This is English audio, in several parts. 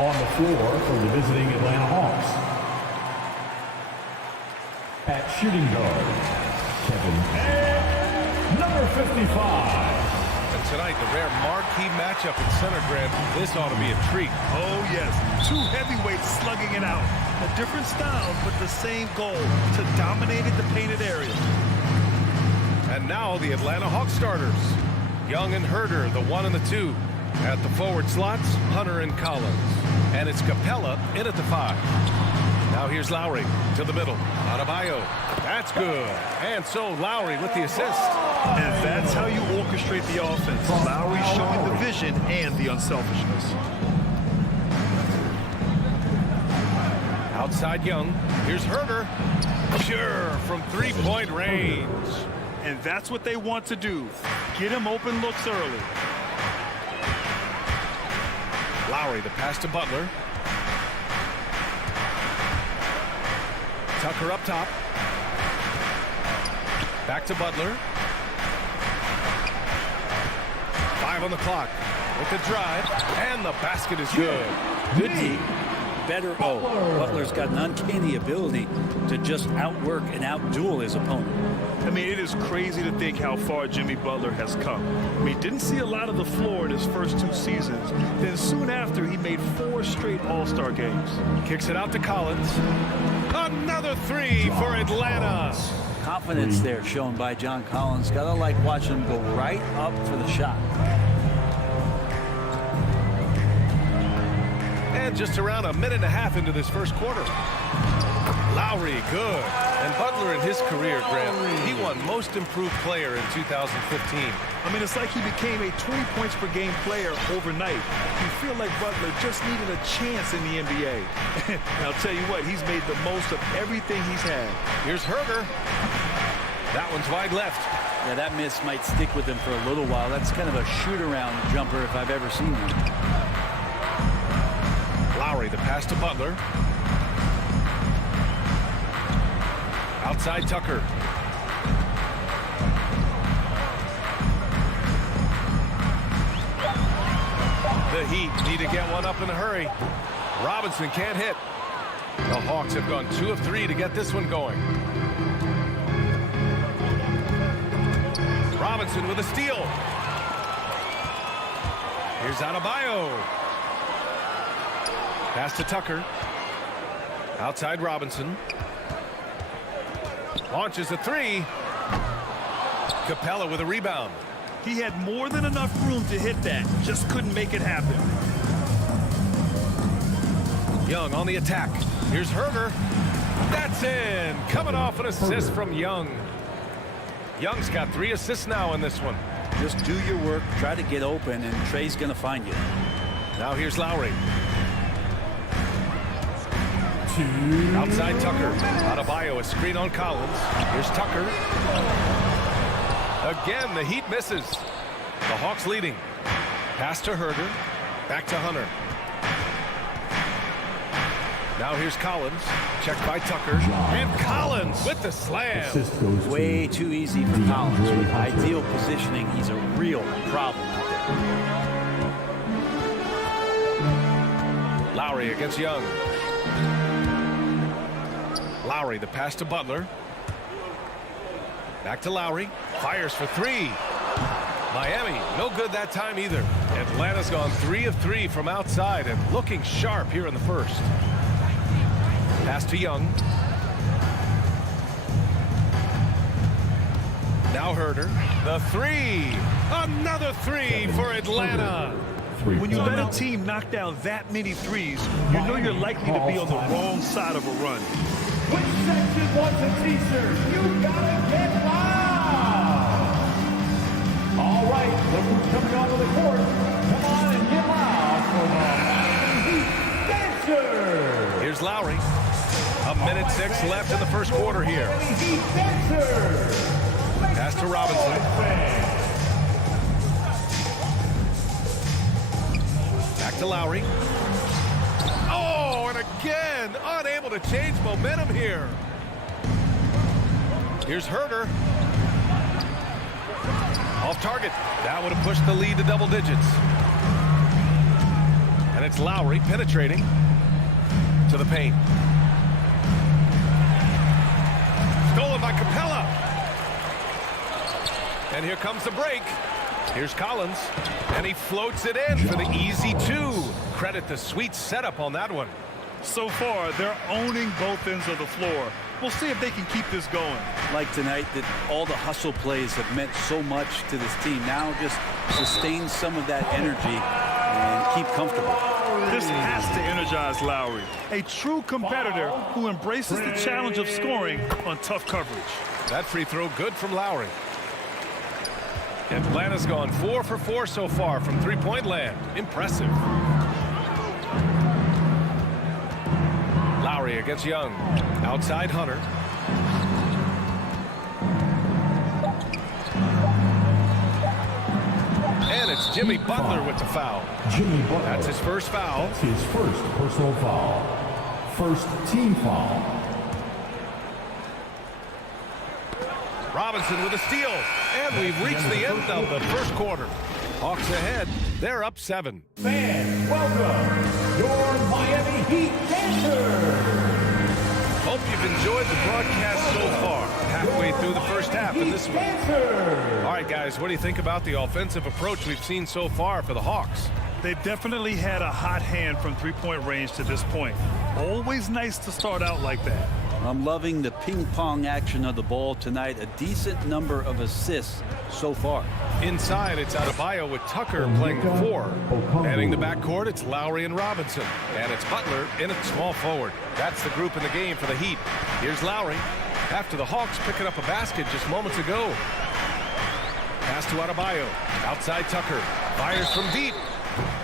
On the floor for the visiting Atlanta Hawks. At shooting guard, Kevin. And number 55. And tonight, the rare marquee matchup in center, Grant. This ought to be a treat. Oh, yes. Two heavyweights slugging it out. A different style, but the same goal, to dominate the painted area. And now the Atlanta Hawks starters. Young and Herder, the 1 and the 2. At the forward slots, Hunter and Collins. And it's Capella in at the 5. Now here's Lowry to the middle. Adebayo. That's good. And so Lowry with the assist. And that's how you orchestrate the offense. Lowry showing the vision and the unselfishness. Outside Young. Here's Herder. Sure, from three-point range. And that's what they want to do. Get him open looks early. Lowry, the pass to Butler. Tucker up top. Back to Butler. 5 on the clock. With the drive. And the basket is good. Good D. Better O. Butler's got an uncanny ability to just outwork and outduel his opponent. I mean, it is crazy to think how far Jimmy Butler has come. I mean, didn't see a lot of the floor in his first 2 seasons. Then soon after, he made 4 straight All-Star games. Kicks it out to Collins. Another 3 for Atlanta. Confidence there shown by John Collins. Gotta like watching him go right up for the shot. And just around a minute and a half into this first quarter. Lowry, good. And Butler in his career, Grant, he won Most Improved Player in 2015. I mean, it's like he became a 20 points per game player overnight. You feel like Butler just needed a chance in the NBA. And I'll tell you what, he's made the most of everything he's had. Here's Herder. That one's wide left. Yeah, that miss might stick with him for a little while. That's kind of a shoot-around jumper if I've ever seen one. Lowry, the pass to Butler. Outside Tucker. The Heat need to get one up in a hurry. Robinson can't hit. The Hawks have gone 2 of 3 to get this one going. Robinson with a steal. Here's Adebayo. Pass to Tucker. Outside Robinson. Launches a 3. Capella with a rebound. He had more than enough room to hit that. Just couldn't make it happen. Young on the attack. Here's Herder. That's in. Coming off an assist from Young. Young's got 3 assists now in this one. Just do your work, try to get open, and Trey's going to find you. Now here's Lowry. Outside Tucker. Adebayo, a screen on Collins. Here's Tucker. Again, the Heat misses. The Hawks leading. Pass to Herder. Back to Hunter. Now here's Collins. Checked by Tucker. And Collins with the slam. Way too easy for Collins. With ideal positioning, he's a real problem out there. Lowry against Young. Lowry, the pass to Butler. Back to Lowry. Fires for 3. Miami, no good that time either. Atlanta's gone 3 of 3 from outside and looking sharp here in the first. Pass to Young. Now Herder. The 3. Another 3 for Atlanta. When you let a team knock down that many threes, you know you're likely to be on the wrong side of a run. Which section wants a t-shirt? You gotta get loud! All right, look who's coming onto the court. Come on and get loud for the Heat Dancers! Here's Lowry. A minute 6 left in the first quarter here. Heat Dancers! Pass to Robinson. Back to Lowry. Oh, and again, unable to change momentum here. Here's Herder. Off target. That would have pushed the lead to double digits. And it's Lowry penetrating to the paint. Stolen by Capella. And here comes the break. Here's Collins. And he floats it in for the easy two. Credit the sweet setup on that one. So far, they're owning both ends of the floor. We'll see if they can keep this going. Like tonight, that all the hustle plays have meant so much to this team. Now just sustain some of that energy and keep comfortable. This has to energize Lowry, a true competitor who embraces the challenge of scoring on tough coverage. That free throw good from Lowry. Atlanta's gone 4 for 4 so far from three-point land. Impressive. Lowry against Young. Outside Hunter. And it's Jimmy Butler with the foul. Jimmy Butler. That's his first foul. That's his first personal foul. First team foul. Robinson with a steal. And we've reached the end of the first quarter. Hawks ahead. They're up 7. Fans, welcome your Miami Heat Panthers. Hope you've enjoyed the broadcast so far. Halfway through the first half in this one. All right, guys, what do you think about the offensive approach we've seen so far for the Hawks? They've definitely had a hot hand from three-point range to this point. Always nice to start out like that. I'm loving the ping-pong action of the ball tonight. A decent number of assists so far. Inside, it's Adebayo with Tucker playing the 4. Heading the backcourt, it's Lowry and Robinson. And it's Butler in at small forward. That's the group in the game for the Heat. Here's Lowry. After the Hawks picking up a basket just moments ago. Pass to Adebayo. Outside Tucker. Fires from deep.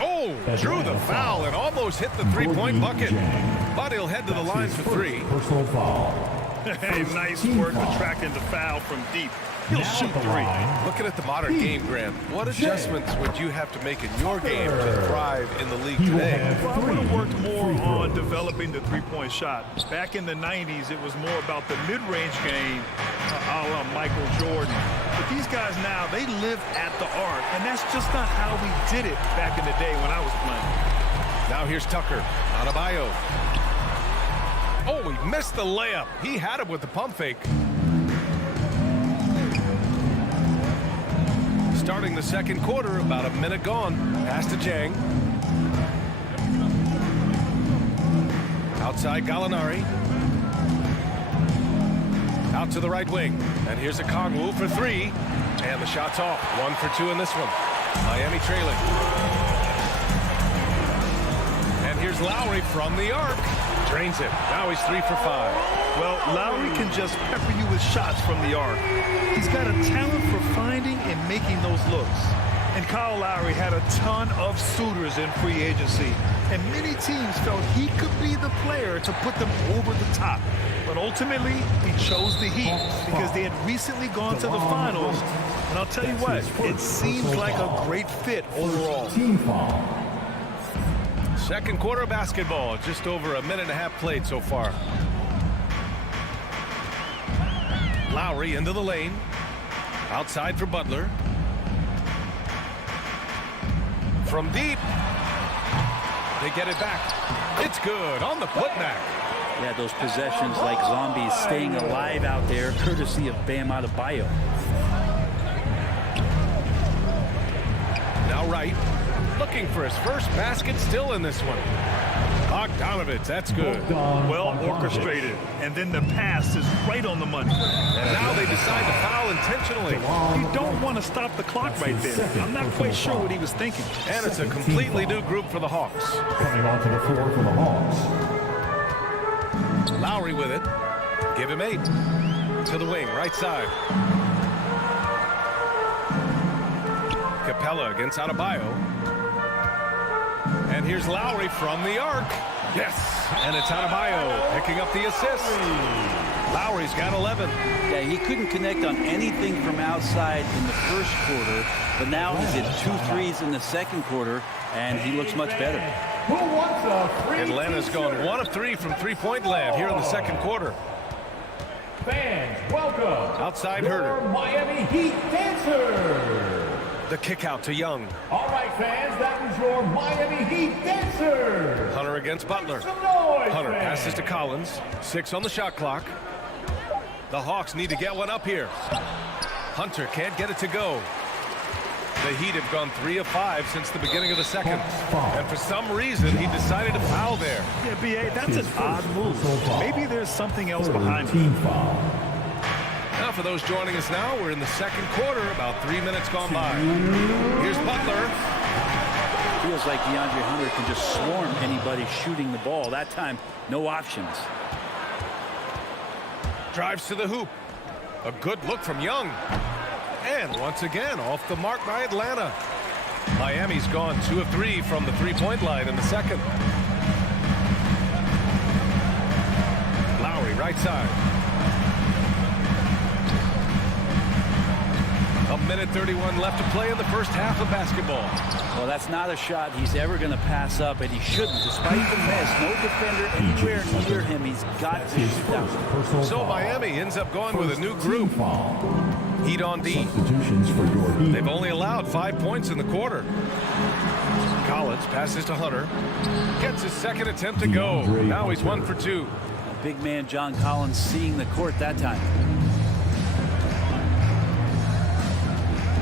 Oh, drew the foul and almost hit the three-point bucket. But he'll head to the line for 3. Personal foul. Hey, nice work attracting the foul from deep. He'll shoot 3. Looking at the modern game, Grant, what adjustments would you have to make in your game to thrive in the league today? Well, I would have worked more on developing the three-point shot. Back in the 90s, it was more about the mid-range game, a la Michael Jordan. But these guys now, they live at the arc, and that's just not how we did it back in the day when I was playing. Now here's Tucker. Adebayo. Oh, he missed the layup. He had it with the pump fake. Starting the second quarter, about a minute gone. Pass to Jang. Outside Gallinari. Out to the right wing. And here's a Kongwu for 3. And the shot's off. 1 for 2 in this one. Miami trailing. And here's Lowry from the arc. Drains it. Now he's 3 for 5. Well, Lowry can just pepper you with shots from the arc. He's got a talent for finding and making those looks. And Kyle Lowry had a ton of suitors in free agency. And many teams felt he could be the player to put them over the top. But ultimately, he chose the Heat because they had recently gone to the finals. And I'll tell you what, it seems like a great fit overall. Team foul. Second quarter of basketball. Just over a minute and a half played so far. Lowry into the lane. Outside for Butler. From deep. They get it back. It's good on the putback. Yeah, those possessions like zombies staying alive out there, courtesy of Bam Adebayo. Now Wright. Looking for his first basket, still in this one. Bogdanovich, that's good. Well orchestrated. And then the pass is right on the money. And now they decide to foul intentionally. You don't want to stop the clock right there. I'm not quite sure what he was thinking. And it's a completely new group for the Hawks. Coming onto the floor for the Hawks. Lowry with it. Give him 8. To the wing, right side. Capella against Adebayo. And here's Lowry from the arc. Yes. And it's Adebayo picking up the assist. Lowry's got 11. Yeah, he couldn't connect on anything from outside in the first quarter, but now he's hit 2 threes in the second quarter, and he looks much better. Who wants a free Atlanta's gone t-shirt? 1 of 3 from three-point land here in the second quarter. Fans, welcome. Outside your Herder. Miami Heat Dancers. The kick out to Young. All right, fans, that was your Miami Heat Dancers. Hunter against Butler. Some noise, Hunter fans. passes to Collins. 6 on the shot clock. The Hawks need to get one up here. Hunter can't get it to go. The Heat have gone 3 of 5 since the beginning of the second. And for some reason, he decided to foul there. Yeah, B.A., that's an odd move. Maybe there's something else behind it. Team foul. Now for those joining us now, we're in the second quarter, about 3 minutes gone by. Here's Butler. Feels like DeAndre Hunter can just swarm anybody shooting the ball. That time, no options. Drives to the hoop. A good look from Young. And once again, off the mark by Atlanta. Miami's gone 2 of 3 from the three-point line in the second. Lowry, right side. A minute 31 left to play in the first half of basketball. Well, that's not a shot he's ever going to pass up, and he shouldn't. Despite the miss, no defender anywhere near him. He's got to shoot down. So Miami ends up going with a new group. Heat on D. Substitutions for your Heat. They've only allowed 5 points in the quarter. Collins passes to Hunter. Gets his second attempt to go. Now he's 1 for 2. Big man John Collins seeing the court that time.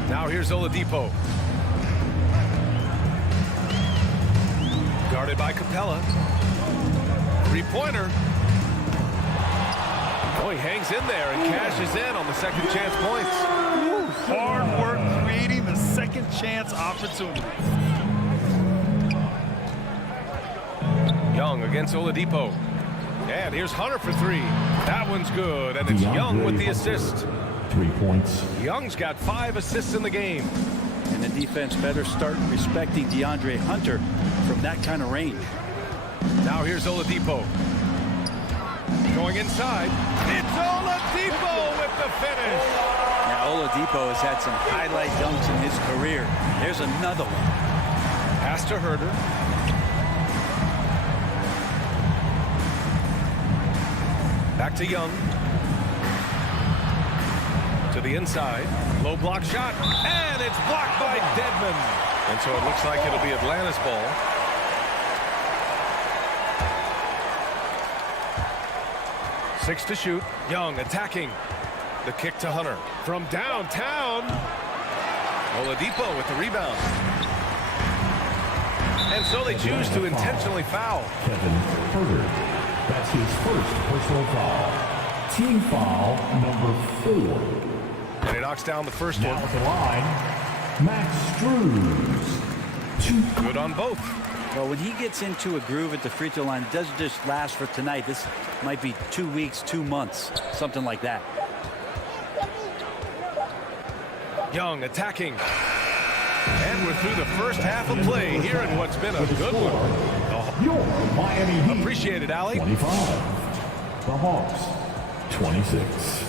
Now here's Oladipo. Guarded by Capella. Three-pointer. Oh, he hangs in there and cashes in on the second chance points. Hard work creating the second chance opportunity. Young against Oladipo. And here's Hunter for 3. That one's good, and it's Young with the assist. 3 points. Young's got 5 assists in the game. And the defense better start respecting DeAndre Hunter from that kind of range. Now here's Oladipo. Going inside. It's Oladipo with the finish. Now Oladipo has had some highlight dunks in his career. There's another one. Pass to Herder. Back to Young. To the inside. Low block shot. And it's blocked by Dedmon. And so it looks like it'll be Atlanta's ball. Six to shoot. Young attacking. The kick to Hunter. From downtown. Oladipo with the rebound. And so they choose to intentionally foul. Kevin Herder. That's his first personal foul. Team foul number 4. And he knocks down the first Now one. at the line, Max Struz. Good on both. Well, when he gets into a groove at the free throw line, it doesn't just last for tonight. This might be 2 weeks, 2 months, something like that. Young attacking. And we're through the first half of play here in what's been a good one. Your Miami Heat. Appreciate it, Allie. 25. The Hawks, 26.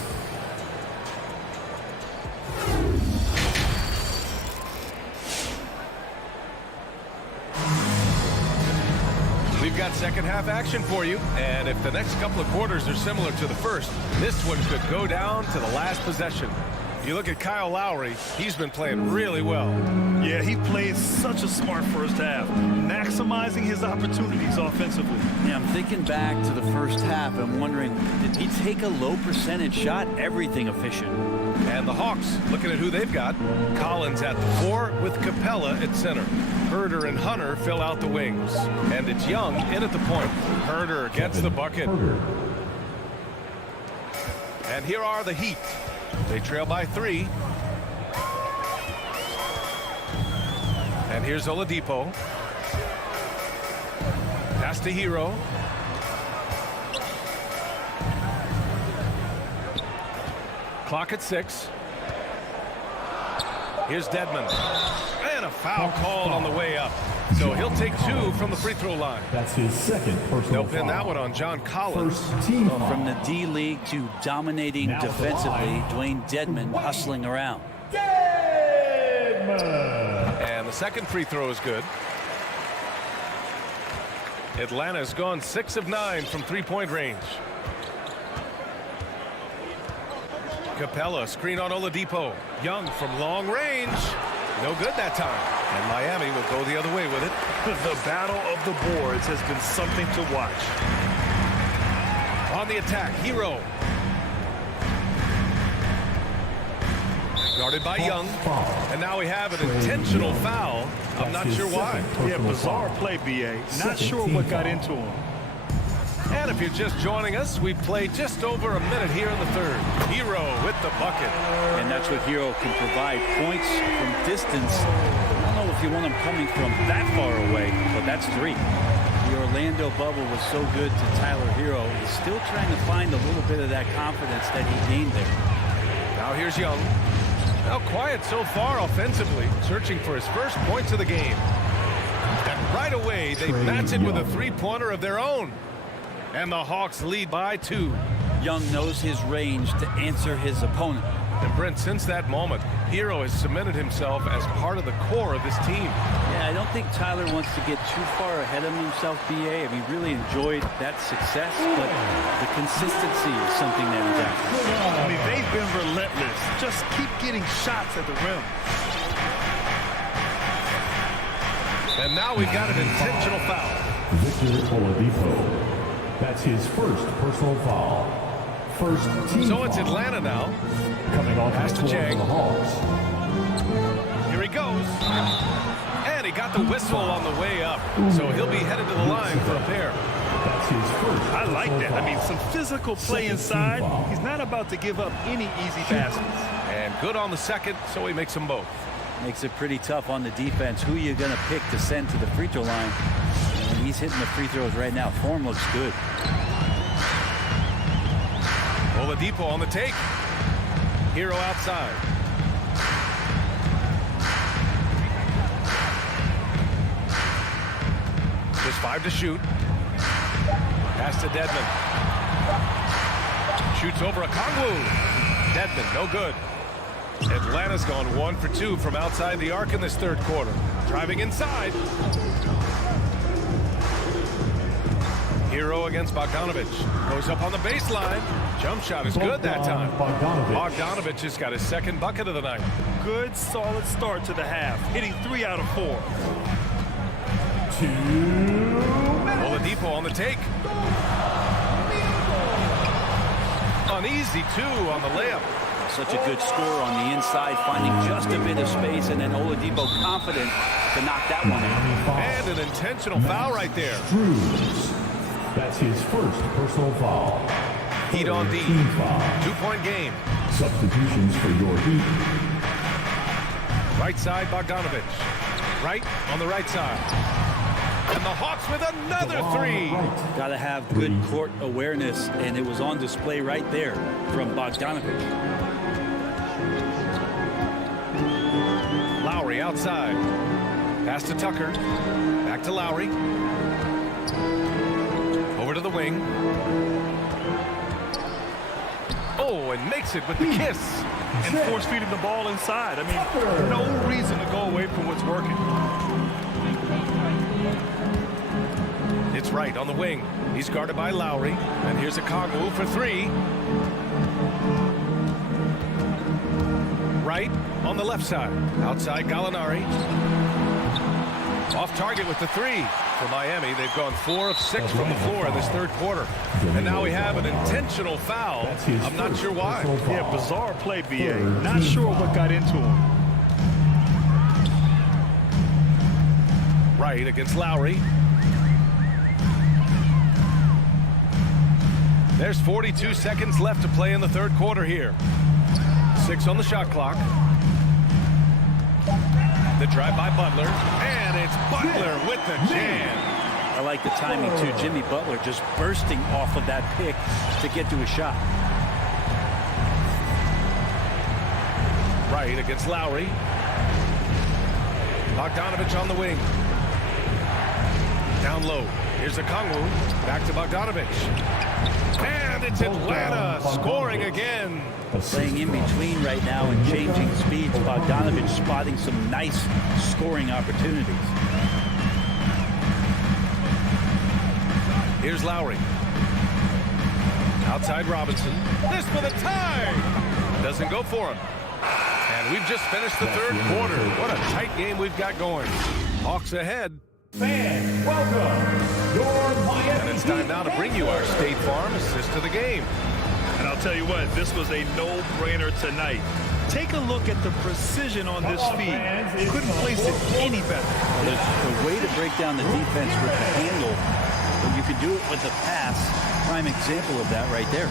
We've got second half action for you. And if the next couple of quarters are similar to the first, this one could go down to the last possession. You look at Kyle Lowry, he's been playing really well. Yeah, he played such a smart first half, maximizing his opportunities offensively. Yeah, I'm thinking back to the first half and wondering, did he take a low percentage shot? Everything efficient. And the Hawks, looking at who they've got. Collins at the 4 with Capella at center. Herder and Hunter fill out the wings. And it's Young in at the point. Herder gets the bucket. Herder. And here are the Heat. They trail by 3. And here's Oladipo. Pass to Hero. Clock at 6. Here's Dedmon. And a foul called on the way up. So he'll take 2 from the free throw line. That's his second personal They'll pin foul. that one on John Collins. First team foul. From the D-League to dominating Now at the defensively, line, Dwayne Dedmon hustling around. Dedmon. And the second free throw is good. Atlanta's gone 6 of 9 from three-point range. Capella, screen on Oladipo. Young from long range. No good that time. And Miami will go the other way with it. The battle of the boards has been something to watch. On the attack, Hero. Guarded by Young. And now we have an intentional foul. I'm not sure why. Yeah, bizarre play, B.A. Not sure what got into him. And if you're just joining us, we've played just over a minute here in the third. Hero with the bucket. And that's what Hero can provide. Points from distance. I don't know if you want them coming from that far away, but that's 3. The Orlando bubble was so good to Tyler Hero. He's still trying to find a little bit of that confidence that he gained there. Now here's Young. Now quiet so far offensively, searching for his first points of the game. And right away, they match it with a three-pointer of their own. And the Hawks lead by 2. Young knows his range to answer his opponent. And Brent, since that moment, Hero has cemented himself as part of the core of this team. Yeah, I don't think Tyler wants to get too far ahead of himself, B.A. I mean, really enjoyed that success, but the consistency is something that he's after. I mean, they've been relentless. Just keep getting shots at the rim. And now we've got an intentional foul. Victor Oladipo. That's his first personal foul. First team So it's foul. Atlanta now. Coming off Pass the to floor Chang. for the Hawks. Here he goes. And he got the whistle on the way up. So he'll be headed to the line for a pair. That's his first. I like that. personal I mean, foul. some physical play inside. He's not about to give up any easy baskets. And good on the second, so he makes them both. Makes it pretty tough on the defense. Who are you going to pick to send to the free throw line? And he's hitting the free throws right now. Form looks good. Oladipo on the take. Hero outside. Just 5 to shoot. Pass to Dedmon. Shoots over a Kongwu. Dedmon, no good. Atlanta's gone 1 for 2 from outside the arc in this third quarter. Driving inside. Hero against Bogdanovic. Goes up on the baseline. Jump shot is good that time. Bogdanovic just got his second bucket of the night. Good, solid start to the half, hitting 3 out of 4. 2 Oladipo on the take. Uneasy 2 on the layup. Such a good score on the inside, finding just a bit of space, and then Oladipo confident to knock that one in. And an intentional foul right there. Drews. That's his first personal foul. Heat on D. Team foul. 2-point game. Substitutions for your Heat. Right side, Bogdanovic. Right on the right side. And the Hawks with another 3. Got to have good court awareness, and it was on display right there from Bogdanovic. Lowry outside. Pass to Tucker. Back to Lowry. Over to the wing. Oh, and makes it with the kiss. And force feeding the ball inside. I mean, no reason to go away from what's working. It's right on the wing. He's guarded by Lowry. And here's a Kongwu for 3. Right on the left side. Outside Gallinari. Off target with the 3. For Miami, they've gone 4 of 6 from the floor in this third quarter. And now we have an intentional foul. I'm not sure why. Yeah, bizarre play, B.A. Not sure what got into him. Right against Lowry. There's 42 seconds left to play in the third quarter here. 6 on the shot clock. The drive by Butler. And it's Butler with the jam. I like the timing, too. Jimmy Butler just bursting off of that pick to get to a shot. Right against Lowry. Bogdanovic on the wing. Down low. Here's a Kongwu. Back to Bogdanovic. And it's Atlanta scoring again. Playing in between right now and changing speeds. Bogdanovic spotting some nice scoring opportunities. Here's Lowry. Outside Robinson. This for the tie. Doesn't go for him. And we've just finished the third quarter. What a tight game we've got going. Hawks ahead. Fans, welcome your Miami. And it's time now to bring you our State Farm assist to the game. And I'll tell you what, this was a no-brainer tonight. Take a look at the precision on this feed. Couldn't place it any better. There's a way to break down the defense with the handle, but you can do it with the pass. Prime example of that right there.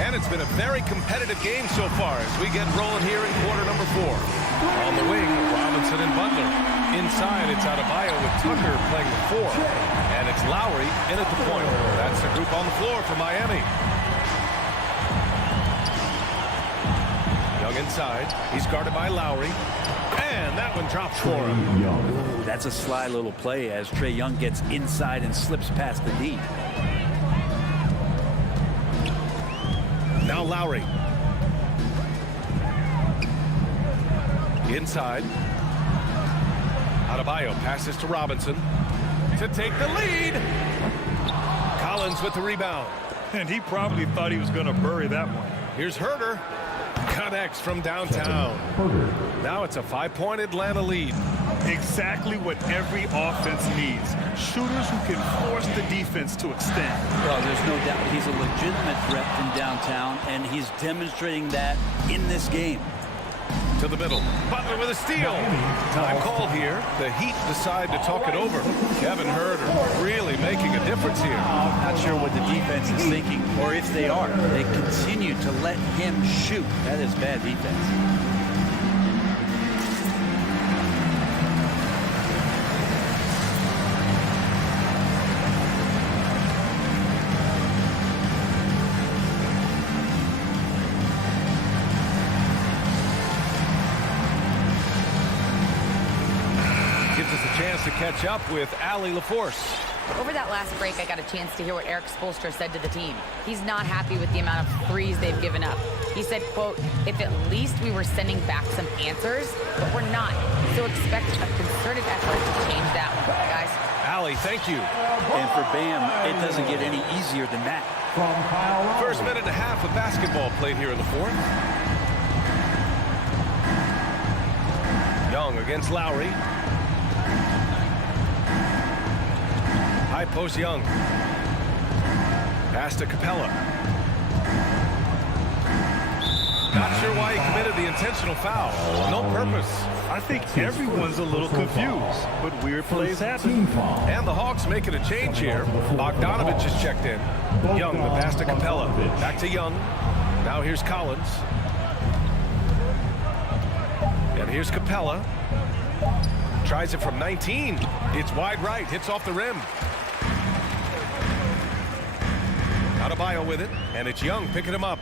And it's been a very competitive game so far as we get rolling here in quarter number 4. On the wing, Robinson and Butler. Inside, it's Adebayo with Tucker playing the 4. And it's Lowry in at the point. That's the group on the floor for Miami. Young inside. He's guarded by Lowry. And that one drops for him. Ooh, that's a sly little play as Trae Young gets inside and slips past the D. Now Lowry. Inside. Adebayo passes to Robinson to take the lead. Collins with the rebound. And he probably thought he was going to bury that one. Here's Herter. Connects from downtown. Now it's a 5-point Atlanta lead. Exactly what every offense needs. Shooters who can force the defense to extend. Well, there's no doubt he's a legitimate threat from downtown, and he's demonstrating that in this game. To the middle. Butler with a steal. Time called here. The Heat decide to talk it over. Kevin Herter really making a difference here. Not sure what the defense is thinking, or if they are. They continue to let him shoot. That is bad defense. To catch up with Allie LaForce. Over that last break, I got a chance to hear what Eric Spoelstra said to the team. He's not happy with the amount of threes they've given up. He said, quote, if at least we were sending back some answers, but we're not. So expect a concerted effort to change that one, guys. Allie, thank you. And for Bam, it doesn't get any easier than that. First minute and a half of basketball played here in the fourth. Young against Lowry. High post Young. Pass to Capella. Not sure why he committed the intentional foul. No purpose. I think everyone's a little confused, but weird plays happen. And the Hawks making a change here. Bogdanovich is checked in. Young, the pass to Capella. Back to Young. Now here's Collins. And here's Capella. Tries it from 19. It's wide right. Hits off the rim. Adebayo with it, and it's Young picking him up.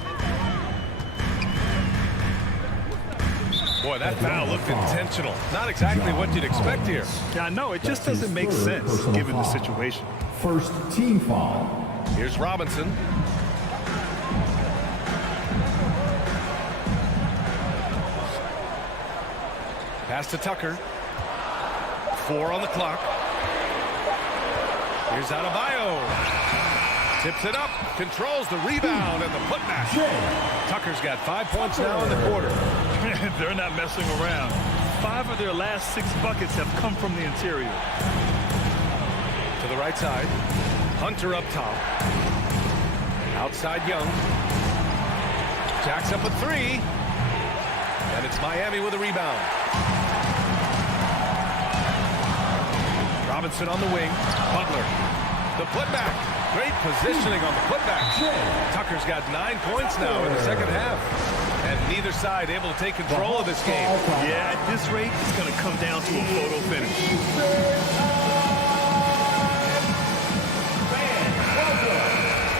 Boy, that foul looked intentional. Not exactly what you'd expect here. Yeah, I know. It just doesn't make sense given the situation. First team foul. Here's Robinson. Pass to Tucker. 4 on the clock. Here's Adebayo. Tips it up, controls the rebound and the putback. Tucker's got 5 points now in the quarter. They're not messing around. 5 of their last 6 buckets have come from the interior. To the right side. Hunter up top. Outside Young. Jacks up a 3. And it's Miami with a rebound. Robinson on the wing. Butler. The putback. Great positioning on the putback. Tucker's got 9 points now in the second half. And neither side able to take control of this game. Yeah, at this rate, it's going to come down to a photo finish.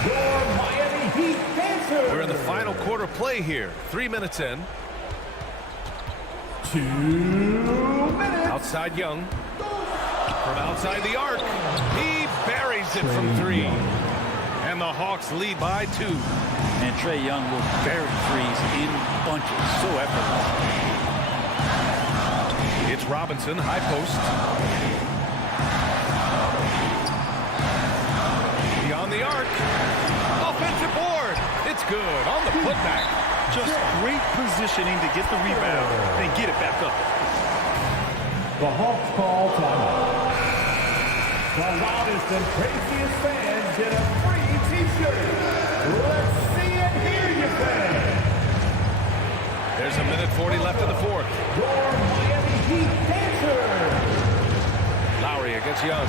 Your Miami Heat dancers. We're in the final quarter play here. 3 minutes in. 2 minutes. Outside Young. From outside the arc. He buries it from 3. And the Hawks lead by 2. And Trae Young will bury threes in bunches. So effortless. It's Robinson, high post. Beyond the arc. Offensive board. It's good on the putback. Just great positioning to get the rebound and get it back up. The Hawks call timeout. The loudest and craziest fans get a free T-shirt. Let's see it, hear you, fans. There's a minute 40 left in the fourth. Your Miami Heat dancers. Lowry against Young.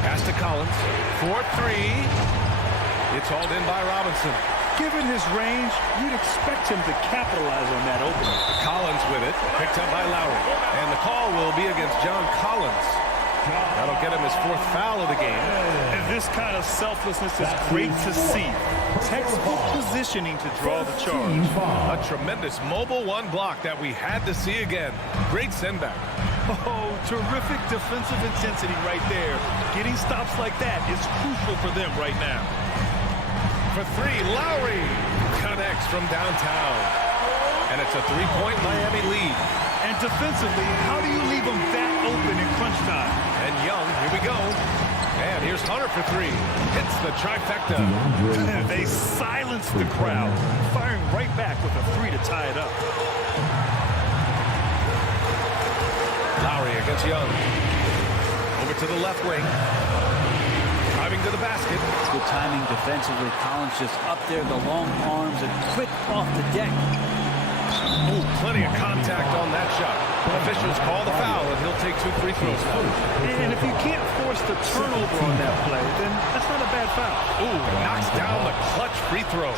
Pass to Collins. 4-3. It's hauled in by Robinson. Given his range, you'd expect him to capitalize on that opening. Collins with it. Picked up by Lowry. And the call will be against John Collins. That'll get him his fourth foul of the game. And this kind of selflessness is great to see. Textbook positioning to draw the charge. A tremendous mobile one block that we had to see again. Great send back. Oh, terrific defensive intensity right there. Getting stops like that is crucial for them right now. For three, Lowry connects from downtown. And it's a three-point Miami lead. And defensively, how do you leave them that open in crunch time? And Young, here we go. And here's Hunter for three. Hits the trifecta. They silence the crowd, firing right back with a three to tie it up. Lowry against Young. Over to the left wing. Driving to the basket. It's good timing defensively. Collins just up there, the long arms, and quick off the deck. Ooh, plenty of contact on that shot. Officials call the foul, and he'll take 2 free throws now. And if you can't force the turnover on that play, then that's not a bad foul. Ooh, knocks down the clutch free throw.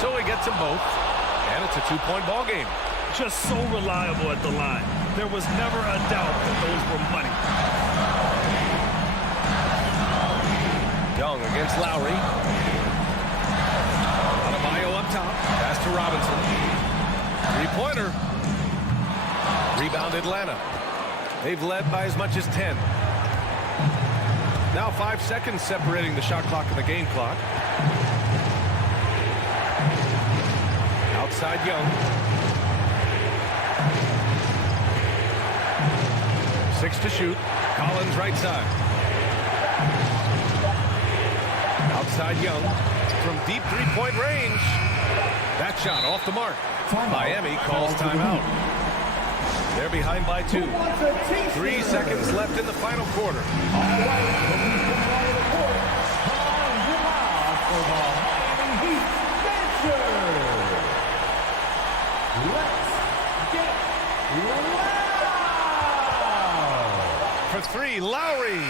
So he gets them both, and it's a 2-point ball game. Just so reliable at the line. There was never a doubt that those were money. Young against Lowry. Adebayo up top. Pass to Robinson. Three-pointer. Rebound Atlanta. They've led by as much as 10. Now 5 seconds separating the shot clock and the game clock. Outside Young. 6 to shoot. Collins right side. Outside Young from deep three-point range. That shot off the mark. Miami calls timeout. They're behind by 2. 3 seconds left in the final quarter. All right, the court. Time out for the Miami Heat dancers. Let's get loud. For 3, Lowry.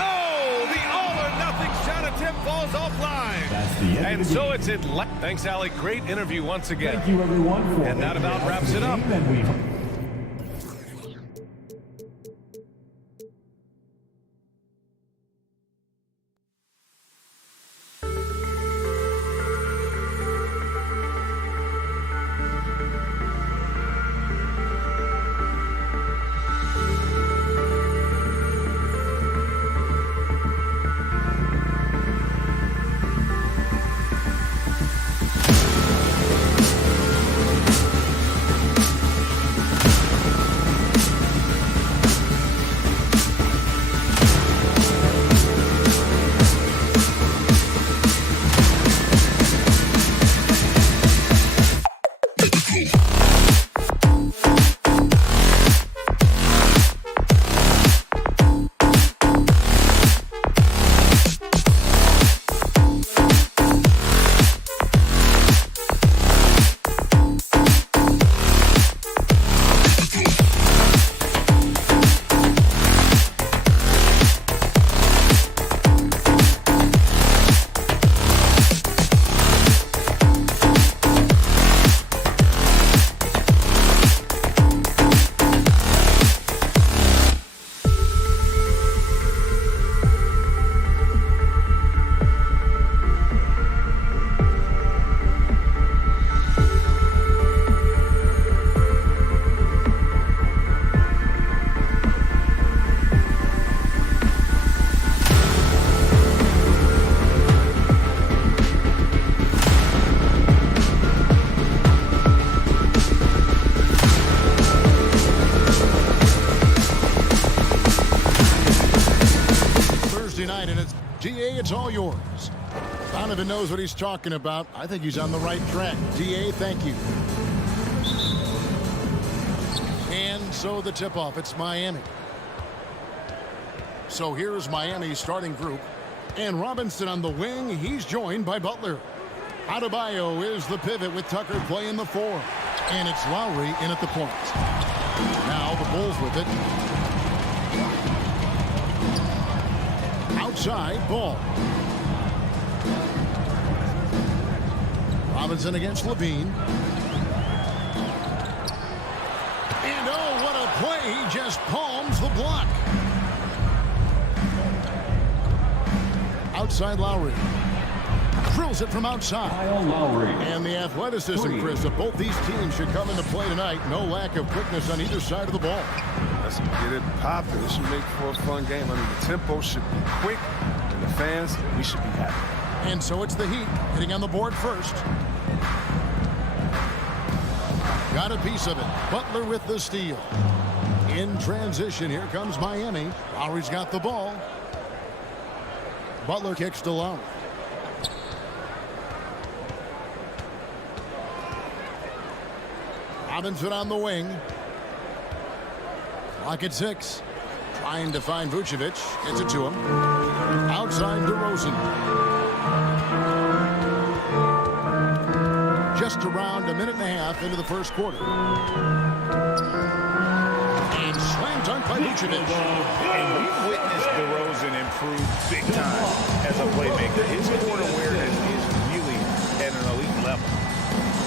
Oh, the all-or-nothing shot attempt falls offline. That's the end. And so it's Atlanta. Thanks, Alec. Great interview once again. Thank you, everyone, for And that about wraps it up. And we Donovan knows what he's talking about. I think he's on the right track. DA, thank you. And so the tip-off, it's Miami. So here's Miami's starting group. And Robinson on the wing. He's joined by Butler. Adebayo is the pivot with Tucker playing the 4. And it's Lowry in at the point. Now the Bulls with it. Outside, Ball. Robinson against Levine. And oh, what a play. He just palms the block. Outside Lowry. Drills it from outside. Kyle Lowry. And the athleticism, Chris, of both these teams should come into play tonight. No lack of quickness on either side of the ball. Let's get it popping. It should make for a fun game. I mean, the tempo should be quick, and the fans, we should be happy. And so it's the Heat hitting on the board first. Got a piece of it. Butler with the steal. In transition, here comes Miami. Lowry's got the ball. Butler kicks to Lowry. Robinson on the wing. Clock at 6. Trying to find Vucevic. Gets it to him. Outside DeRozan. Just around a minute and a half into the first quarter. And slam dunk by Vucevic. And we've witnessed DeRozan improve big time as a playmaker. His court awareness is really at an elite level.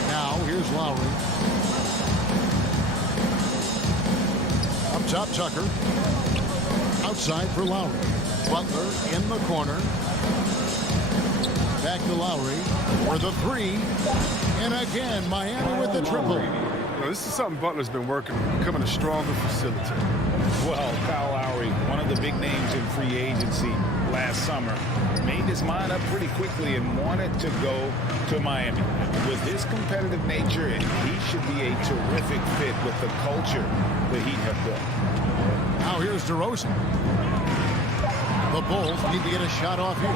Now here's Lowry. Up top, Tucker. Outside for Lowry. Butler in the corner. Back to Lowry for the 3. And again, Miami with the triple. Well, this is something Butler's been working on, becoming a stronger facilitator. Well, Kyle Lowry, one of the big names in free agency last summer, made his mind up pretty quickly and wanted to go to Miami. With his competitive nature, he should be a terrific fit with the culture the Heat have built. Now here's DeRozan. The Bulls need to get a shot off here.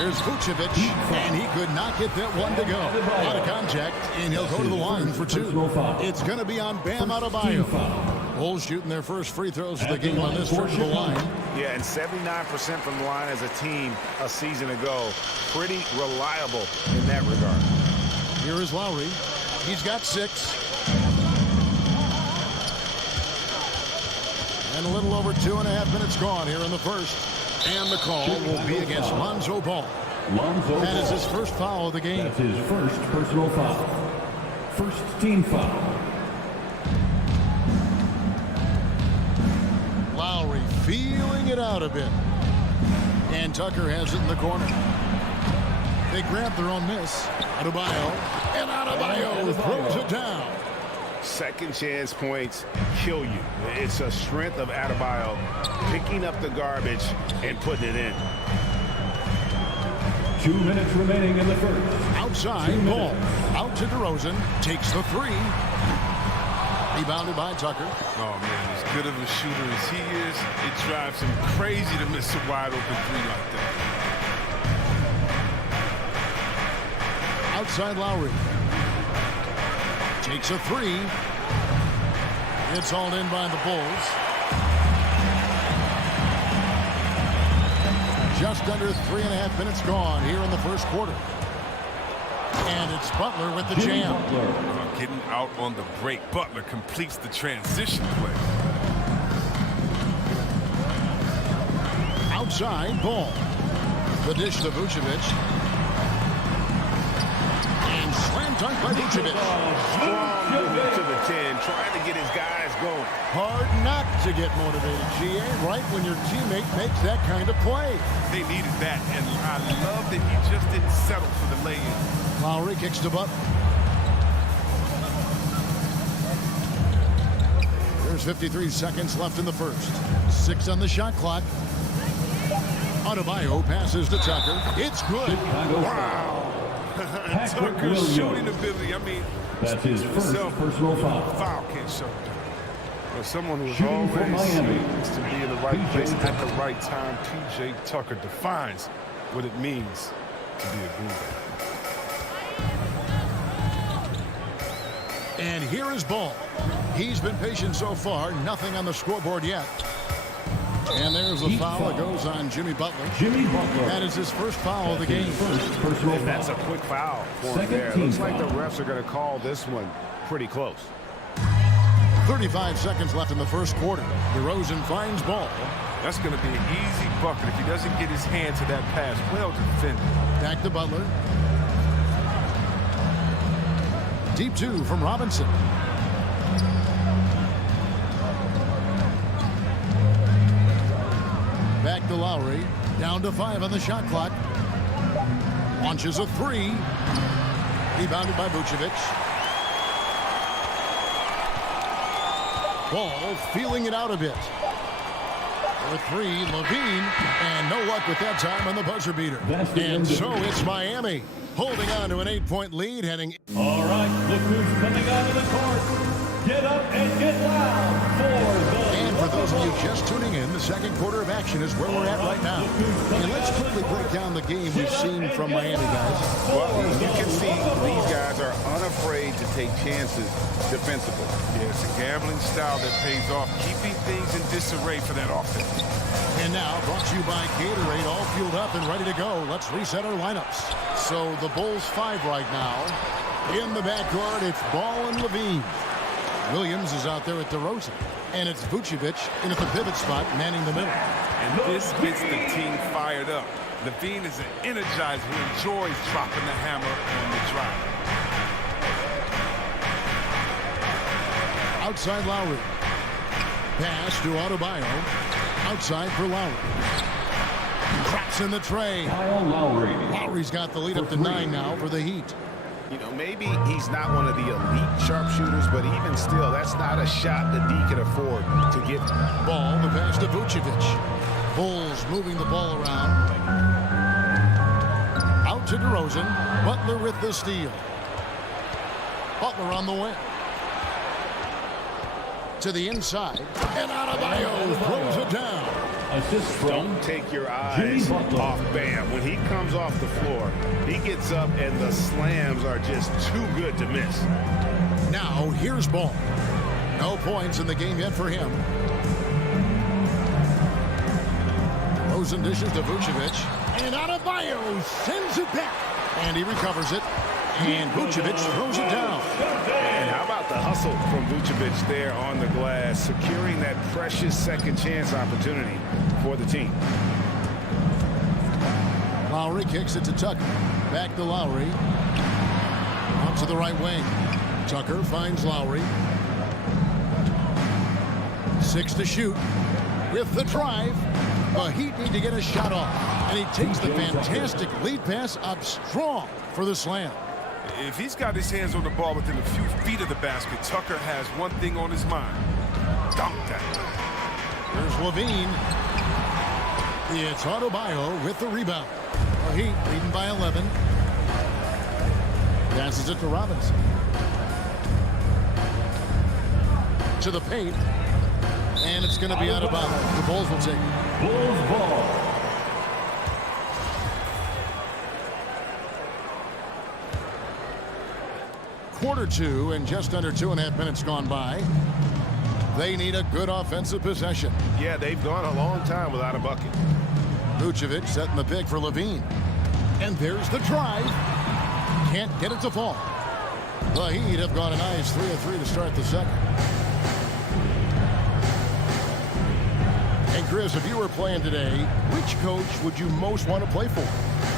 Here's Vucevic, and he could not get that one to go. Out of contact, and he'll go to the line for 2. It's going to be on Bam Adebayo. Bulls shooting their first free throws of the game on this trip to the line. Yeah, and 79% from the line as a team a season ago. Pretty reliable in that regard. Here is Lowry. He's got 6. And a little over 2.5 minutes gone here in the first. And the call will be against Lonzo Ball. That is his first foul of the game. That's his first personal foul. First team foul. Lowry feeling it out a bit. And Tucker has it in the corner. They grab their own miss. Adebayo. And Adebayo throws it down. Second chance points kill you. It's a strength of Adebayo picking up the garbage and putting it in. 2 minutes remaining in the first. Outside, Ball. Out to DeRozan. Takes the 3. Rebounded by Tucker. Oh, man, as good of a shooter as he is, it drives him crazy to miss a wide-open 3 like that. Outside Lowry. Takes a 3. It's hauled in by the Bulls. Just under 3.5 minutes gone here in the first quarter. And it's Butler with the jam. Getting out on the break. Butler completes the transition play. Outside, Ball. The dish to Vucevic. And slam dunk by Vucevic. Strong movement to the 10, trying to get his guys going. Hard not to get motivated, GA, right when your teammate makes that kind of play. They needed that, and I love that he just didn't settle for the lay-in. Lowry kicks to Butler. There's 53 seconds left in the first. 6 on the shot clock. Adebayo passes to Tucker. It's good. Wow. Tucker's shooting ability. I mean, that's his first personal foul. Foul can't show that. But someone who's Shooting for always Miami. needs to be in the right place at the right time. P.J. Tucker defines what it means to be a Green Bay. And here is Ball. He's been patient so far. Nothing on the scoreboard yet. And there's a foul that goes on Jimmy Butler. That is his first foul of the game. And that's a quick foul for him there. Looks like the refs are going to call this one pretty close. 35 seconds left in the first quarter. DeRozan finds Ball. That's going to be an easy bucket if he doesn't get his hand to that pass. Well defended. Back to Butler. Deep two from Robinson. Back to Lowry. Down to 5 on the shot clock. Launches a 3. Rebounded by Vucevic. Ball feeling it out a bit. For 3, Levine. And no luck with that time on the buzzer beater. And so it's Miami holding on to an 8-point lead heading. All right, look who's coming onto the court. Get up and get loud for the... And for those of you just tuning in, the second quarter of action is where we're at right now. And let's quickly break down the game we've seen from Miami, guys. Well, you can see these guys are unafraid to take chances defensively. Yeah, it's a gambling style that pays off, keeping things in disarray for that offense. And now, brought to you by Gatorade, all fueled up and ready to go. Let's reset our lineups. So the Bulls 5 right now. In the backcourt, it's Ball and Levine. Williams is out there at DeRozan. And it's Vucevic in at the pivot spot, manning the middle. And this gets the team fired up. Levine is an energizer who enjoys dropping the hammer on the drive. Outside Lowry. Pass to Adebayo. Outside for Lowry. Cracks in the tray. Lowry's got the lead up to 9 now for the Heat. You know, maybe he's not one of the elite sharpshooters, but even still, that's not a shot that D can afford to get. Ball, the pass to Vucevic. Bulls moving the ball around. Out to DeRozan. Butler with the steal. Butler on the wing. To the inside. And Adebayo throws it down. Don't take your eyes off Bam. When he comes off the floor, he gets up and the slams are just too good to miss. Now here's Ball. No points in the game yet for him. Rosen dishes to Vucevic. And Adebayo sends it back. And he recovers it. And Vucevic throws it down. And how about the hustle from Vucevic there on the glass, securing that precious second chance opportunity for the team. Lowry kicks it to Tucker. Back to Lowry. Out to the right wing. Tucker finds Lowry. 6 to shoot. With the drive, the Heat need to get a shot off. And he takes the fantastic lead pass up strong for the slam. If he's got his hands on the ball within a few feet of the basket, Tucker has one thing on his mind. Dunk that. There's Levine. It's Adebayo with the rebound. The Heat leading by 11. Passes it to Robinson. To the paint. And it's going to be out of bounds. The Bulls will take it. Bulls ball. Quarter 2 and just under 2.5 minutes gone by. They need a good offensive possession. Yeah, they've gone a long time without a bucket. Vucevic setting the pick for Levine. And there's the drive. Can't get it to fall. The Heat have gone a nice 3 of 3 to start the second. And Chris, if you were playing today, which coach would you most want to play for?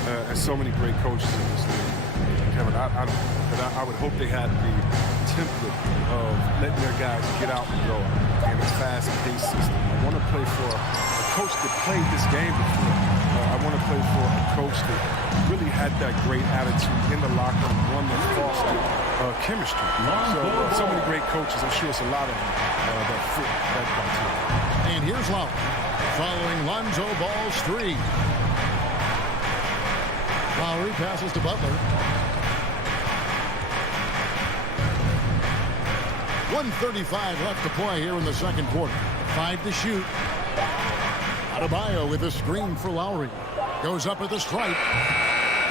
There's so many great coaches in this league. Kevin, I would hope they had the template of letting their guys get out and go in a fast-paced system. I want to play for a coach that played this game before. I want to play for a coach that really had that great attitude in the locker room, one that fostered chemistry. So many great coaches. I'm sure it's a lot of them that fit that criteria. And here's Lowry following Lonzo Ball's 3. Lowry passes to Butler. 1:35 left to play here in the second quarter. 5 to shoot. Adebayo with a screen for Lowry. Goes up at the stripe.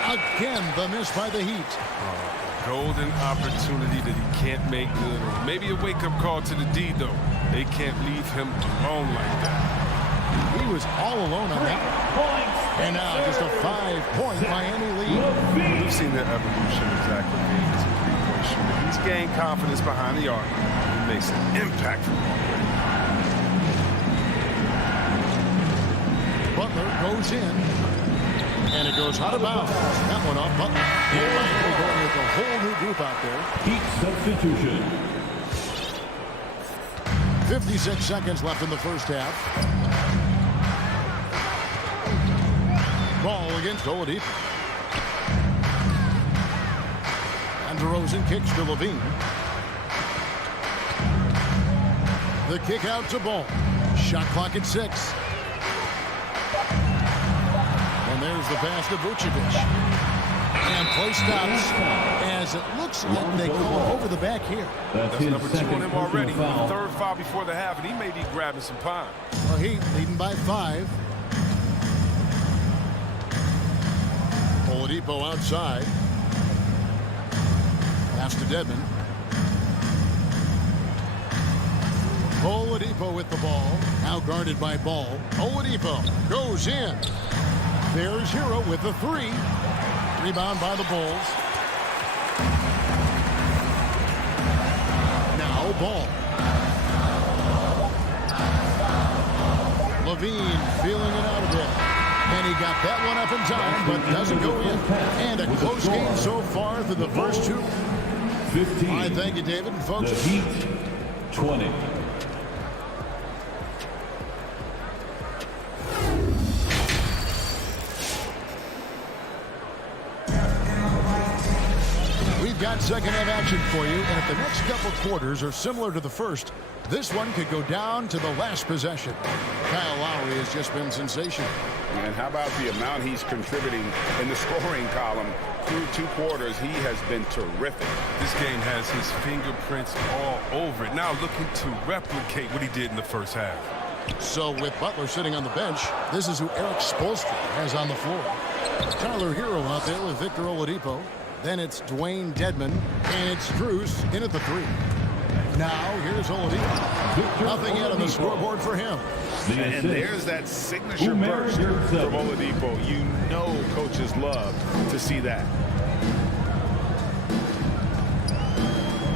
Again, the miss by the Heat. Golden opportunity that he can't make good on. Maybe a wake-up call to the D, though. They can't leave him alone like that. He was all alone on that. And now just a 5-point Miami lead. We've seen the evolution of Zach LaVine as a three-point shooter. He's gained confidence behind the arc. He makes an impact from already. Butler goes in. And it goes out of bounds. That one off Butler. And Miami going with a whole new group out there. Heat substitution. 56 seconds left in the first half. Ball against Oladipo. And DeRozan kicks to LaVine. The kick out to Ball. Shot clock at 6. And there's the pass to Vucevic. And play stops as it looks like they call over the back here. That's number 2 on him already. Third foul before the half, and he may be grabbing some pine. Well, Heat leading by 5. Oladipo outside. Pass to Dedmon. Oladipo with the ball. Now guarded by Ball. Oladipo goes in. There's Hero with the 3. Rebound by the Bulls. Now Ball. LaVine feeling it out a bit. And he got that one up in time, but doesn't go in. And a close game so far through the first 2. 15. All right, thank you, David. And folks, The Heat, 20. we've got second half action for you. And if the next couple quarters are similar to the first, this one could go down to the last possession. Kyle Lowry has just been sensational. And how about the amount he's contributing in the scoring column through 2 quarters? He has been terrific. This game has his fingerprints all over it. Now looking to replicate what he did in the first half. So with Butler sitting on the bench, this is who Eric Spoelstra has on the floor. Tyler Hero out there with Victor Oladipo. Then it's Dwayne Dedmon, and it's Strus in at the 3. Now here's Oladipo. Nothing yet on the scoreboard for him. And there's that signature burst from Oladipo. You know coaches love to see that.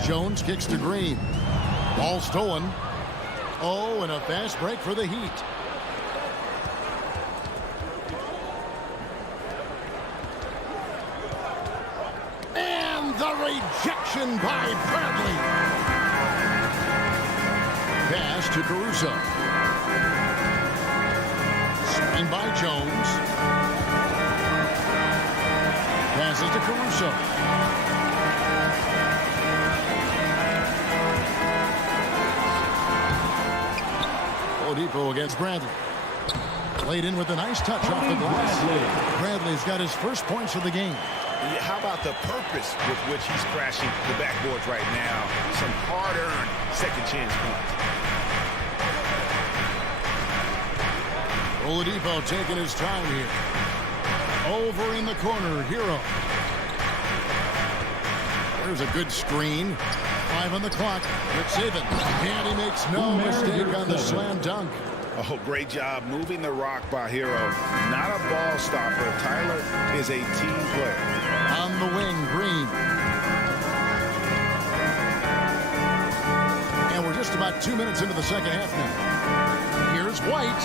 Jones kicks to Green. Ball stolen. Oh, and a fast break for the Heat. And the rejection by Bradley. Pass to Caruso. Screen by Jones. Passes to Caruso. Oladipo against Bradley. Played in with a nice touch off the glass. Bradley's got his first points of the game. How about the purpose with which he's crashing the backboards right now? Some hard-earned second chance points. Oladipo taking his time here. Over in the corner, Hero. There's a good screen. 5 on the clock. Let's save it. And he makes no mistake on the slam dunk. Oh, great job moving the rock by Hero. Not a ball stopper. Tyler is a team player. On the wing, Green. And we're just about 2 minutes into the second half now. Here's White.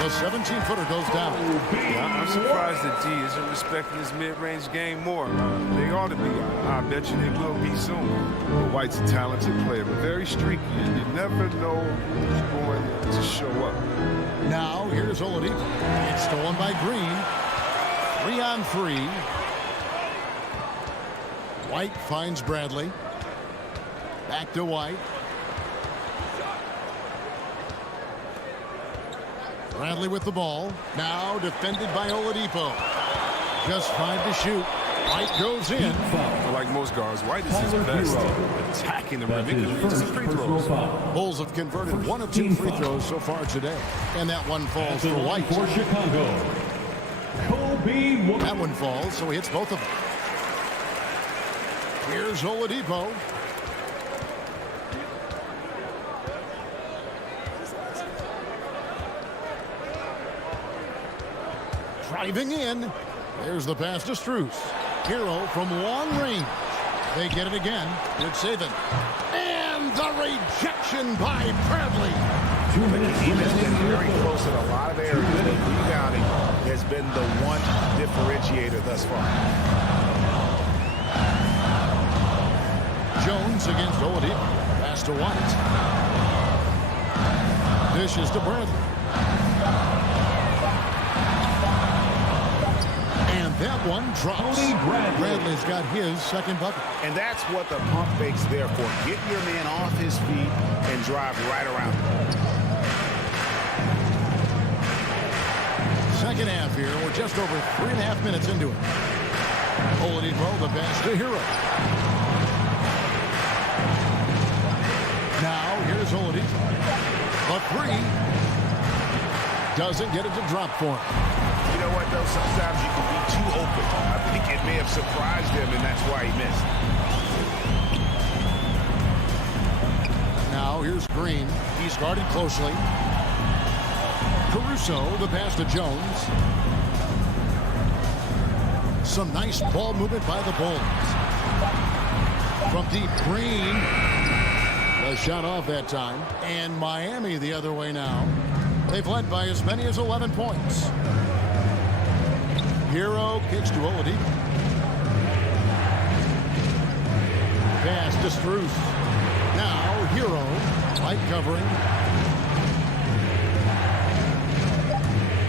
The 17-footer goes down. I'm surprised that D isn't respecting his mid-range game more. They ought to be. I bet you they will be soon. But White's a talented player, but very streaky. And you never know who's going to show up. Now, here's Oladipo. It's stolen by Green. 3 on 3. White finds Bradley. Back to White. Bradley with the ball. Now defended by Oladipo. Just 5 to shoot. White goes in. Like most guards, White is his best attacking the rim. He can reach some free throws. Bulls have converted 1 of 2 free throws so far today. And that one falls for White. For Chicago, be one. That one falls, so he hits both of them. Here's Oladipo. Driving in. There's the pass to Strus. Hero from long range. They get it again. Good saving. And the rejection by Bradley. 2 minutes. The team has been very close in a lot of areas. Rebounding has been the one differentiator thus far. Jones against Oladipo. Pass to White. Dishes to Bradley. And that one drops. Bradley's got his second bucket. And that's what the pump fake's there for. Get your man off his feet and drive right around him. Second half here. We're just over 3.5 minutes into it. Oladipo, the pass to Hero. Now, here's Oladipo. A three. Doesn't get it to drop for him. You know what, though? Sometimes you can be too open. I think it may have surprised him, and that's why he missed. Now, here's Green. He's guarded closely. Caruso, the pass to Jones. Some nice ball movement by the Bulls. From deep, Green. A shot off that time. And Miami the other way now. They've led by as many as 11 points. Hero kicks to Oladipo. Pass to Strus. Now Hero. Light covering.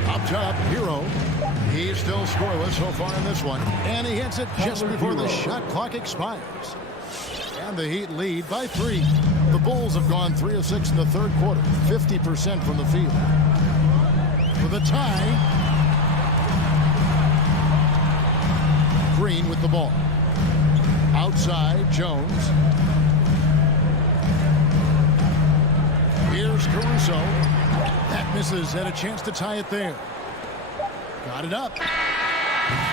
Up top, Hero. He's still scoreless so far in this one. And he hits it just before the shot clock expires. And the Heat lead by 3. The Bulls have gone 3 of 6 in the third quarter. 50% from the field. For the tie, Green with the ball. Outside, Jones. Here's Caruso. That misses, and a chance to tie it there. Got it up.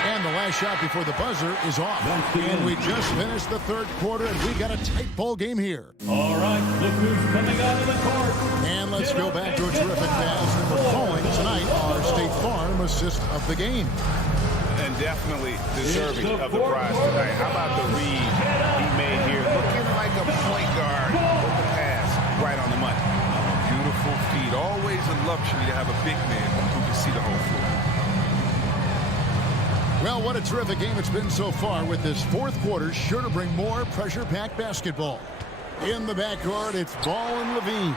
And the last shot before the buzzer is off. And we just finished the third quarter, and we got a tight ball game here. All right, look who's coming out of the court. And let's go back to a terrific pass. And we're calling tonight our State Farm assist of the game. And definitely deserving of the prize tonight. How about the read he made here? Looking like a point guard with the pass right on the money. Beautiful feed. Always a luxury to have a big man who can see the whole floor. Well, what a terrific game it's been so far, with this fourth quarter sure to bring more pressure-packed basketball. In the backcourt, it's Ball and Levine.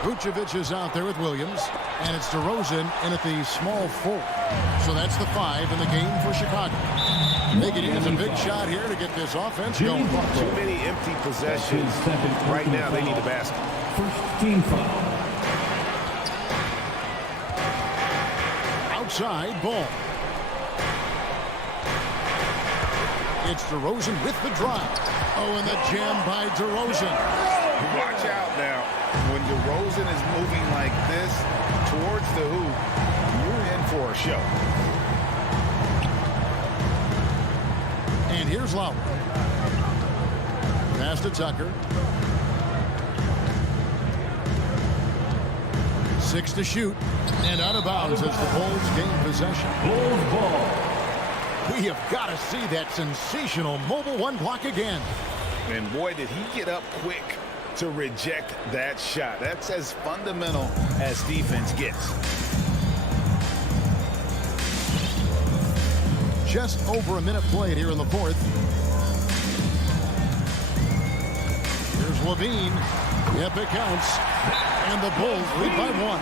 Vucevic is out there with Williams, and it's DeRozan in at the small 4. So that's the 5 in the game for Chicago. They can use a big shot here to get this offense going. Too many empty possessions. Right now, they need a basket. First team foul. Outside, Ball. It's DeRozan with the drive. Oh, and the jam by DeRozan. Watch out now. When DeRozan is moving like this towards the hoop, you're in for a show. And here's Lowry. Pass to Tucker. 6 to shoot. And out of bounds as the Bulls gain possession. Bulls ball. We have got to see that sensational mobile one block again. And boy, did he get up quick to reject that shot. That's as fundamental as defense gets. Just over a minute played here in the fourth. Here's Levine. Yep, it counts. And the Bulls lead by 1.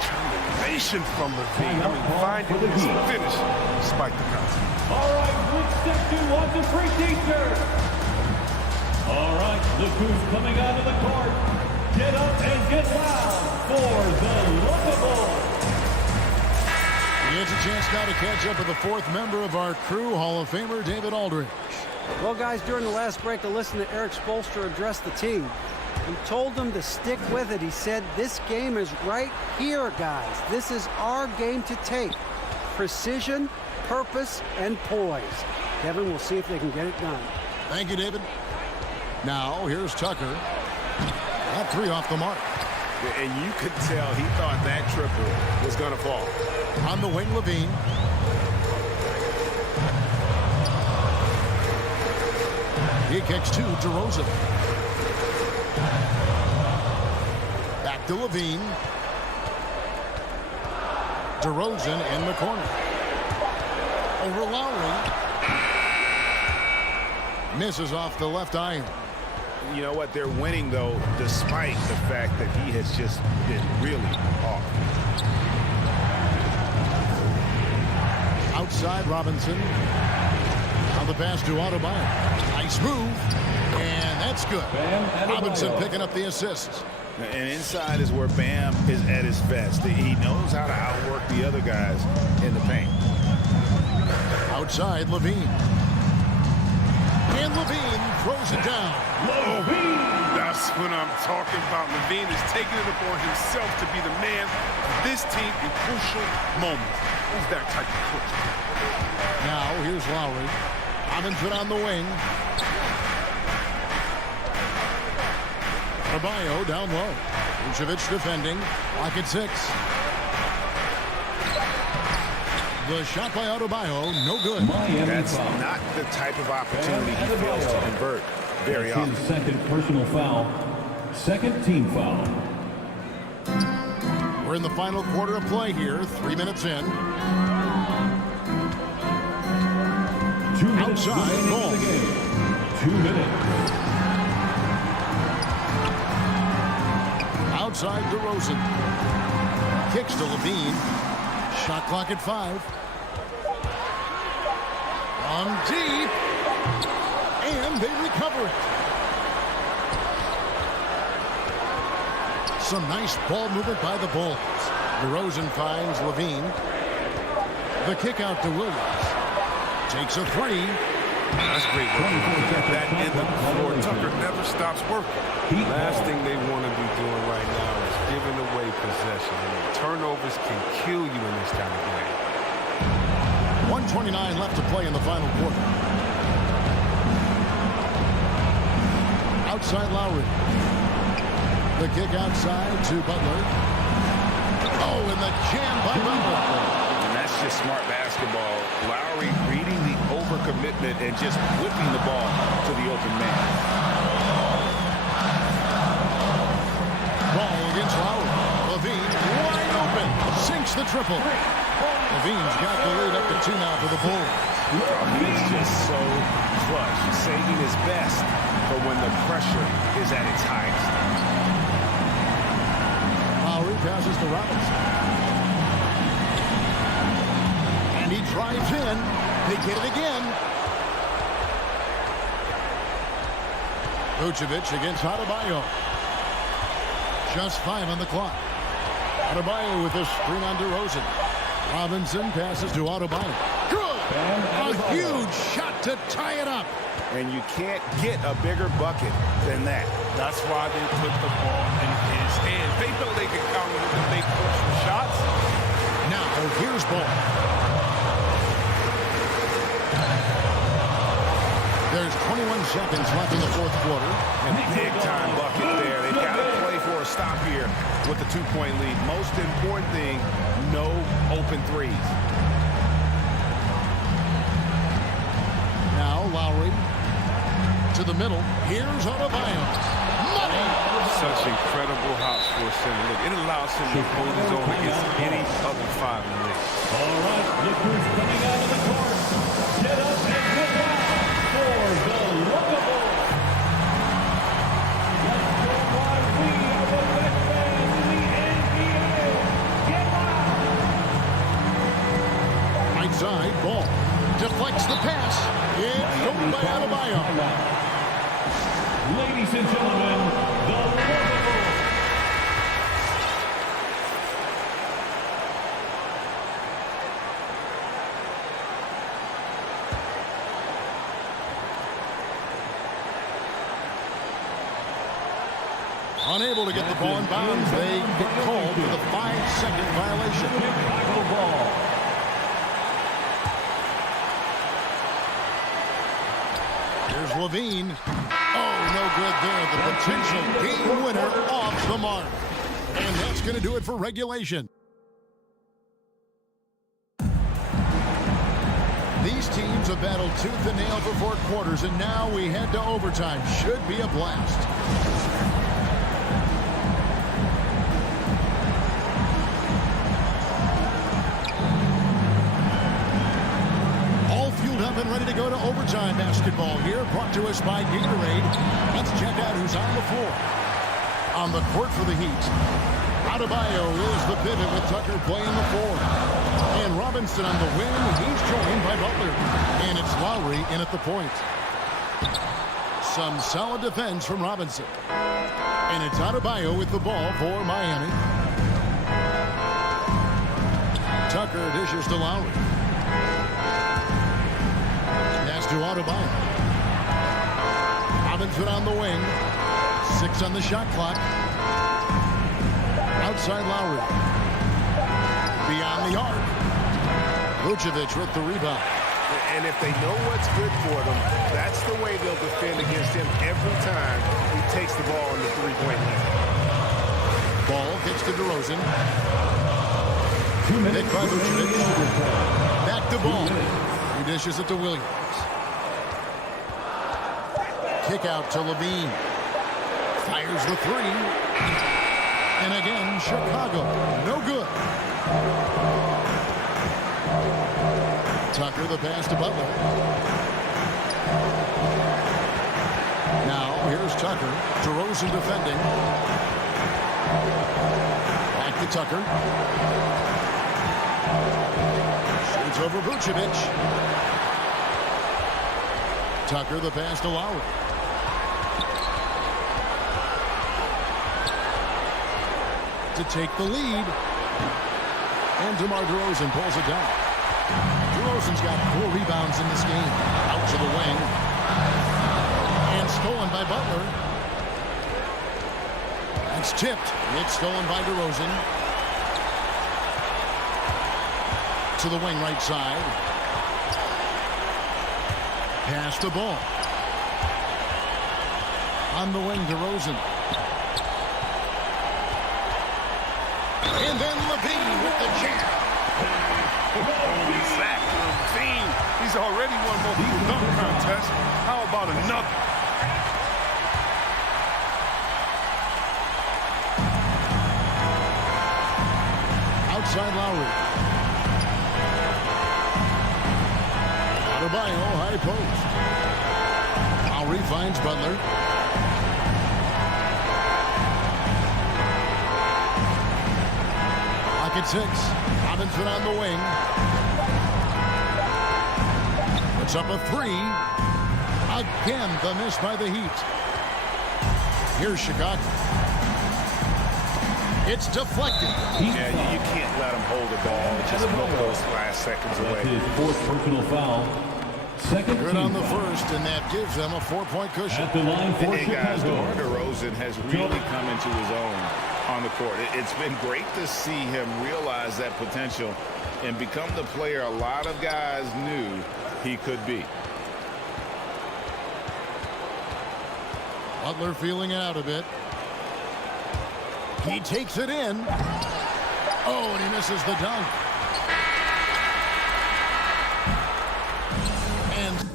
Determination from Levine. I mean, finding his finish despite the concept. All right, which section wants a free t-shirt? All right, look who's coming out of the court. Get up and get loud for the Lookable. He has a chance now to catch up with the fourth member of our crew, Hall of Famer David Aldridge. Well, guys, during the last break, I listened to Eric Spoelstra address the team. He told them to stick with it. He said, this game is right here, guys. This is our game to take. precision, purpose, and poise. Kevin, we'll see if they can get it done. Thank you, David. Now, here's Tucker. That three off the mark. And you could tell he thought that triple was going to fall. On the wing, Levine. He kicks to DeRozan. Back to Levine. DeRozan in the corner. Over Lowry. Misses off the left iron. You know what? They're winning, though, despite the fact that he has just been really off. Outside, Robinson. On the pass to Adebayo. Nice move. And that's good. Robinson picking up the assist. And inside is where Bam is at his best. He knows how to outwork the other guys in the paint. Outside, Levine. And Levine throws it down. That's what I'm talking about. Levine is taking it upon himself to be the man of this team in crucial moments. He's that type of coach. Now, here's Lowry. Robinson on the wing. Adebayo down low. Vucevic defending. Lock at 6. The shot by Adebayo, no good. That's not the type of opportunity he fails to convert very often. His second personal foul. Second team foul. We're in the final quarter of play here. 3 minutes in. 2 minutes Outside, remaining ball. in the game. 2 minutes. Outside DeRozan. Kicks to Levine. Shot clock at 5. On deep. And they recover it. Some nice ball movement by the Bulls. DeRozan finds Levine. The kick out to Williams. Takes a 3. That's great work. That end of the floor. Tucker never stops working. Last thing they want to be doing right now is giving away possession. And turnovers can kill you in this kind of game. 1:29 left to play in the final quarter. Outside Lowry. The kick outside to Butler. Oh, and the jam by Butler. And that's just smart basketball. Lowry reading the overcommitment and just whipping the ball to the open man. Ball against Lowry. Levine wide open. Sinks the triple. Levine's got the lead up to 2 now for the Bulls. He's just so flush, saving his best for when the pressure is at its highest. Lowry passes to Robinson. And he drives in. They get it again. Vucevic against Adebayo. Just 5 on the clock. Adebayo with a screen on DeRozan. Robinson passes to Adebayo. Good! A huge shot to tie it up. And you can't get a bigger bucket than that. That's why they put the ball in his hands. They know they can count with the big personal shots. Now, here's Ball. There's 21 seconds left in the fourth quarter. And big time bucket there. They've got to play for a stop here with the 2-point lead. Most important thing, no open threes. Now Lowry to the middle. Here's Adebayo. Money! Such incredible hops for a center. Look, it allows him to hold his own against any other 5 in the league. All right, look who's coming out of the court. Get up and get down for the Local Bulls. Let's go why we are the best fans in the NBA. Get loud. Right side, Ball. Deflects the pass. It's over by Adebayo. Ladies and gentlemen, the Local Bulls. Unable to get the ball in bounds. They get called for the 5-second violation. Chicago ball. Here's Levine. Oh, no good there. The potential game winner off the mark. And that's going to do it for regulation. These teams have battled tooth and nail for 4 quarters, and now we head to overtime. Should be a blast. All fueled up and ready to go to overtime basketball here, brought to us by Gatorade. Let's check out who's on the floor. On the court for the Heat, Adebayo is the pivot with Tucker playing the 4. And Robinson on the wing. He's joined by Butler. And it's Lowry in at the point. Some solid defense from Robinson. And it's Adebayo with the ball for Miami. Tucker dishes to Lowry. Pass to Adebayo. Robinson on the wing. 6 on the shot clock. Outside Lowry. Beyond the arc. Vucevic with the rebound. And if they know what's good for them, that's the way they'll defend against him every time he takes the ball in the three-point line. Ball gets to DeRozan. Hit by Vucevic. Back to ball. He dishes it to Williams. Kick out to Levine. Fires the 3. And again, Chicago. No good. Tucker, the pass to Butler. Now, here's Tucker. DeRozan defending. Back to Tucker. Shoots over Vucevic. Tucker, the pass to Lowry. To take the lead. And DeMar DeRozan pulls it down. DeRozan's got 4 rebounds in this game. Out to the wing. And stolen by Butler. It's tipped. It's stolen by DeRozan. To the wing right side. Pass to ball. On the wing, DeRozan. And then Levine with the jam. He's already won multiple dunk contests. How about another? Outside Lowry. Adebayo, high post. Lowry finds Butler. Lock at 6. Robinson on the wing. It's up a 3. Again, the miss by the Heat. Here's Chicago. It's deflected. Yeah, you can't let him hold the ball. Just milk those last seconds away. His 4th personal foul. Second Good team on the foul. first, and that gives them a 4-point cushion. At the line for Hey guys, DeMar Chicago. DeRozan has really come into his own on the court. It's been great to see him realize that potential and become the player a lot of guys knew he could be. Butler feeling it out a bit. He takes it in. Oh, and he misses the dunk. And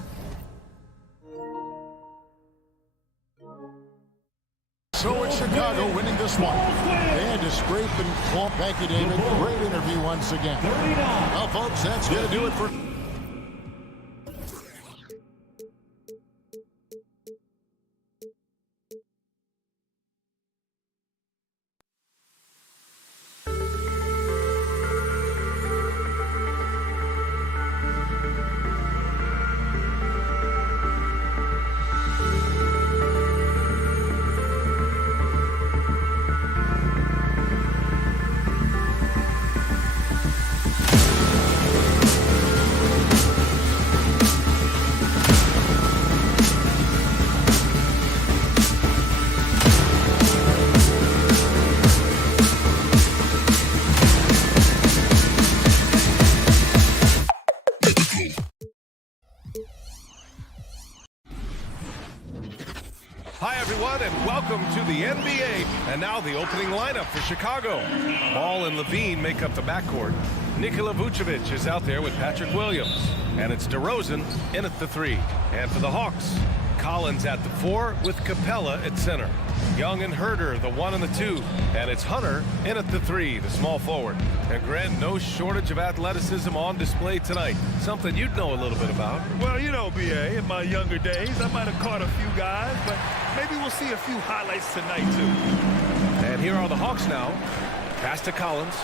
so it's Chicago winning this one. They had to scrape and claw. Thank you, David. Great interview once again. Well, folks, that's going to do it for... Hi, everyone, and welcome to the NBA. And now the opening lineup for Chicago. Ball and Levine make up the backcourt. Nikola Vucevic is out there with Patrick Williams. And it's DeRozan in at the 3. And for the Hawks, Collins at the 4 with Capella at center. Young and Herder, the 1 and the 2. And it's Hunter in at the 3, the small forward. And Grant, no shortage of athleticism on display tonight. Something you'd know a little bit about. Well, you know, B.A., in my younger days, I might have caught a few guys, but maybe we'll see a few highlights tonight, too. And here are the Hawks now. Pass to Collins.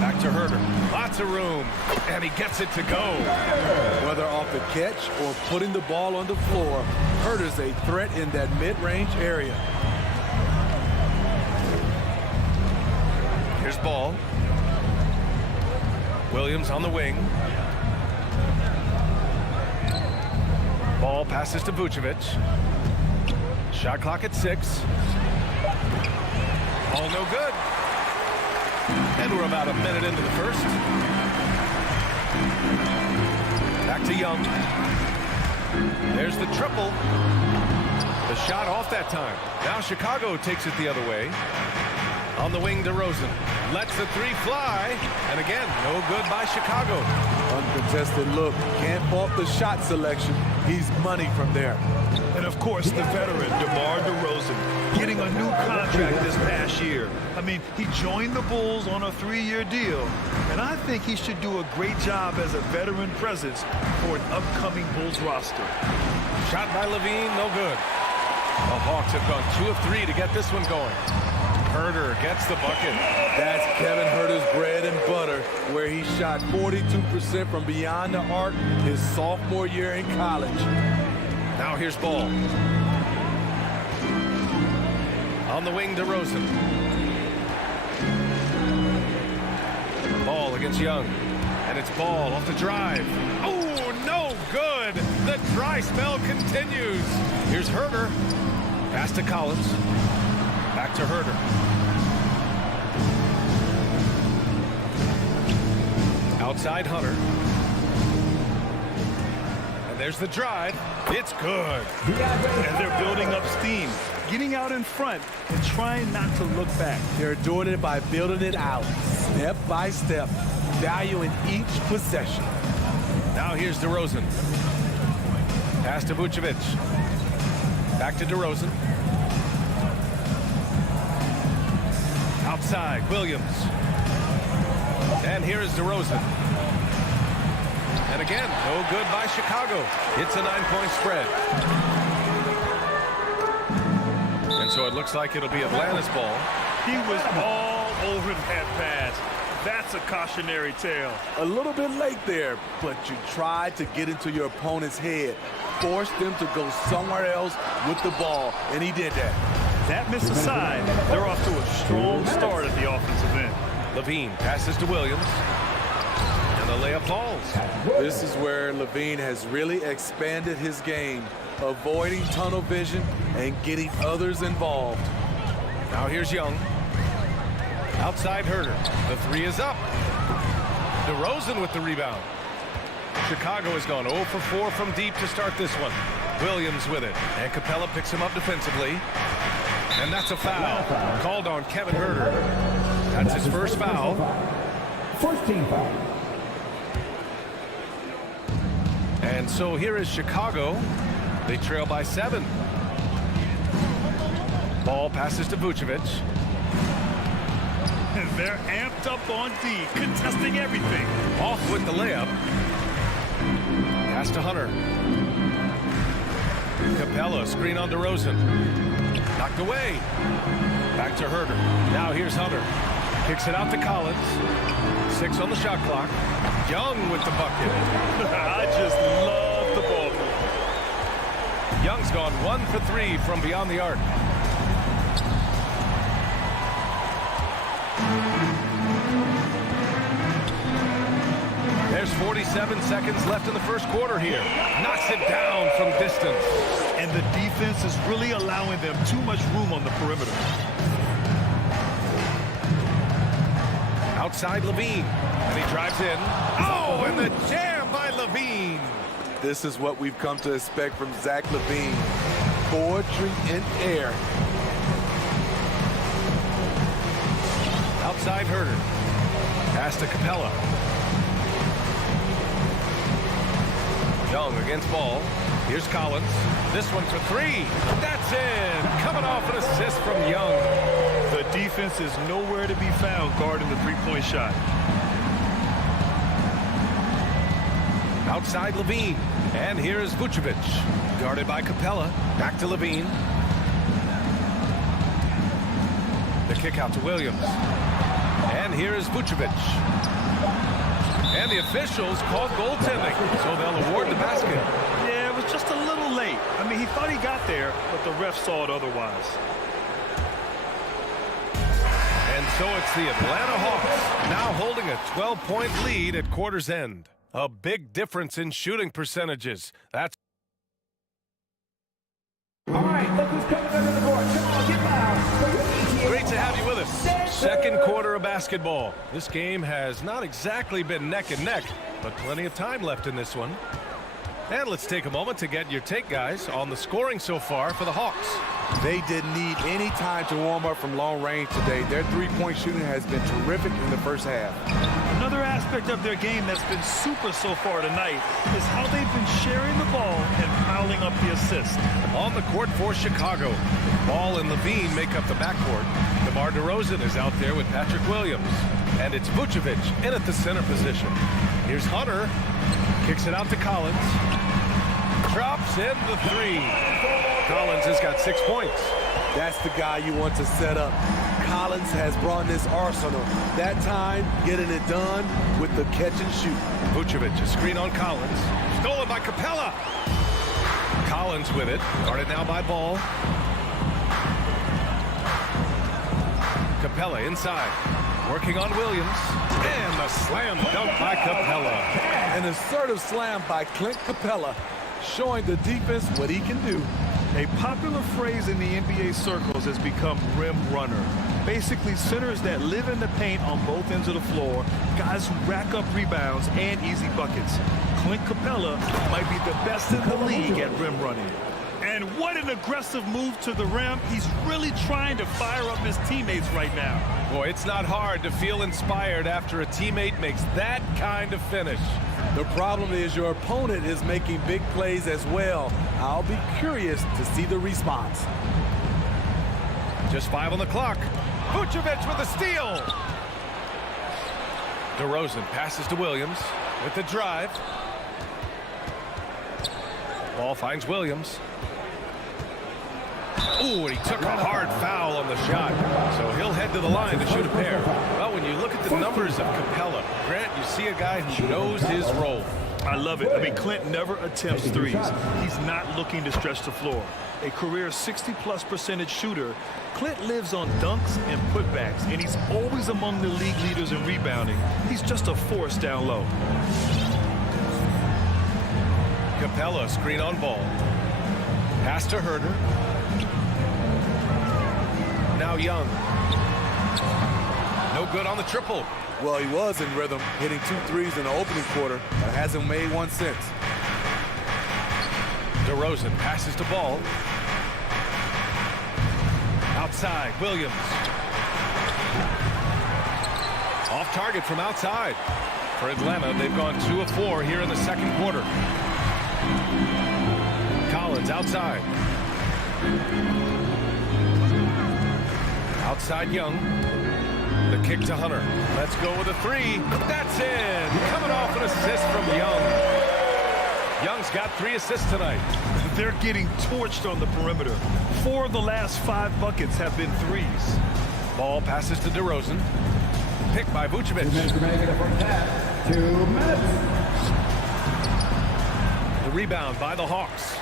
Back to Herder. Lots of room. And he gets it to go. Whether off the catch or putting the ball on the floor, Herder's a threat in that mid-range area. Here's Ball. Williams on the wing. Ball passes to Vucevic. Shot clock at 6. Ball no good. And we're about a minute into the first. Back to Young. There's the triple. The shot off that time. Now Chicago takes it the other way. On the wing, DeRozan lets the 3 fly. And again, no good by Chicago. Uncontested look. Can't fault the shot selection. He's money from there. And, of course, the veteran, DeMar DeRozan, getting a new contract this past year. I mean, he joined the Bulls on a 3-year deal, and I think he should do a great job as a veteran presence for an upcoming Bulls roster. Shot by Levine, no good. The Hawks have gone 2 of 3 to get this one going. Herder gets the bucket. That's Kevin Herter's bread and butter, where he shot 42% from beyond the arc his sophomore year in college. Now here's Ball. On the wing, DeRozan. Ball against Young. And it's Ball off the drive. Oh, no good. The dry spell continues. Here's Herder. Pass to Collins. Back to Herder. Outside Hunter. And there's the drive. It's good. And they're building up steam, getting out in front and trying not to look back. They're doing it by building it out, step by step, valuing each possession. Now here's DeRozan. Pass to Vucevic. Back to DeRozan. Outside, Williams. And here is DeRozan. And again, no good by Chicago. It's a 9-point spread. And so it looks like it'll be Atlanta's ball. He was all over that pass. That's a cautionary tale. A little bit late there, but you tried to get into your opponent's head, force them to go somewhere else with the ball, and he did that. That missed aside. They're off to a strong start at the offensive end. Levine passes to Williams. And the layup falls. This is where Levine has really expanded his game, avoiding tunnel vision and getting others involved. Now here's Young. Outside Herder. The 3 is up. DeRozan with the rebound. Chicago has gone 0 for 4 from deep to start this one. Williams with it. And Capella picks him up defensively. And that's a foul. Called on Kevin Herder. That's his first foul. First team foul. And so here is Chicago. They trail by 7. Ball passes to Vucevic. And they're amped up on D, contesting everything. Off with the layup. Pass to Hunter. Capella, screen on DeRozan. Knocked away. Back to Herder. Now here's Hunter. Kicks it out to Collins. 6 on the shot clock. Young with the bucket. I just love the ball. Young's gone 1 for 3 from beyond the arc. There's 47 seconds left in the first quarter here. Knocks it down from distance. And the defense is really allowing them too much room on the perimeter. Outside Levine. And he drives in. Oh, and the jam by Levine. This is what we've come to expect from Zach LaVine. poetry in air. Outside Herder. Pass to Capella. Young against ball. Here's Collins. This one for three. That's in. Coming off an assist from Young. The defense is nowhere to be found guarding the three-point shot. Outside Levine. And here's Vucevic. Guarded by Capella. Back to Levine. The kick out to Williams. And here is Vucevic. And the officials called goaltending, so they'll award the basket. Yeah, it was just a little late. I mean, he thought he got there, but the ref saw it otherwise. And so it's the Atlanta Hawks now holding a 12-point lead at quarter's end. A big difference in shooting percentages. That's All right, look who's coming under the court. Come on, get loud. great to have you with us. Second quarter of basketball. This game has not exactly been neck and neck, but plenty of time left in this one. And let's take a moment to get your take, guys, on the scoring so far for the Hawks. They didn't need any time to warm up from long range today. Their three-point shooting has been terrific in the first half. Another aspect of their game that's been super so far tonight is how they've been sharing the ball and piling up the assists. On the court for Chicago, Ball and Levine make up the backcourt. DeMar DeRozan is out there with Patrick Williams. And it's Vucevic in at the center position. Here's Hunter. Kicks it out to Collins. Drops in the three. Collins has got 6 points. That's the guy you want to set up. Collins has brought this arsenal. That time, getting it done with the catch and shoot. Vucevic, a screen on Collins. Stolen by Capella. Collins with it. Guarded now by Ball. Capella inside. Working on Williams. And the slam dunk by Capella. An assertive slam by Clint Capella, showing the defense what he can do. A popular phrase in the NBA circles has become rim runner. Basically, centers that live in the paint on both ends of the floor, guys who rack up rebounds and easy buckets. Clint Capella might be the best in the league at rim running. And what an aggressive move to the rim. He's really trying to fire up his teammates right now. Boy, it's not hard to feel inspired after a teammate makes that kind of finish. The problem is your opponent is making big plays as well. I'll be curious to see the response. Just 5 on the clock. Vucevic with a steal. DeRozan passes to Williams with the drive. Ball finds Williams. Ooh, and he took a hard foul on the shot. So he'll head to the line to shoot a pair. Well, when you look at the numbers of Capella, Grant, you see a guy who knows his role. I love it. I mean, Clint never attempts threes. He's not looking to stretch the floor. A career 60+% shooter, Clint lives on dunks and putbacks, and he's always among the league leaders in rebounding. He's just a force down low. Capella, screen on Ball. Pass to Herder. Now Young. No good on the triple. Well, he was in rhythm, hitting 2 threes in the opening quarter, but hasn't made one since. DeRozan passes to Ball. Outside, Williams. Off target from outside. For Atlanta, they've gone 2 of 4 here in the second quarter. Collins outside. Outside Young. The kick to Hunter. Let's go with a 3. That's in. Coming off an assist from Young. Young's got 3 assists tonight. They're getting torched on the perimeter. 4 of the last 5 buckets have been threes. Ball passes to DeRozan. Picked by Vucevic. 2 minutes remaining in the first half. 2 minutes. The rebound by the Hawks.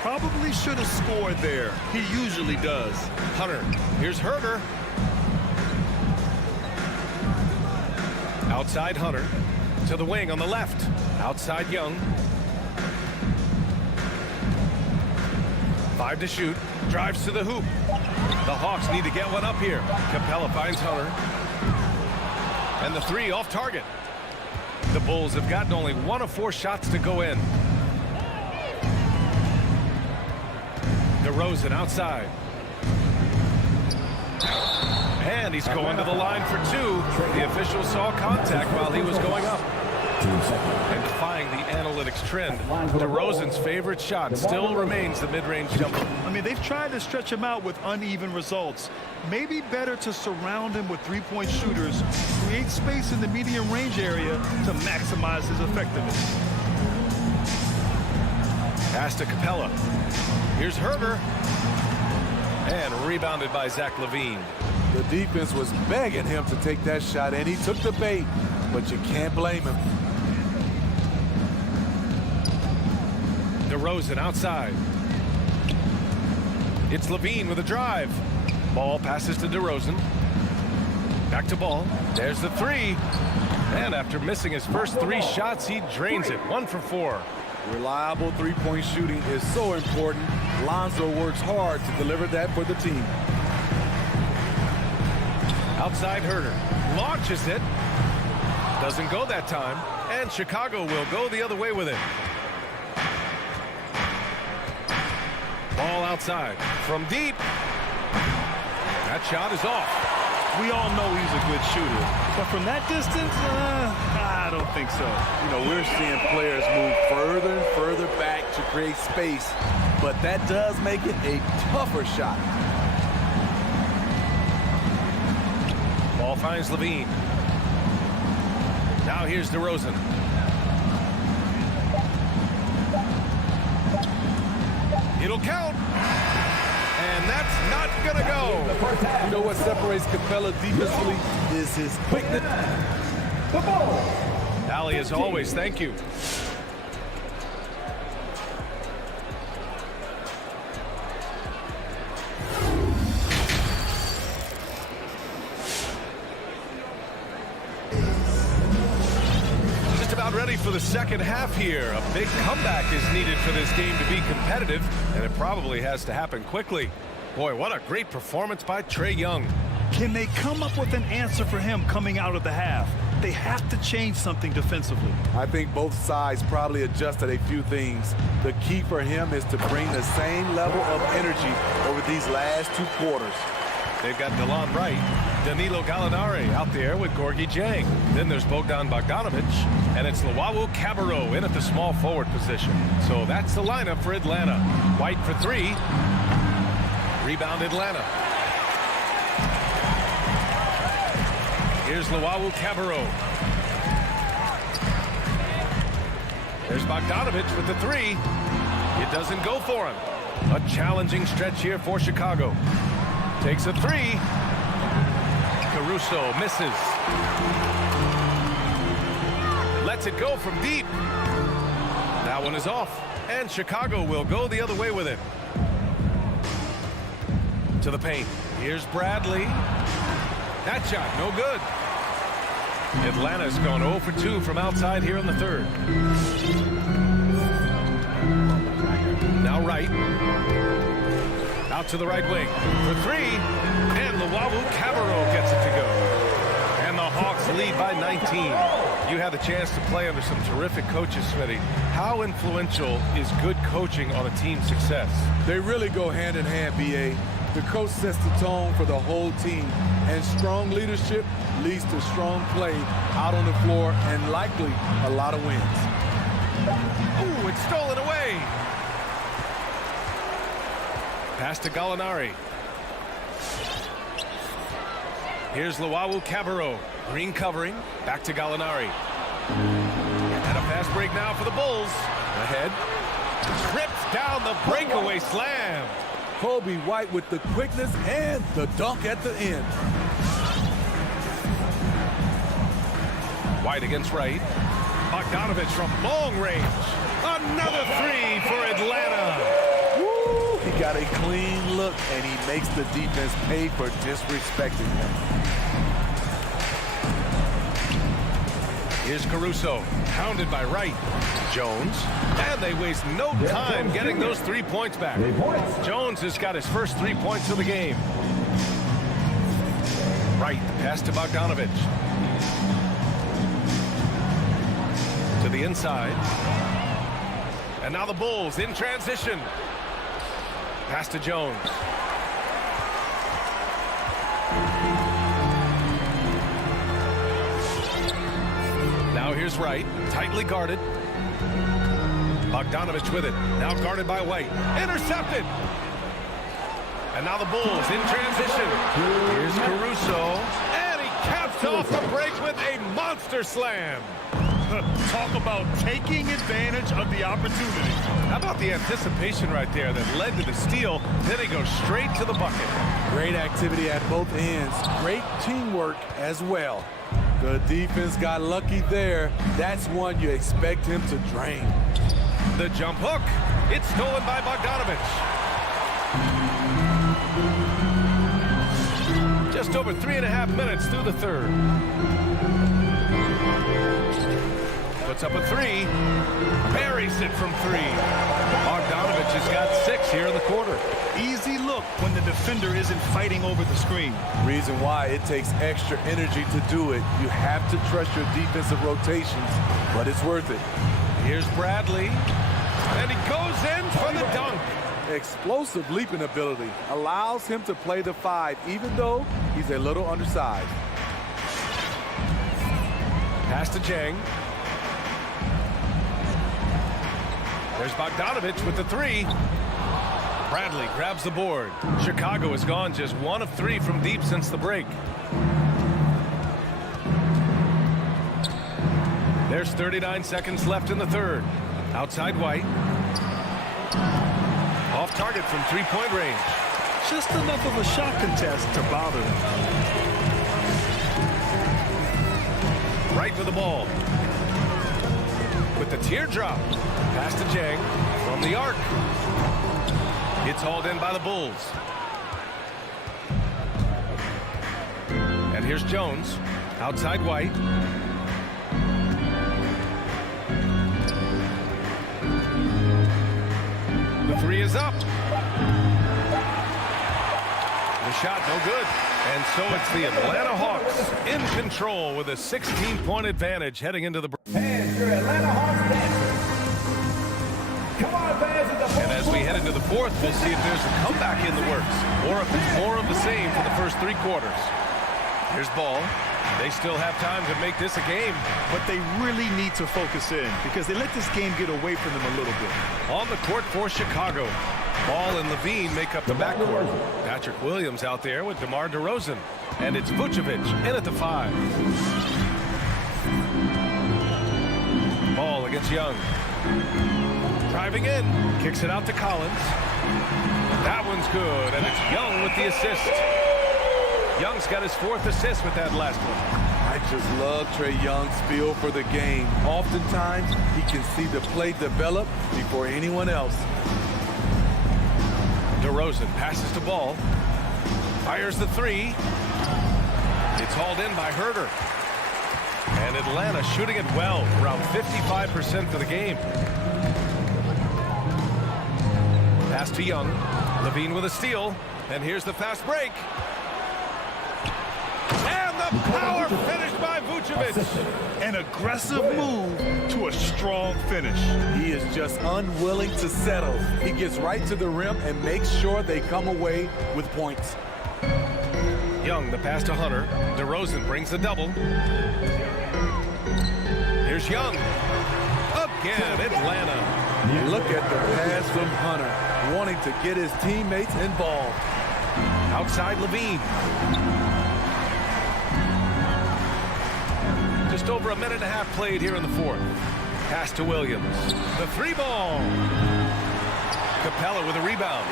Probably should have scored there. He usually does. Hunter. Here's Herder. Outside Hunter. To the wing on the left. Outside Young. 5 to shoot. Drives to the hoop. The Hawks need to get one up here. Capella finds Hunter. And the 3 off target. The Bulls have gotten only 1 of 4 shots to go in. DeRozan outside. And he's going to the line for two. The official saw contact while he was going up. And defying the analytics trend, DeRozan's favorite shot still remains the mid-range jumper. I mean, they've tried to stretch him out with uneven results. Maybe better to surround him with three-point shooters, create space in the medium range area to maximize his effectiveness. Pass to Capella. Here's Herder. And rebounded by Zach LaVine. The defense was begging him to take that shot, and he took the bait, but you can't blame him. DeRozan outside. It's LaVine with a drive. Ball passes to DeRozan. Back to Ball. There's the three. And after missing his first three shots, he drains it. 1 for 4. Reliable three-point shooting is so important. Lonzo works hard to deliver that for the team. Outside Herder. Launches it. Doesn't go that time. And Chicago will go the other way with it. Ball outside. From deep. That shot is off. We all know he's a good shooter, but from that distance, I don't think so. You know, we're seeing players move further and further back to create space, but that does make it a tougher shot. Ball finds LaVine. Now here's DeRozan. It'll count. And that's not going to go. You know what separates Capella defensively is his quickness. Allie, as always, thank you. Just about ready for the second half here. A big comeback is needed for this game to be competitive, and it probably has to happen quickly. Boy, what a great performance by Trae Young. Can they come up with an answer for him coming out of the half? They have to change something defensively. I think both sides probably adjusted a few things. The key for him is to bring the same level of energy over these last 2 quarters. They've got DeLon Wright, Danilo Gallinari out there with Gorgui Dieng. Then there's Bogdan Bogdanovic, and it's Luwawu Cabarrot in at the small forward position. So that's the lineup for Atlanta. White for 3. Rebound Atlanta. Here's Luwawu Cabarrot. There's Bogdanovic with the 3. It doesn't go for him. A challenging stretch here for Chicago. Takes a 3. Caruso misses. Lets it go from deep. That one is off. And Chicago will go the other way with it. To the paint. Here's Bradley. That shot, no good. Atlanta's gone 0 for 2 from outside here in the third. Now Wright. Out to the right wing for 3. And Luwawu Cabarrot gets it to go. And the Hawks lead by 19. You had the chance to play under some terrific coaches, Smitty. How influential is good coaching on a team's success? They really go hand in hand, B.A. The coach sets the tone for the whole team, and strong leadership leads to strong play out on the floor and likely a lot of wins. Ooh, it's stolen away. Pass to Gallinari. Here's Luwawu Cabarrot. Green covering. Back to Gallinari. And a fast break now for the Bulls. Ahead. Trips down the breakaway slam. Kobe White with the quickness and the dunk at the end. White against Wright. Bogdanovic from long range. Another 3 for Atlanta. Woo! He got a clean look, and he makes the defense pay for disrespecting him. Here's Caruso, hounded by Wright. Jones, and they waste no time getting those 3 points back. Jones has got his first 3 points of the game. Wright, pass to Bogdanovic. To the inside. And now the Bulls in transition. Pass to Jones. Now here's Wright, tightly guarded. Bogdanovich with it, now guarded by White. Intercepted! And now the Bulls in transition. Here's Caruso, and he caps off the break with a monster slam. Talk about taking advantage of the opportunity. How about the anticipation right there that led to the steal? Then he goes straight to the bucket. Great activity at both ends. Great teamwork as well. The defense got lucky there. That's one you expect him to drain. The jump hook. It's stolen by Bogdanovich. Just over 3.5 minutes through the third. Puts up a three. Buries it from three. Bogdanovich has got 6 here in the quarter. Easy look when the defender isn't fighting over the screen. Reason why it takes extra energy to do it. You have to trust your defensive rotations, but it's worth it. Here's Bradley, and he goes in for the dunk. Explosive leaping ability allows him to play the 5, even though he's a little undersized. Pass to Jang. There's Bogdanovich with the 3. Bradley grabs the board. Chicago has gone just 1 of 3 from deep since the break. There's 39 seconds left in the third. Outside White. Off target from 3-point range. Just enough of a shot contest to bother them. Right with the ball. With the teardrop. Pass to Jang from the arc. It's hauled in by the Bulls. And here's Jones. Outside White. The 3 is up. The shot no good. And so it's the Atlanta Hawks in control with a 16-point advantage heading into the break. And your Atlanta Hawks dancers. Come on, fans, at the And as we head into the fourth, we'll see if there's a comeback in the works or if it's more of the same for the first 3 quarters. Here's Ball. They still have time to make this a game. But they really need to focus in because they let this game get away from them a little bit. On the court for Chicago. Ball and Levine make up the backcourt. Patrick Williams out there with DeMar DeRozan. And it's Vucevic in at the 5. Ball against Young. Driving in. Kicks it out to Collins. That one's good, and it's Young with the assist. Young's got his 4th assist with that last one. I just love Trae Young's feel for the game. Oftentimes, he can see the play develop before anyone else. DeRozan passes to Ball. Fires the 3. It's hauled in by Herter. And Atlanta shooting it well, around 55% for the game. Pass to Young. Levine with a steal. And here's the fast break. And the power finish by Vucevic. An aggressive move to a strong finish. He is just unwilling to settle. He gets right to the rim and makes sure they come away with points. Young, the pass to Hunter. DeRozan brings the double. Here's Young. Again, Atlanta. Look at the pass from Hunter, wanting to get his teammates involved. Outside Levine. Just over a minute and a half played here in the fourth. Pass to Williams. The 3 ball. Capella with a rebound.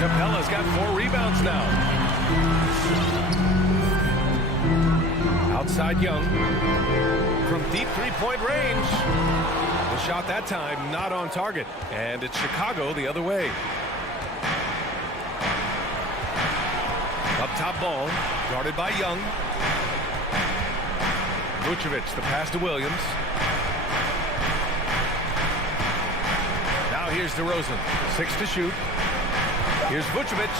Capella's got 4 rebounds now. Outside Young. From deep 3-point range. The shot that time not on target. And it's Chicago the other way. Up top Ball. Guarded by Young. Vucevic, the pass to Williams. Now here's DeRozan. 6 to shoot. Here's Vucevic.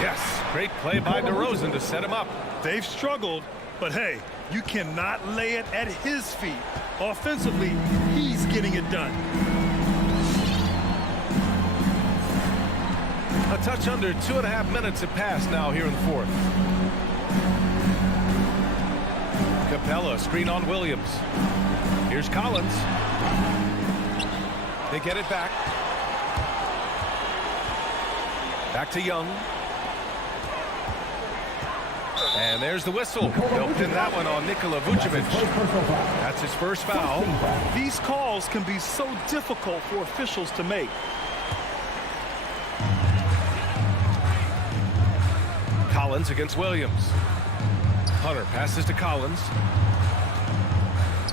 Yes, great play by DeRozan to set him up. They've struggled, but hey, you cannot lay it at his feet. Offensively, he's getting it done. touch under 2.5 minutes have passed now here in the fourth. Capella, screen on Williams. Here's Collins. They get it back. Back to Young. And there's the whistle. They'll pin that one on Nikola Vucevic. That's his first foul. These calls can be so difficult for officials to make. Collins against Williams. Hunter passes to Collins.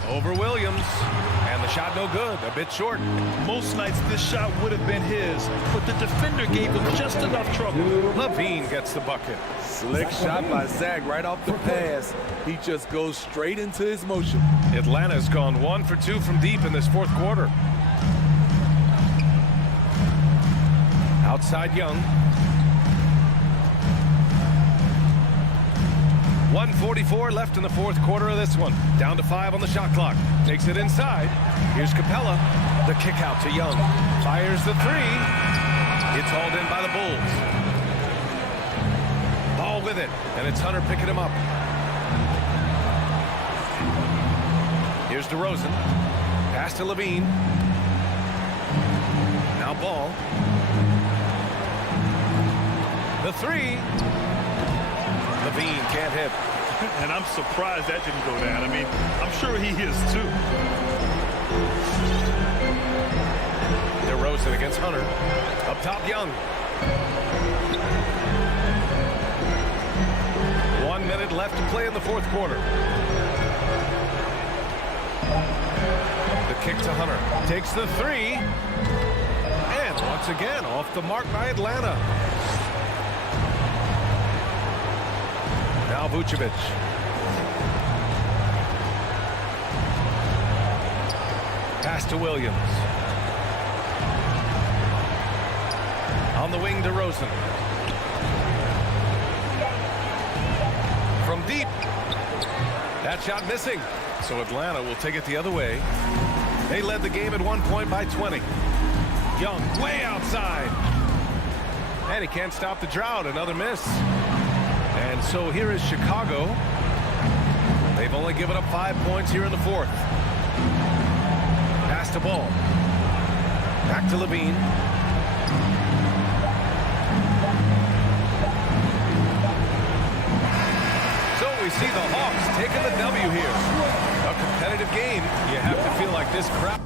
Over Williams. And the shot no good. A bit short. Most nights this shot would have been his, but the defender gave him just enough trouble. Levine gets the bucket. Slick shot by Zach right off the pass. He just goes straight into his motion. Atlanta's gone 1 for 2 from deep in this fourth quarter. Outside Young. 1:44 left in the fourth quarter of this one. Down to 5 on the shot clock. Takes it inside. Here's Capella. The kick out to Young. Fires the three. It's hauled in by the Bulls. Ball with it. And it's Hunter picking him up. Here's DeRozan. Pass to Levine. Now Ball. The three. Levine can't hit. And I'm surprised that didn't go down. I mean, I'm sure he is too. DeRozan against Hunter. Up top, Young. 1 minute left to play in the fourth quarter. The kick to Hunter. Takes the three. And once again, off the mark by Atlanta. Now Vucevic. Pass to Williams. On the wing, DeRozan. From deep. That shot missing. So Atlanta will take it the other way. They led the game at 1 point by 20. Young way outside. And he can't stop the drought. Another miss. And so here is Chicago. They've only given up 5 points here in the fourth. Pass to Ball. Back to Levine. So we see the Hawks taking the W here. A competitive game. You have to feel like this crowd.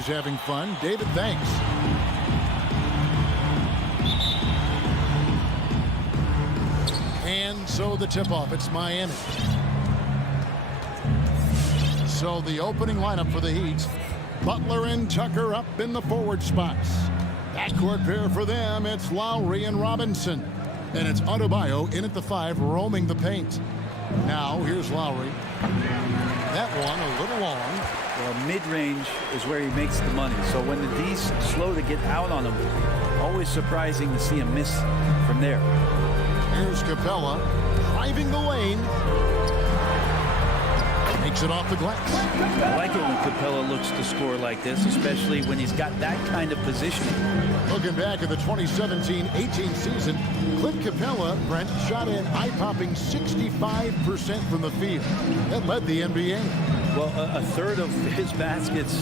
he's having fun. David, thanks. And so the tip-off, it's Miami. So the opening lineup for the Heat, Butler and Tucker up in the forward spots. Backcourt pair for them, it's Lowry and Robinson. And it's Adebayo in at the 5, roaming the paint. Now, here's Lowry. That one a little long. Well, mid-range is where he makes the money. So when the D's slow to get out on him, always surprising to see him miss from there. Here's Capella driving the lane. Makes it off the glass. I like it when Capella looks to score like this, especially when he's got that kind of positioning. Looking back at the 2017-18 season, Clint Capella, Brent, shot an eye-popping 65% from the field. That led the NBA. Well, a third of his baskets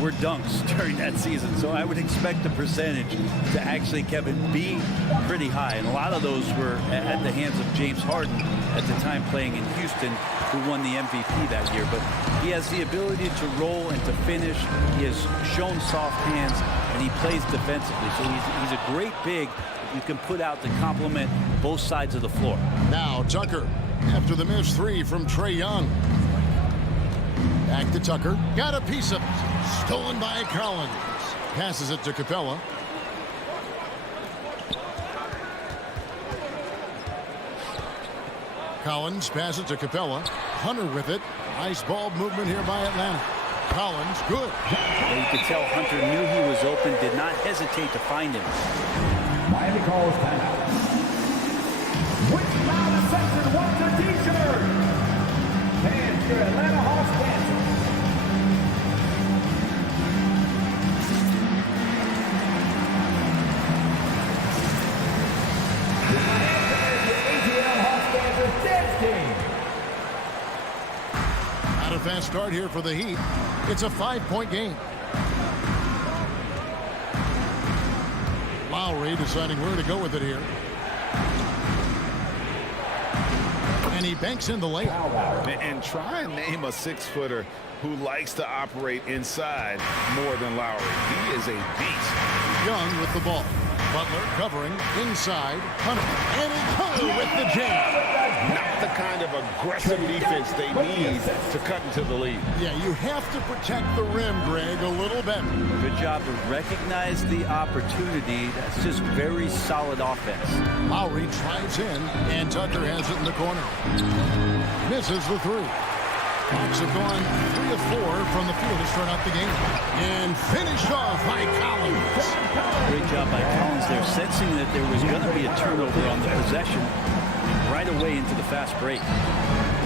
were dunks during that season, so I would expect the percentage to actually, Kevin, be pretty high. And a lot of those were at the hands of James Harden at the time playing in Houston, who won the MVP that year. But he has the ability to roll and to finish. He has shown soft hands, and he plays defensively. So he's a great big that you can put out to complement both sides of the floor. Now Tucker after the missed 3 from Trae Young. Back to Tucker. Got a piece of it. Stolen by Collins. Passes it to Capella. Collins passes to Capella. Hunter with it. Nice ball movement here by Atlanta. Collins, good. Well, you could tell Hunter knew he was open, did not hesitate to find him. Miami calls timeout. Which now the section wants a t-shirt. And your Atlanta Hawks dancing. Not a fast start here for the Heat. It's a 5-point game. Lowry deciding where to go with it here. And he banks in the layup. And try and name a 6-footer who likes to operate inside more than Lowry. He is a beast. Young with the ball. Butler covering inside. Hunter. And Hunter with the jam. Not the kind of aggressive defense they need to cut into the lead. Yeah, you have to protect the rim, Greg, a little better. Good job to recognize the opportunity. That's just very solid offense. Lowry drives in, and Tucker has it in the corner. Misses the 3. Hawks have gone 3 of 4 from the field to start out the game. And finished off by Collins. Great job by Collins there, sensing that there was going to be a turnover on the possession right away into the fast break.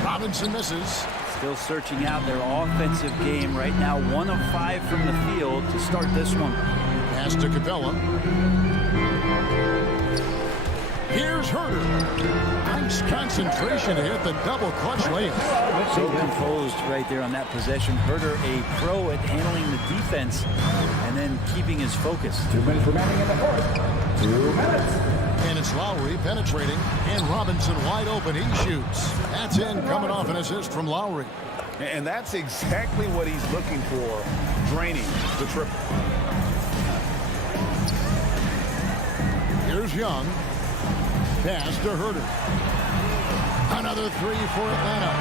Robinson misses. Still searching out their offensive game right now. 1 of 5 from the field to start this one. Pass to Capella. Here's Herder. Nice concentration to hit the double clutch layup. So composed right there on that possession. Herder, a pro at handling the defense and then keeping his focus. 2 minutes remaining in the fourth. 2 minutes. And it's Lowry penetrating, and Robinson wide open. He shoots. That's in, coming off an assist from Lowry. And that's exactly what he's looking for, draining the triple. Here's Young. Pass to Herder. Another 3 for Atlanta.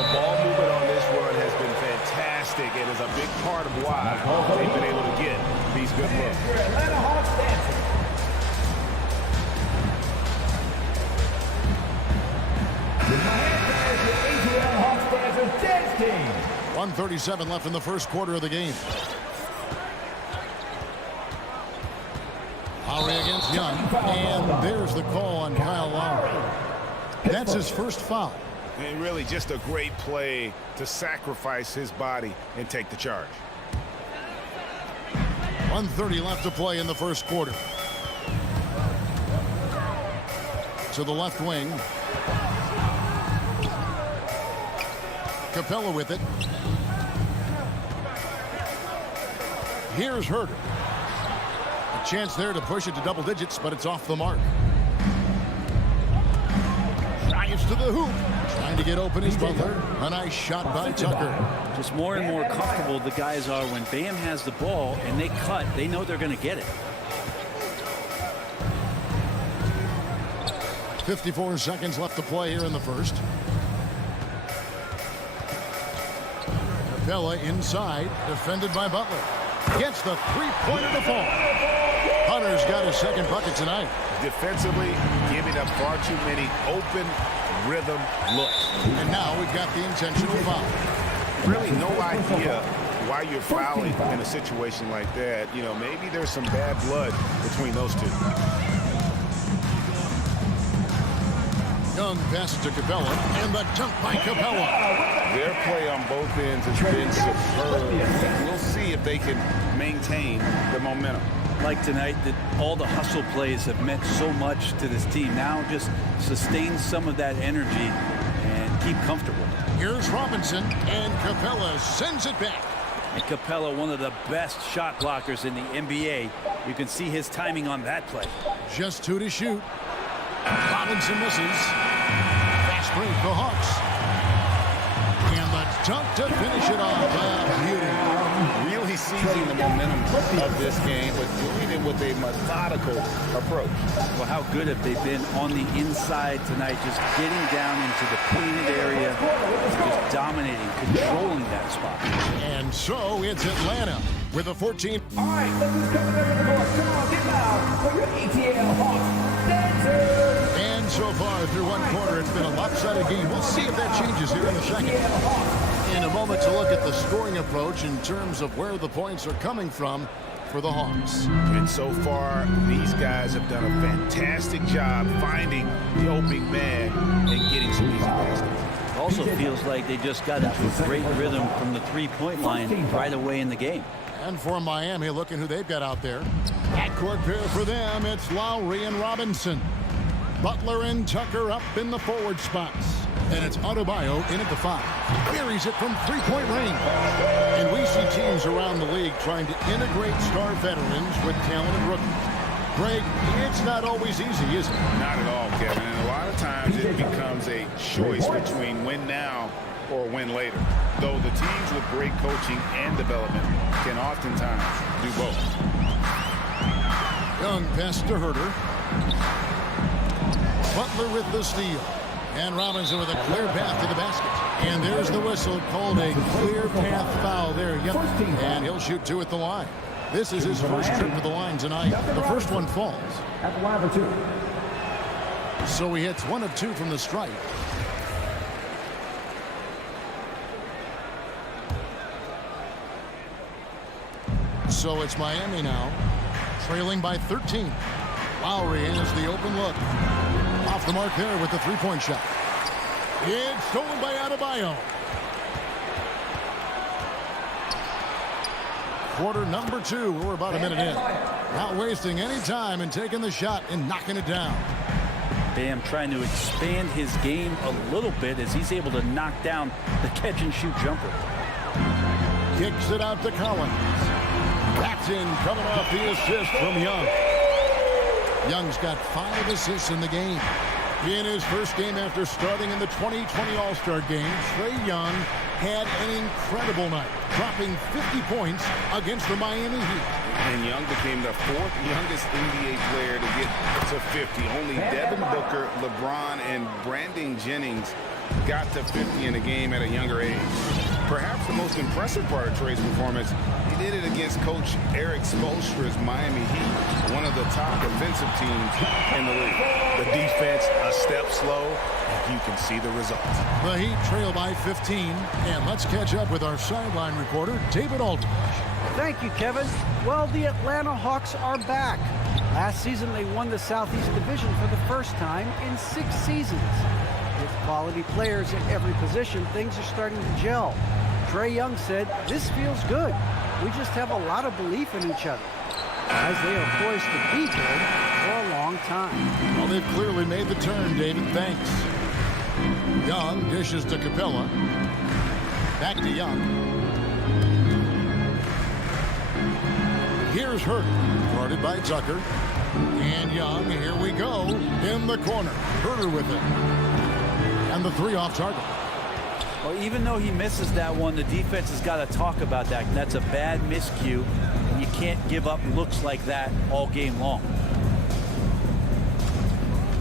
The ball movement on this run has been fantastic and is a big part of why they've been able to get these good looks. Your Atlanta Hawks dancing. The ATL Hawks dancers dance team. 1:37 left in the first quarter of the game. Lowry against Young, and there's the call on Kyle Lowry. That's his first foul. And really just a great play to sacrifice his body and take the charge. 1:30 left to play in the first quarter. To the left wing. Capella with it. Here's Herder. A chance there to push it to double digits, but it's off the mark. Drives to the hoop. Trying to get open is Butler. A nice shot by Tucker. Just more and more comfortable the guys are when Bam has the ball and they cut. They know they're going to get it. 54 seconds left to play here in the first. Capella inside, defended by Butler. Gets the three-pointer to fall. Hunter's got his second bucket tonight. Defensively, giving up far too many open rhythm looks. And now we've got the intentional foul. Really no idea why you're fouling in a situation like that. You know, maybe there's some bad blood between those two. Young passes to Capella, and the dunk by Capella. Their play on both ends has been superb. We'll see if they can maintain the momentum. Like tonight, that all the hustle plays have meant so much to this team. Now just sustain some of that energy and keep comfortable. Here's Robinson, and Capella sends it back. And Capella, one of the best shot blockers in the NBA. You can see his timing on that play. Just 2 to shoot. Robinson misses. Fast break for Hawks. And the dunk to finish it off. Beauty. Really seizing the momentum of this game, but doing it with a methodical approach. Well, how good have they been on the inside tonight, just getting down into the painted area, just dominating, controlling that spot. And so it's Atlanta with a 14. All right, look who's coming over the court. Come on, get loud for your ATL Hawks dancers. And so far through one quarter, it's been a lopsided game. We'll see if that changes here in a second. In a moment to look at the scoring approach in terms of where the points are coming from for the Hawks. And so far, these guys have done a fantastic job finding the opening man and getting some easy baskets. It also feels like they just got into a great rhythm from the three-point line right away in the game. And for Miami, looking who they've got out there. Backcourt pair for them, it's Lowry and Robinson. Butler and Tucker up in the forward spots. And it's Adebayo in at the 5. Buries it from three-point range. And we see teams around the league trying to integrate star veterans with talented rookies. Greg, it's not always easy, is it? Not at all, Kevin. And a lot of times it becomes a choice between win now or win later. Though the teams with great coaching and development can oftentimes do both. Young pass to Herter. Butler with the steal. And Robinson with a clear path to the basket. And there's the whistle, called a clear path foul there. Yep. And he'll shoot 2 at the line. This is his first trip to the line tonight. The first one falls. At the line for 2. So he hits 1 of 2 from the stripe. So it's Miami now, trailing by 13. Lowry has the open look. Off the mark there with the three-point shot. It's stolen by Adebayo. Quarter number 2. We're about a minute in. Not wasting any time and taking the shot and knocking it down. Bam trying to expand his game a little bit as he's able to knock down the catch-and-shoot jumper. Kicks it out to Collins. That's in, coming off the assist from Young. Young's got 5 assists in the game. In his first game after starting in the 2020 All-Star game, Trae Young had an incredible night, dropping 50 points against the Miami Heat. And Young became the 4th youngest NBA player to get to 50. Only Devin Booker, LeBron, and Brandon Jennings got to 50 in a game at a younger age. Perhaps the most impressive part of Trae's performance, he did it against Coach Eric Spoelstra's Miami Heat, one of the top defensive teams in the league. The defense a step slow, and you can see the results. The Heat trail by 15, and let's catch up with our sideline reporter, David Aldridge. Thank you, Kevin. Well, the Atlanta Hawks are back. Last season, they won the Southeast Division for the first time in 6 seasons. With quality players at every position, things are starting to gel. Trae Young said, "This feels good. We just have a lot of belief in each other." As they are poised to be good for a long time. Well, they've clearly made the turn, David. Thanks. Young dishes to Capella. Back to Young. Here's Hurt, guarded by Tucker. And Young, here we go, in the corner. Herter with it. And the 3 off target. Well, even though he misses that one, the defense has got to talk about that. That's a bad miscue. You can't give up looks like that all game long.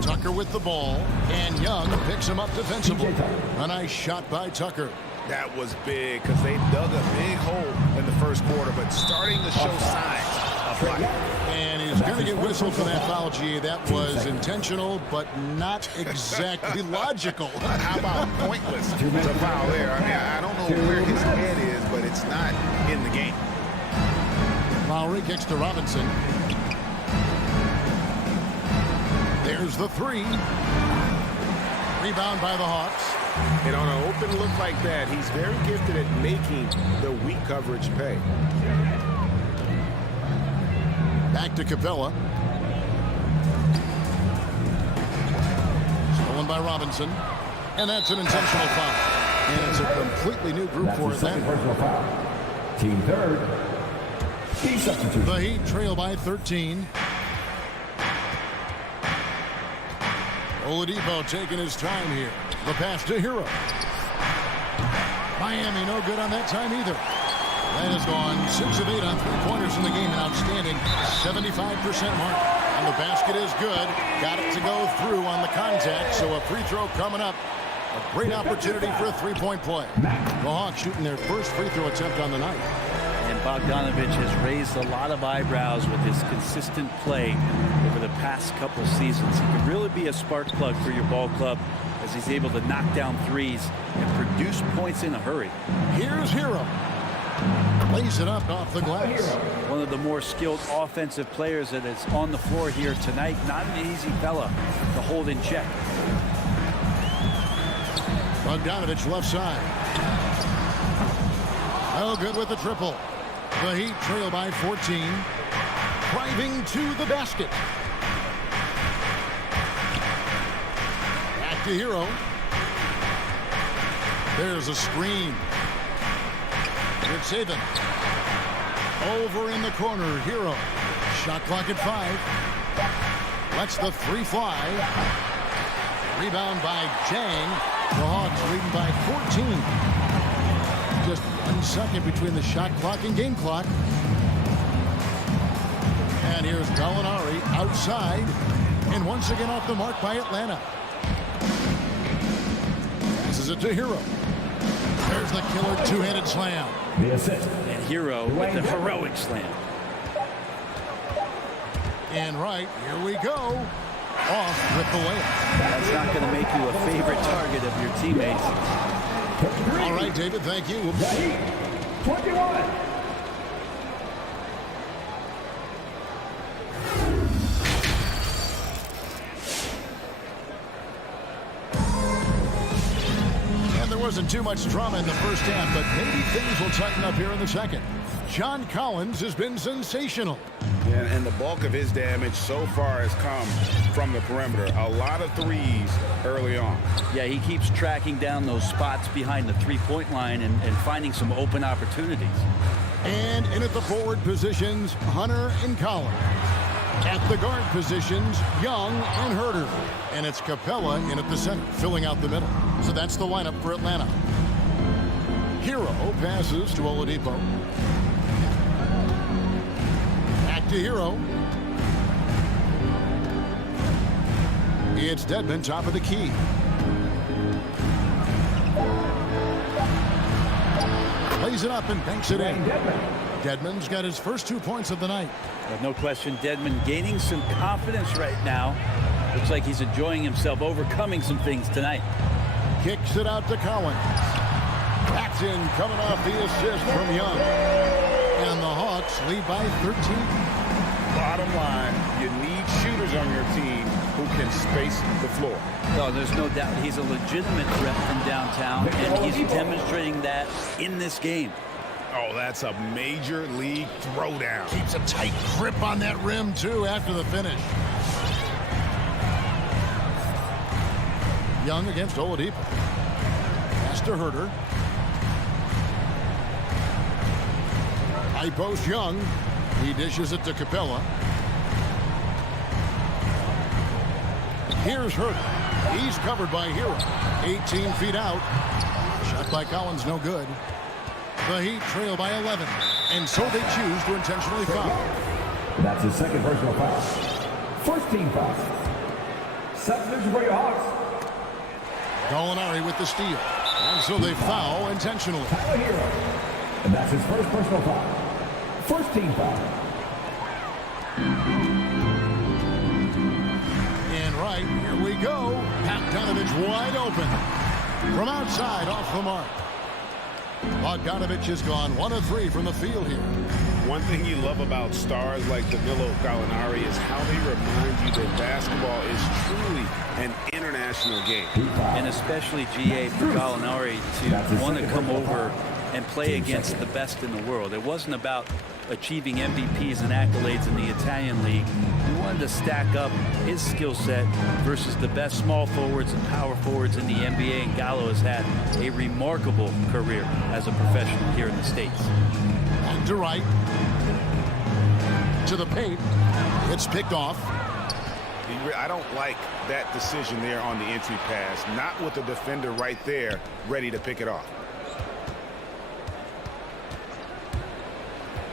Tucker with the ball, and Young picks him up defensively. A nice shot by Tucker. That was big because they dug a big hole in the first quarter, but starting to show signs of life. And he's going to get whistled for that foul, G. That was intentional, but not exactly logical. How about pointless to foul there? I mean, I don't know where his head is, but it's not in the game. Lowry kicks to Robinson. There's the 3. Rebound by the Hawks. And on an open look like that, he's very gifted at making the weak coverage pay. Back to Capella. Stolen by Robinson. And that's an intentional foul. And it's a completely new group for Atlanta. Personal foul. Team third. Team substitute. The Heat trail by 13. Oladipo taking his time here. The pass to Hero. Miami no good on that time either. That has gone 6 of 8 on 3-pointers in the game. An outstanding 75% mark. And the basket is good. Got it to go through on the contact. So a free throw coming up. A great opportunity for a 3-point play. The Hawks shooting their first free throw attempt on the night. And Bogdanovich has raised a lot of eyebrows with his consistent play over the past couple seasons. He can really be a spark plug for your ball club as he's able to knock down threes and produce points in a hurry. Here's Hero. Lays it up off the glass. One of the more skilled offensive players that is on the floor here tonight. Not an easy fella to hold in check. Bogdanovich left side. Oh, good with the triple. The Heat trail by 14. Driving to the basket. Back to Hero. There's a screen. It's Saban. Over in the corner, Hero. Shot clock at 5. Lets the 3 fly. Rebound by Chang. The Hawks leading by 14. Just 1 second between the shot clock and game clock. And here's Gallinari outside. And once again off the mark by Atlanta. This is it to Hero. There's the killer 2-handed slam. The assist. And Hero with the heroic slam. And right, here we go. Off with the layup. That's not going to make you a favorite target of your teammates. All right, David, thank you. The Heat, 21. And there wasn't too much drama in the first half, but maybe things will tighten up here in the second. John Collins has been sensational. And the bulk of his damage so far has come from the perimeter. A lot of threes early on. Yeah, he keeps tracking down those spots behind the three-point line and finding some open opportunities. And in at the forward positions, Hunter and Collins. At the guard positions, Young and Herter. And it's Capella in at the center, filling out the middle. So that's the lineup for Atlanta. Hero passes to Oladipo. Back to Hero. It's Dedmon, top of the key. Plays it up and banks it in. Dedmon's got his first 2 points of the night. No question, Dedmon gaining some confidence right now. Looks like he's enjoying himself, overcoming some things tonight. Kicks it out to Collins. That's in, coming off the assist from Young. And the Hawks lead by 13. Bottom line, you need shooters on your team who can space the floor. No, there's no doubt he's a legitimate threat from downtown, and he's demonstrating that in this game. Oh, that's a major league throwdown. Keeps a tight grip on that rim, too, after the finish. Young against Oladipo. Pass to Herter. High post Young. He dishes it to Capella. Here's Herter. He's covered by Hero. 18 feet out. Shot by Collins, no good. The Heat trail by 11. And so they choose to intentionally foul. That's his second personal foul. First team foul. 7 minutes for your Hawks. Gallinari with the steal. And so they foul intentionally. Tyler Hero. And that's his first personal foul. First team foul. And right, here we go. Bogdanovich wide open. From outside, off the mark. Bogdanovich has gone 1 of 3 from the field here. One thing you love about stars like Danilo Gallinari is how they remind you that basketball is truly an international game. And especially, GA, for Gallinari to want to come over and play against the best in the world. It wasn't about achieving MVPs and accolades in the Italian league. He wanted to stack up his skill set versus the best small forwards and power forwards in the NBA, and Gallo has had a remarkable career as a professional here in the States. On to right. To the paint. It's picked off. I don't like that decision there on the entry pass. Not with the defender right there ready to pick it off.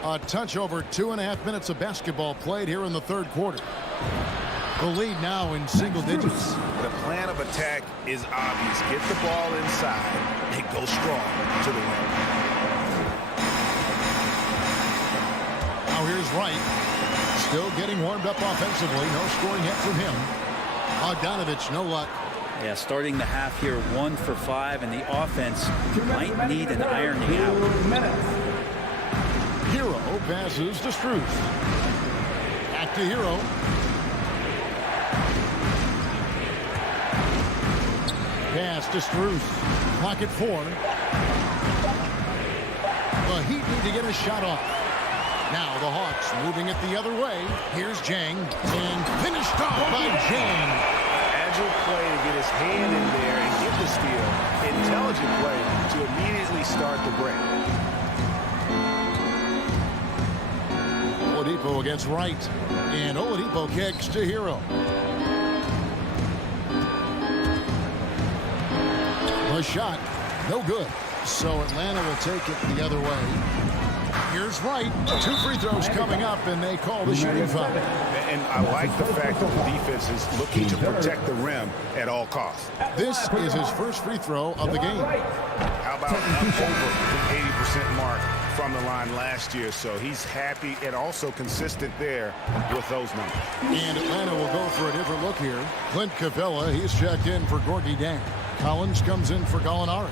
A touch over 2.5 minutes of basketball played here in the third quarter. The lead now in single digits. The plan of attack is obvious. Get the ball inside and go strong to the rim. Now here's Wright. Still getting warmed up offensively. No scoring yet from him. Bogdanovich, no luck. Yeah, starting the half here 1 for 5, and the offense might need an ironing out. Hero passes to Strus. Back to Hero. Pass to Strus. Clock at 4. The Heat need to get a shot off. Now the Hawks moving it the other way. Here's Jang. And finished off by Jang. Agile play to get his hand in there and get the steal. Intelligent play to immediately start the break. Oladipo against Wright. And Oladipo kicks to Hero. The shot, no good. So Atlanta will take it the other way. Here's Wright. 2 free throws coming up, and they call the shooting foul. And I like the fact that the defense is looking to protect the rim at all costs. This is his first free throw of the game. How about up over the 80% mark from the line last year? So he's happy and also consistent there with those numbers. And Atlanta will go for a different look here. Clint Capella, he's checked in for Gorgui Dieng. Collins comes in for Gallinari.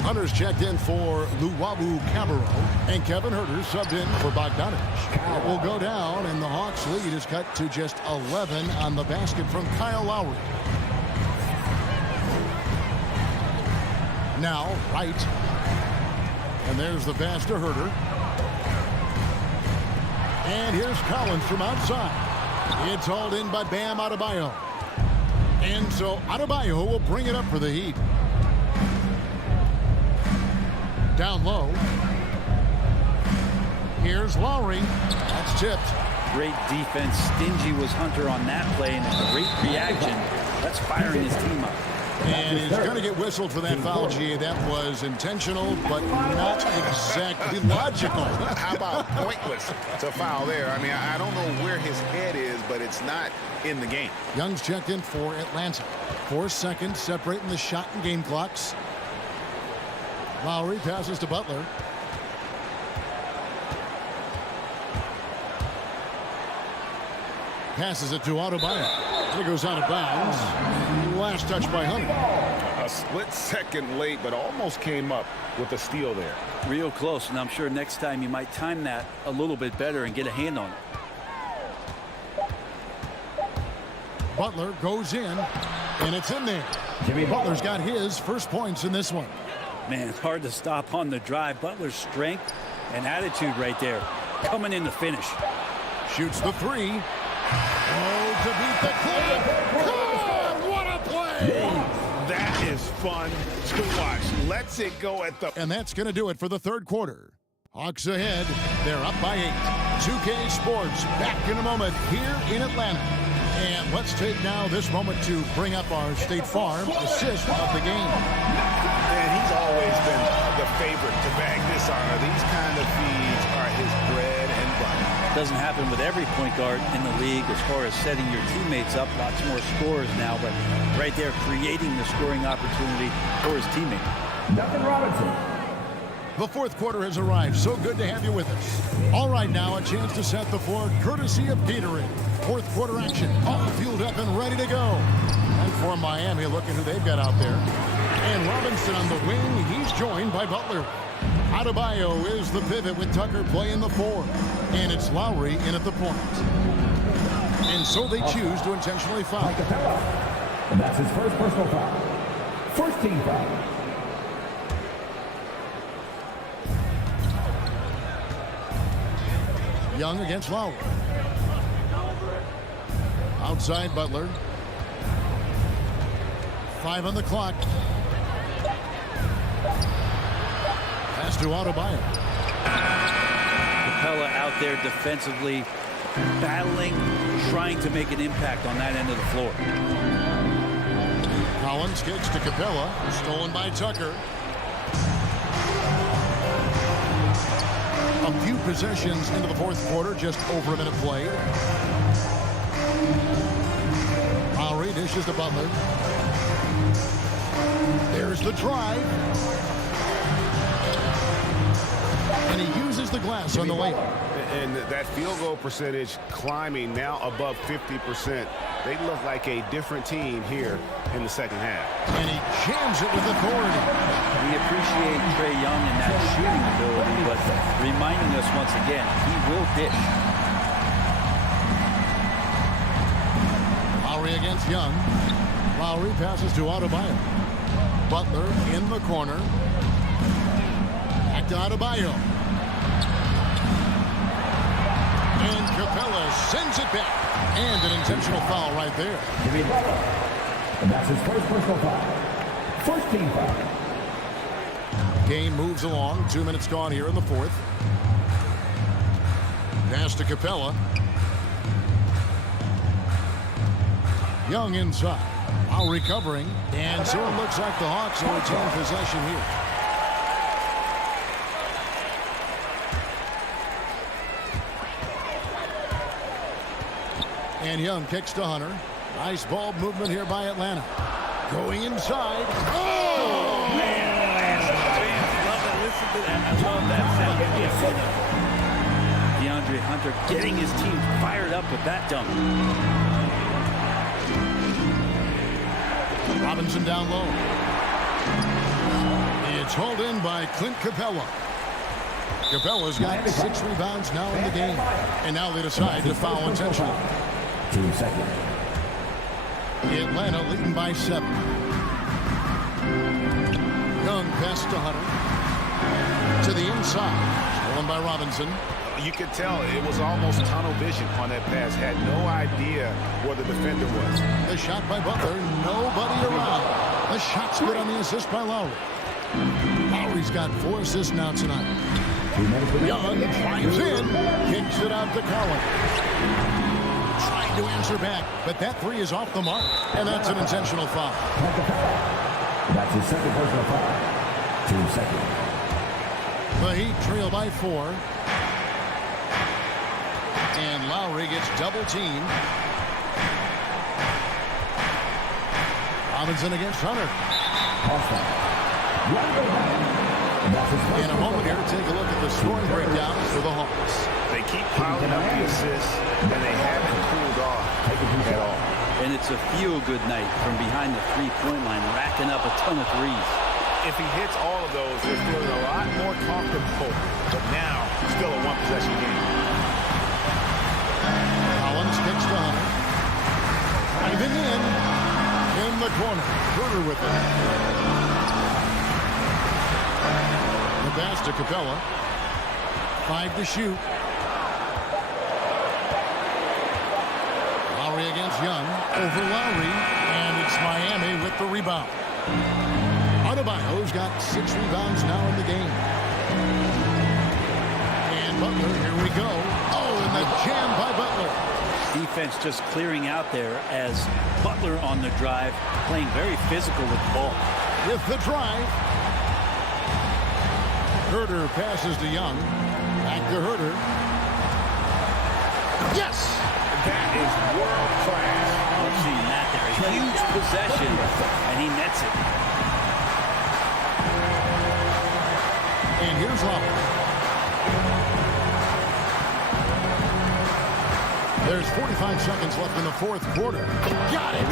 Hunter's checked in for Luwawu Cabarro. And Kevin Huerter subbed in for Bogdanovich. It will go down, and the Hawks' lead is cut to just 11 on the basket from Kyle Lowry. Now, Wright. And there's the pass to Huerter. And here's Collins from outside. It's hauled in by Bam Adebayo. And so Adebayo will bring it up for the Heat. Down low. Here's Lowry. That's tipped. Great defense. Stingy was Hunter on that play, and a great reaction. That's firing his team up. And he's going to get whistled for that foul, G. That was intentional, but not exactly logical. How about pointless to foul there? I mean, I don't know where his head is, but it's not in the game. Young's checked in for Atlanta. 4 seconds separating the shot and game clocks. Lowry passes to Butler. Passes it to Adebayo. It goes out of bounds. Last touch by Hunter. A split second late, but almost came up with a steal there. Real close, and I'm sure next time you might time that a little bit better and get a hand on it. Butler goes in, and it's in there. Butler's got his first points in this one. Man, it's hard to stop on the drive. Butler's strength and attitude right there. Coming in to finish. Shoots the 3. Oh, to beat the Clip. Oh, what a play! That is fun to watch. Lets it go at the... And that's going to do it for the third quarter. Hawks ahead. They're up by 8. 2K Sports back in a moment here in Atlanta. And let's take now this moment to bring up our State Farm assist of the game. And he's always been the favorite to bag this honor. These kind of feeds are his bread and butter. Doesn't happen with every point guard in the league as far as setting your teammates up. Lots more scores now, but right there creating the scoring opportunity for his teammate. Duncan Robinson. The fourth quarter has arrived. So good to have you with us. All right, now a chance to set the floor courtesy of Gatorade. Fourth quarter action, all fueled up and ready to go. And for Miami, look at who they've got out there. And Robinson on the wing, he's joined by Butler. Adebayo is the pivot with Tucker playing the 4. And it's Lowry in at the point. And so they choose to intentionally foul. And that's his first personal foul. First team foul. Young against Lowry. Outside Butler. 5 on the clock. Pass to Adebayo. Capella out there defensively, battling, trying to make an impact on that end of the floor. Collins kicks to Capella. Stolen by Tucker. A few possessions into the fourth quarter, just over a minute played. Lowry dishes to Butler. There's the drive. And he uses the glass on the layup. And that field goal percentage climbing now above 50%. They look like a different team here in the second half. And he jams it with authority. We appreciate Trae Young and that shooting ability, but reminding us once again, he will dish. Lowry against Young. Lowry passes to Adebayo. Butler in the corner. Back to Adebayo. And Capella sends it back. And an intentional foul right there. And that's his first personal foul. First team foul. Game moves along. 2 minutes gone here in the fourth. Pass to Capella. Young inside. Now recovering. And so it looks like the Hawks will retain possession here. And Young kicks to Hunter. Nice ball movement here by Atlanta. Going inside. Oh, man! Listen to that. I love that sound. DeAndre Hunter getting his team fired up with that dunk. Robinson down low. It's hauled in by Clint Capella. Capella's got 6 rebounds now in the game. And now they decide to foul intentionally. 2 seconds. Atlanta leading by 7. Young pass to Hunter. To the inside. Stolen by Robinson. You could tell it was almost tunnel vision on that pass. Had no idea where the defender was. The shot by Butler. Nobody around. The shot's good on the assist by Lowry. Lowry's got 4 assists now tonight. Young drives in. Kicks it out to Collins. Trying to answer back, but that 3 is off the mark, and that's an intentional foul. That's his second personal foul. 2 seconds. The Heat trail by 4. And Lowry gets double-teamed. Robinson against Hunter. In a moment here, take a look at the scoring breakdown for the Hawks. They keep piling up the assists, and they haven't cooled off at all. And it's a feel-good night from behind the three-point line, racking up a ton of threes. If he hits all of those, they're feeling a lot more comfortable. But now, still a one-possession game. Collins kicks to Hunter. Driving in the corner. Herder with it. The pass to Capella. 5 to shoot. Lowry against Young. Over Lowry. And it's Miami with the rebound. Adebayo's got 6 rebounds now in the game. And Butler, here we go. Oh, and the jam by Butler. defense just clearing out there as Butler on the drive, playing very physical with the ball. With the drive. Herder passes to Young. Back to Herder. Yes! That is world class. Let's see Matt there. A huge possession, and he nets it. And here's Lowry. There's 45 seconds left in the fourth quarter. Got it!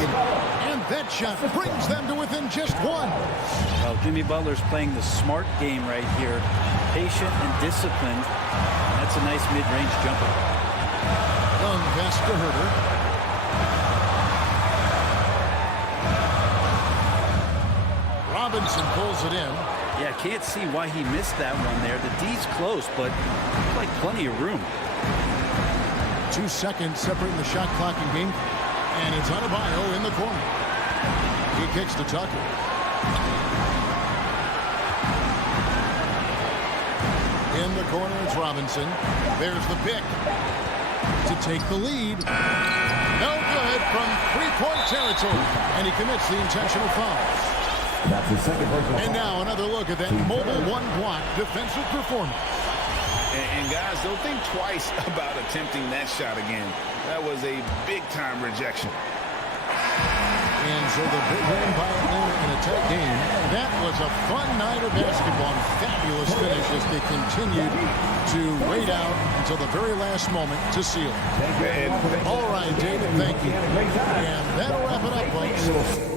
And that shot brings them to within just one. Well, Jimmy Butler's playing the smart game right here. Patient and disciplined. That's a nice mid-range jumper. Young pass to Herder. Robinson pulls it in. Yeah, can't see why he missed that one there. The D's close, but like plenty of room. 2 seconds separating the shot clock and game. And it's Adebayo in the corner. He kicks to Tucker. In the corner, it's Robinson. There's the pick to take the lead. No good from three-point territory. And he commits the intentional foul. That's the second personal. And now another look at that mobile one-block defensive performance. And guys, don't think twice about attempting that shot again. That was a big-time rejection. And so the big win by Atlanta in a tight game. That was a fun night of basketball. Fabulous finish as they continued to wait out until the very last moment to seal it. All right, David, thank you. And that'll wrap it up, folks.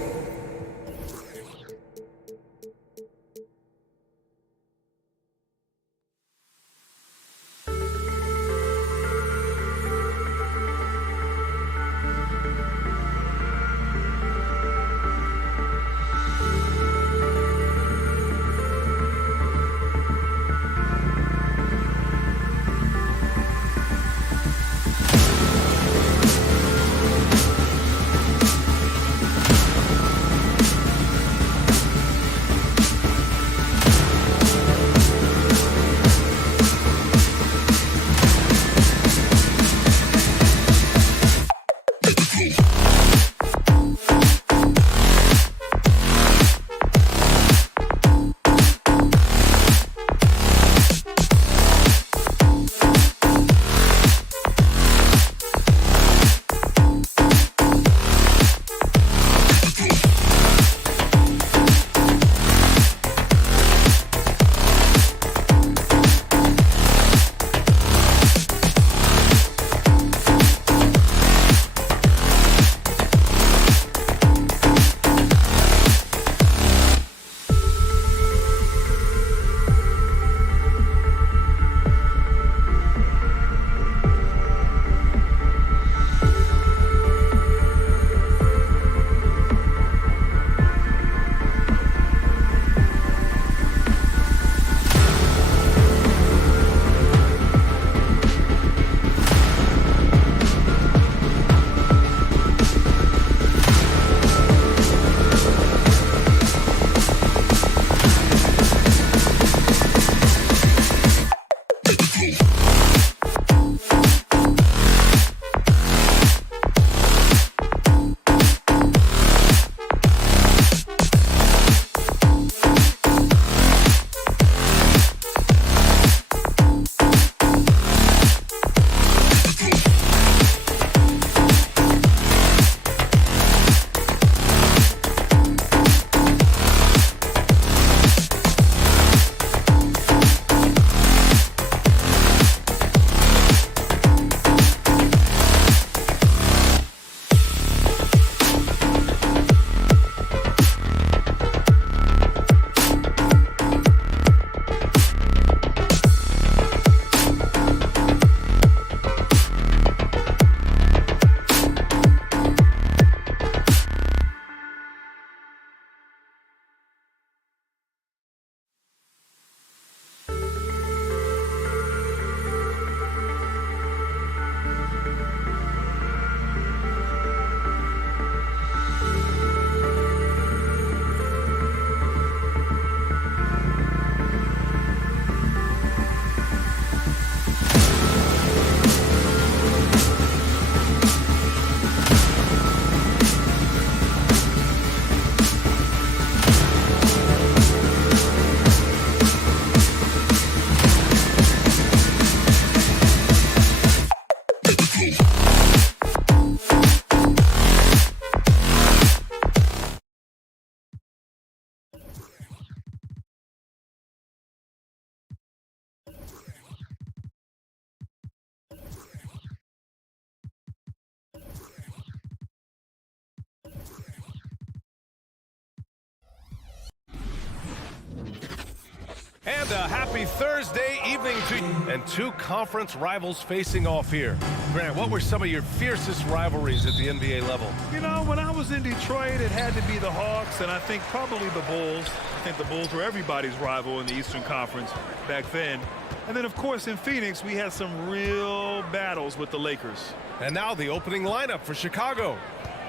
And a happy Thursday evening to you. And two conference rivals facing off here. Grant, what were some of your fiercest rivalries at the NBA level? You know, when I was in Detroit, it had to be the Hawks, and I think probably the Bulls. I think the Bulls were everybody's rival in the Eastern Conference back then. And then, of course, in Phoenix, we had some real battles with the Lakers. And now the opening lineup for Chicago.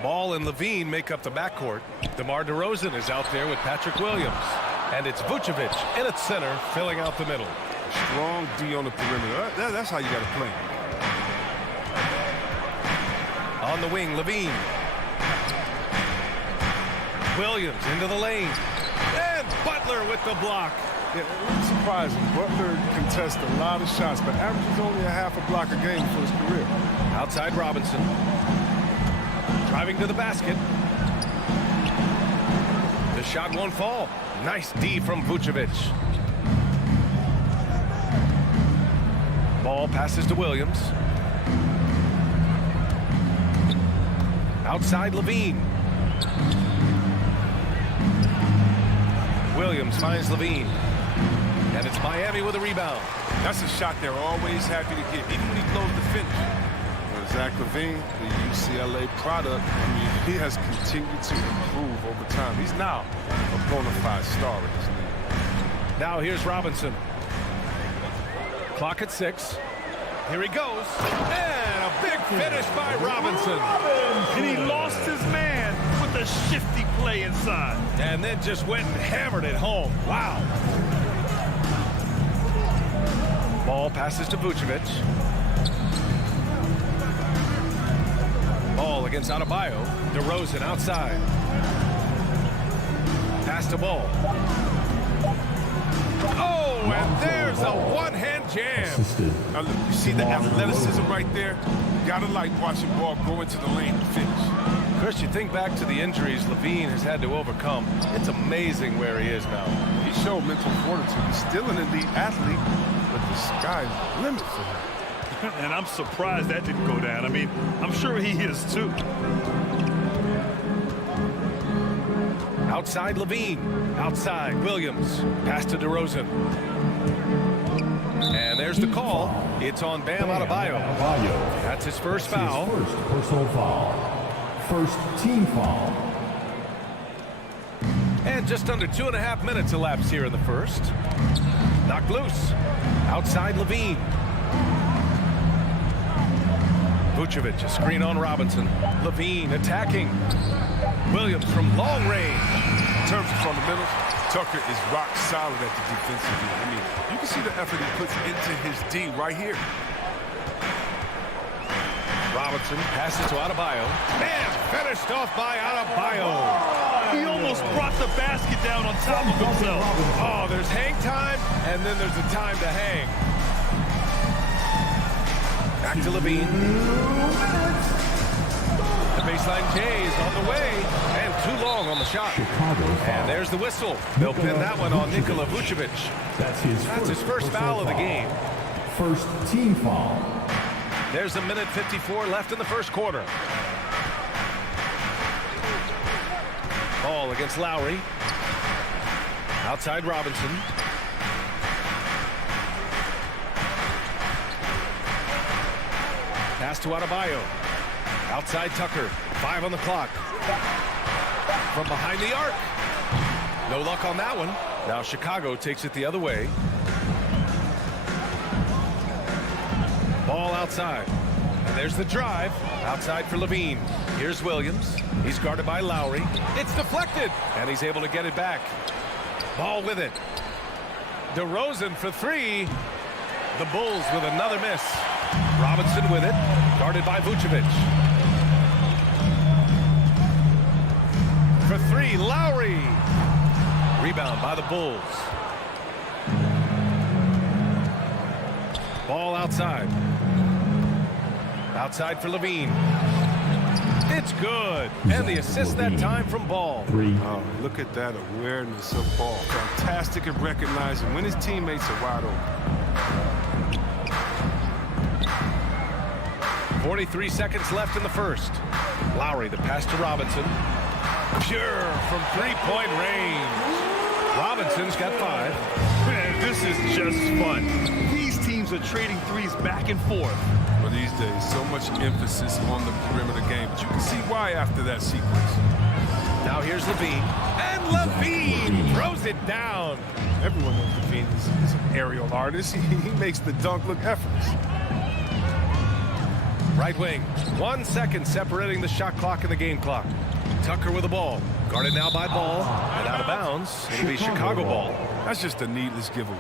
Ball and Levine make up the backcourt. DeMar DeRozan is out there with Patrick Williams. And it's Vucevic in its center, filling out the middle. Strong D on the perimeter. That's how you got to play. On the wing, Levine. Williams into the lane. And Butler with the block. Yeah, surprising. Butler contests a lot of shots, but averages only a half a block a game for his career. Outside Robinson. Driving to the basket. The shot won't fall. Nice D from Vucevic. Ball passes to Williams. Outside Levine. Williams finds Levine. And it's Miami with a rebound. That's a shot they're always happy to get, even when he blows the finish. For Zach LaVine, the UCLA product, I mean, he has continued to improve over time. He's now a bona fide star in this league. Now here's Robinson. Clock at 6. Here he goes. And a big finish by Robinson. And he lost his man with a shifty play inside. And then just went and hammered it home. Wow. Ball passes to Vucevic. Ball against Adebayo. DeRozan outside. Pass to Ball. Oh, and there's a one-hand jam. Now, look, you see the athleticism right there? You gotta like watching Ball go into the lane and finish. Chris, you think back to the injuries Levine has had to overcome. It's amazing where he is now. He showed mental fortitude. He's still an elite athlete, but the sky's the limit for him. And I'm surprised that didn't go down. I mean, I'm sure he is too. Outside Levine. Outside Williams. Pass to DeRozan. And there's the call. It's on Bam Adebayo. That's his first foul. First personal foul. First team foul. And just under 2.5 minutes elapsed here in the first. Knocked loose. Outside Levine. Vucevic, a screen on Robinson. Levine attacking. Williams from long range. In terms of fundamentals, Tucker is rock solid at the defensive end. I mean, you can see the effort he puts into his D right here. Robinson passes to Adebayo. Man, finished off by Adebayo. He almost brought the basket down on top of himself. Oh, there's hang time, and then there's a time to hang. Back to Levine. The baseline J is on the way, and too long on the shot. And there's the whistle. They'll pin that one on Nikola Vucevic. That's his first foul of the game. First team foul. There's 1:54 left in the first quarter. Ball against Lowry. Outside Robinson. Pass to Adebayo. Outside Tucker. 5 on the clock. From behind the arc. No luck on that one. Now Chicago takes it the other way. Ball outside. And there's the drive. Outside for Levine. Here's Williams. He's guarded by Lowry. It's deflected. And he's able to get it back. Ball with it. DeRozan for 3. The Bulls with another miss. Robinson with it. Guarded by Vucevic. For 3, Lowry. Rebound by the Bulls. Ball outside. Outside for Levine. It's good. And the assist that time from Ball. Oh, look at that awareness of Ball. Fantastic at recognizing when his teammates are wide open. 43 seconds left in the first. Lowry, the pass to Robinson. Pure from 3-point range. Robinson's got 5. This is just fun. These teams are trading threes back and forth. Well, these days, so much emphasis on the perimeter game, but you can see why after that sequence. Now here's Levine. And Levine throws it down. Everyone knows Levine is an aerial artist. He makes the dunk look effortless. Right wing. 1 second separating the shot clock and the game clock. Tucker with the ball. Guarded now by Ball. And out of bounds. It'll be Chicago ball. That's just a needless giveaway.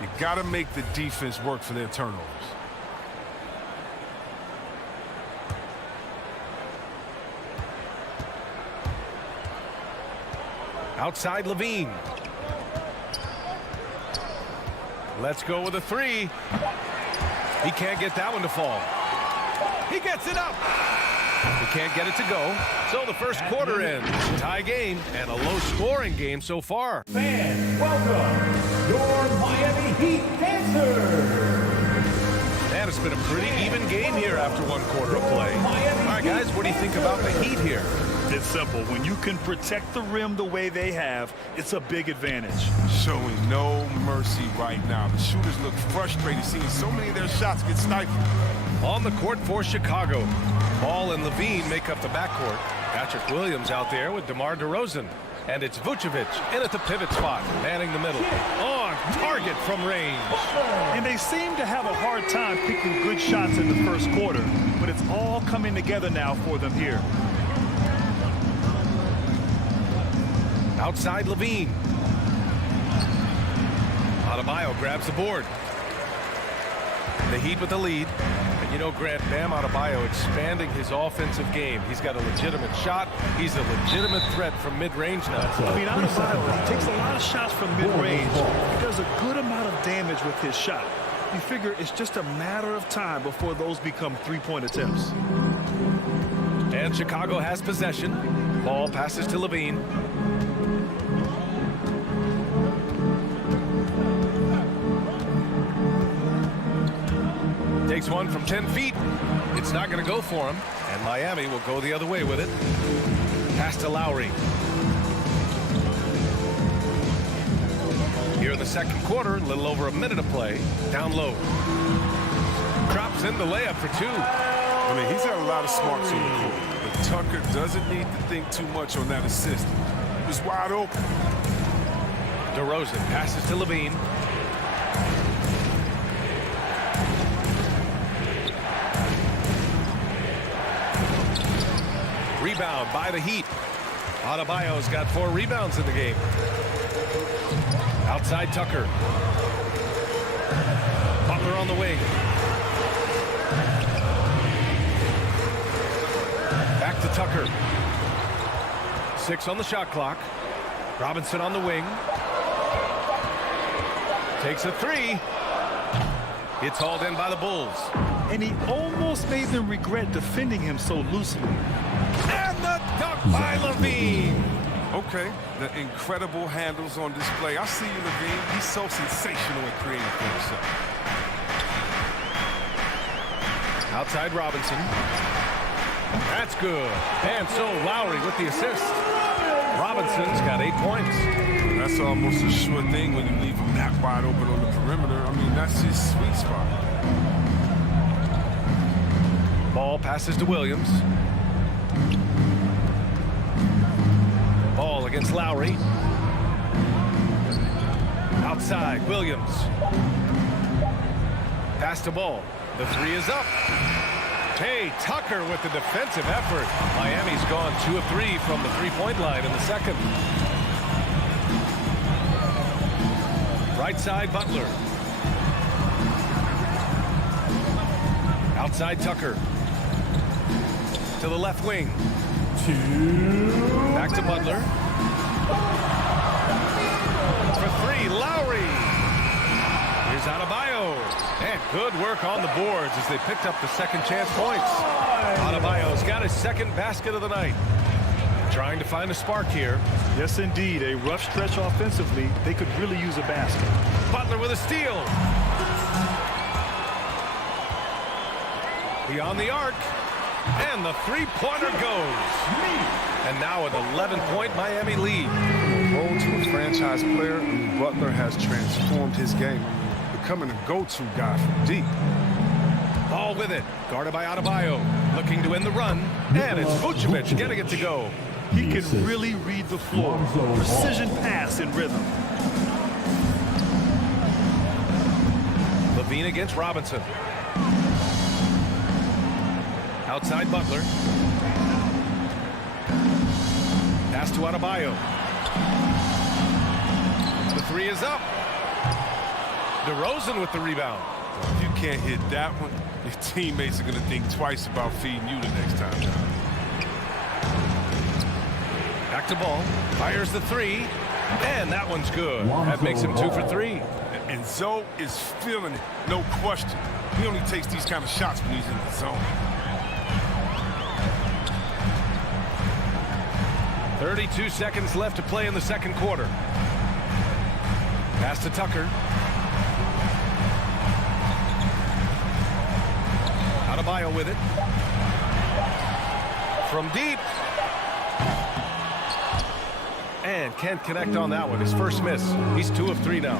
You got to make the defense work for their turnovers. Outside Levine. Let's go with a three. He can't get that one to fall. He gets it up. He can't get it to go. So the first quarter ends. Tie game and a low-scoring game so far. Fans, welcome your Miami Heat dancers. And it's been a pretty even game here after 1 quarter of play. All right, guys, what do you think about the Heat here? It's simple. When you can protect the rim the way they have, it's a big advantage. Showing no mercy right now. The shooters look frustrated, seeing so many of their shots get stifled. On the court for Chicago. Ball and Levine make up the backcourt. Patrick Williams out there with DeMar DeRozan. And it's Vucevic in at the pivot spot, manning the middle. On target from range. And they seem to have a hard time picking good shots in the first quarter, but it's all coming together now for them here. Outside Levine. Adebayo grabs the board. The Heat with the lead. And you know, Grant, Bam Adebayo expanding his offensive game. He's got a legitimate shot. He's a legitimate threat from mid-range now. I mean, Adebayo, he takes a lot of shots from mid-range. He does a good amount of damage with his shot. You figure it's just a matter of time before those become three-point attempts. And Chicago has possession. Ball passes to Levine. Takes one from 10 feet. It's not going to go for him. And Miami will go the other way with it. Pass to Lowry. Here in the second quarter, a little over a minute of play. Down low. Drops in the layup for two. I mean, he's got a lot of smarts on the court. But Tucker doesn't need to think too much on that assist. He was wide open. DeRozan passes to Levine. Rebound by the Heat. Adebayo's got 4 rebounds in the game. Outside Tucker. Butler on the wing. Back to Tucker. 6 on the shot clock. Robinson on the wing. Takes a 3. It's hauled in by the Bulls. And he almost made them regret defending him so loosely. And the dunk by Levine. Okay, the incredible handles on display. I see you, Levine. He's so sensational at creating for himself. Outside Robinson. That's good. And so Lowry with the assist. Robinson's got 8 points. That's almost a sure thing when you leave him that wide open on the perimeter. I mean, that's his sweet spot. Ball passes to Williams. Ball against Lowry. Outside, Williams. Pass to Ball. The 3 is up. Hey, Tucker with the defensive effort. Miami's gone 2 of 3 from the three-point line in the second. Right side, Butler. Outside, Tucker. To the left wing. Back to Butler. For 3, Lowry. Here's Adebayo. And good work on the boards as they picked up the second chance points. Adebayo's got his second basket of the night. Trying to find a spark here. Yes, indeed. A rough stretch offensively. They could really use a basket. Butler with a steal. Beyond the arc. And the three-pointer goes. And now an 11-point Miami lead. role to a franchise player. I mean, Butler has transformed his game. I mean, becoming a go-to guy from deep. Ball with it. Guarded by Adebayo. Looking to end the run. And it's Vucevic getting it to go. He can really read the floor. Precision pass in rhythm. Levine against Robinson. Outside Butler. Pass to Adebayo. The three is up. DeRozan with the rebound. If you can't hit that one, your teammates are going to think twice about feeding you the next time down. Back to Ball. Fires the three. And that one's good. That makes him 2 for 3. And Zoe is feeling it, no question. He only takes these kind of shots when he's in the zone. 32 seconds left to play in the second quarter. Pass to Tucker. Adebayo with it. From deep. And can't connect on that one. His first miss. He's 2 of 3 now.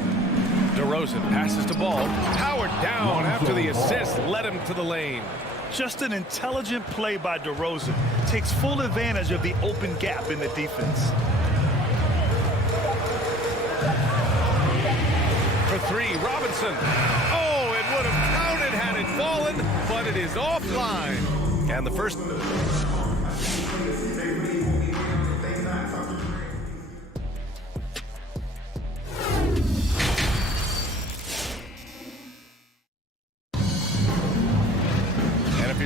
DeRozan passes to Ball. Powered down after the assist. Led him to the lane. Just an intelligent play by DeRozan. Takes full advantage of the open gap in the defense. For 3, Robinson. Oh, it would have counted had it fallen, but it is offline. And the first...